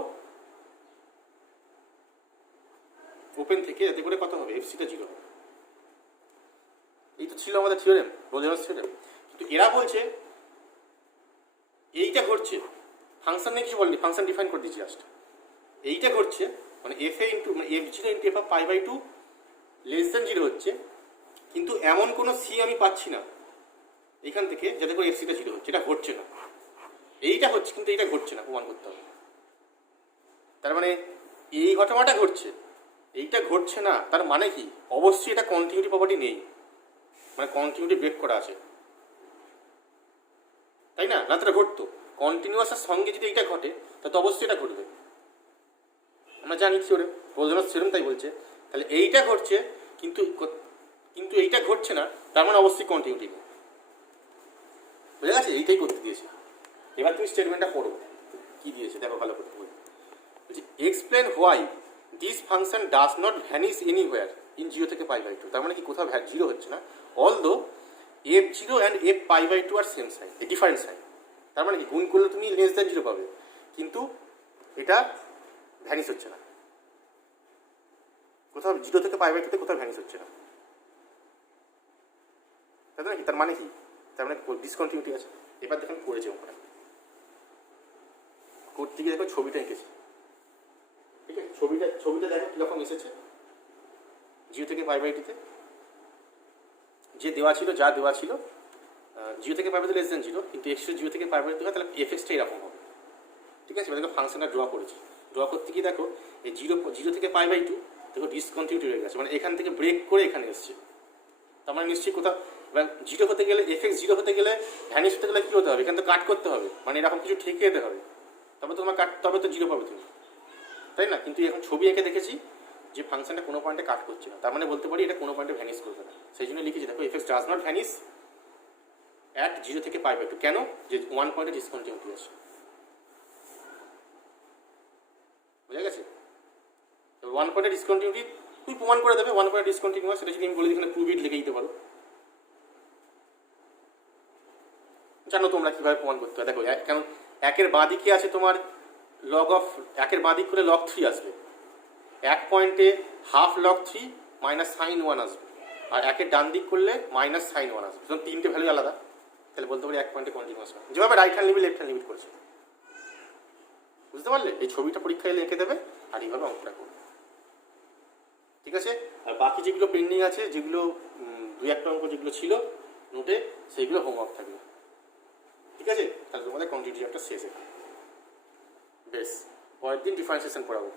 ওপেন থেকে, যাতে করে কত হবে, এফসিটা 0 হবে। এই তো ছিল আমাদের থিওরেম, বোলজারস থিওরেম। কিন্তু এরা বলছে এইটা ঘটছে, ফাংশন নিয়ে কিছু বলেনি, ফাংশন ডিফাইন করে দিচ্ছি জাস্ট, এইটা ঘটছে মানে এফ এ ইন্টু মানে f 0 into f of pi by 2 less than 0 হচ্ছে, কিন্তু এমন কোনো সি আমি পাচ্ছি না এখান থেকে যাতে করে এফসিটা 0 হচ্ছে, এটা ঘটছে না। এইটা হচ্ছে কিন্তু এইটা ঘটছে না, প্রমাণ করতে হবে। তার মানে এই ঘটনাটা ঘটছে, এইটা ঘটছে না, তার মানে কি অবশ্যই এটা কন্টিনিউটি প্রপার্টি নেই, মানে কন্টিনিউটি ব্রেক করা আছে, তাই না? না তারা ঘটতো কন্টিনিউয়াসের সঙ্গে যদি এইটা ঘটে তাহলে তো অবশ্যই এটা ঘটবে, আমরা জানি থিওরেম, বোঝানোর থিওরেম তাই বলছে। তাহলে এইটা ঘটছে কিন্তু কিন্তু এইটা ঘটছে না, তার মানে অবশ্যই কন্টিনিউটি নেই, বুঝে গেছে? এইটাই করতে দিয়েছে। এবার তুমি স্টেটমেন্টটা পড়ো কি দিয়েছে, দেখো ভালো করে বলছি, explain why this function does not vanish anywhere in 0 থেকে π/2। তার মানে কি কোথাও জিরো হচ্ছে না, although f0 and f π/2 are same sign, a different sign. তার মানে কি গুণ করলে তুমি <0 পাবে, কিন্তু এটা ভ্যানিশ হচ্ছে না, কোথাও 0 থেকে π/2 তে কোথাও ভ্যানিশ হচ্ছে না, তাই না? তার মানে কি, তার মানে ডিসকন্টিনিউটি আছে। এবার দেখুন করেছে ওখানে, করতে গিয়ে দেখো ছবিটা এঁকেছে, ঠিক আছে? ছবিটা দেখো কীরকম এসেছে 0 থেকে π/2 যে দেওয়া ছিল, যা দেওয়া ছিল 0 থেকে π/2 লেস দেন 0, কিন্তু x 0 থেকে π/2 হয়, তাহলে এফএক্সটা এরকম হবে, ঠিক আছে? এবার দেখো ফাংশনটা ড্র করেছি, ড্র করতে গিয়ে দেখো এই 0 থেকে π/2 দেখো ডিসকন্টিনিউটি হয়ে গেছে, মানে এখান থেকে ব্রেক করে এখানে এসছে, তার মানে নিশ্চয়ই কোথাও, এবার 0 হতে গেলে এফএক্স 0 হতে গেলে ভ্যানিশ হতে গেলে কী হতে হবে, এখান থেকে কাট করতে হবে, মানে এরকম কিছু ঠেকে যেতে হবে, তবে তোমার তবে তো 0 পাবে তুমি, তাই না? কিন্তু এখন ছবি এঁকে দেখেছি যে ফাংশনটা কোনো পয়েন্টে কাট করছে না, তার মানে বলতে পারি এটা কোনো পয়েন্টে ভ্যানিশ করবে না, সেই জন্য লিখেছি দেখো FX does not vanish at 0 থেকে π/2। কেন? যে 1 পয়েন্টে ডিসকন্টিনিউটি আছে, বুঝা গেছে? 1 পয়েন্টে ডিসকন্টিনিউটি তুমি প্রমাণ করে দেবে, 1 পয়েন্টে ডিসকন্টিনিউয়াস, সেটা যদি আমি বলে দিই এখানে প্রুভ ইট লিখে দিতে পারো, জানো তোমরা কীভাবে প্রমাণ করতে হয়। দেখো কারণ একের বাঁ দিকে আছে তোমার একের বাঁ দিক করে log3 আসবে, 1 পয়েন্টে হাফ log3 মাইনাস সাইন 1 আসবে, আর একের ডান দিক করলে মাইনাস সাইন 1 আসবে, সুতরাং তিনটে ভ্যালু আলাদা, তাহলে বলতে পারি 1 পয়েন্টে কন্টিনিউয়াস হয়, যেভাবে right hand limit left hand limit করেছে, বুঝতে পারলে? এই ছবিটা পরীক্ষায় লিখে দেবে আর এইভাবে অঙ্কটা করবে, ঠিক আছে? আর বাকি যেগুলো পেন্ডিং আছে, যেগুলো 2-1টা অঙ্ক যেগুলো ছিল নোটে, সেইগুলো হোমওয়ার্ক থাকবে, ঠিক আছে? তাহলে তোমাদের কন্টিনিউটি একটা শেষ। বেশ, পরের দিন ডিফারেন্সিয়েশন পড়াবো।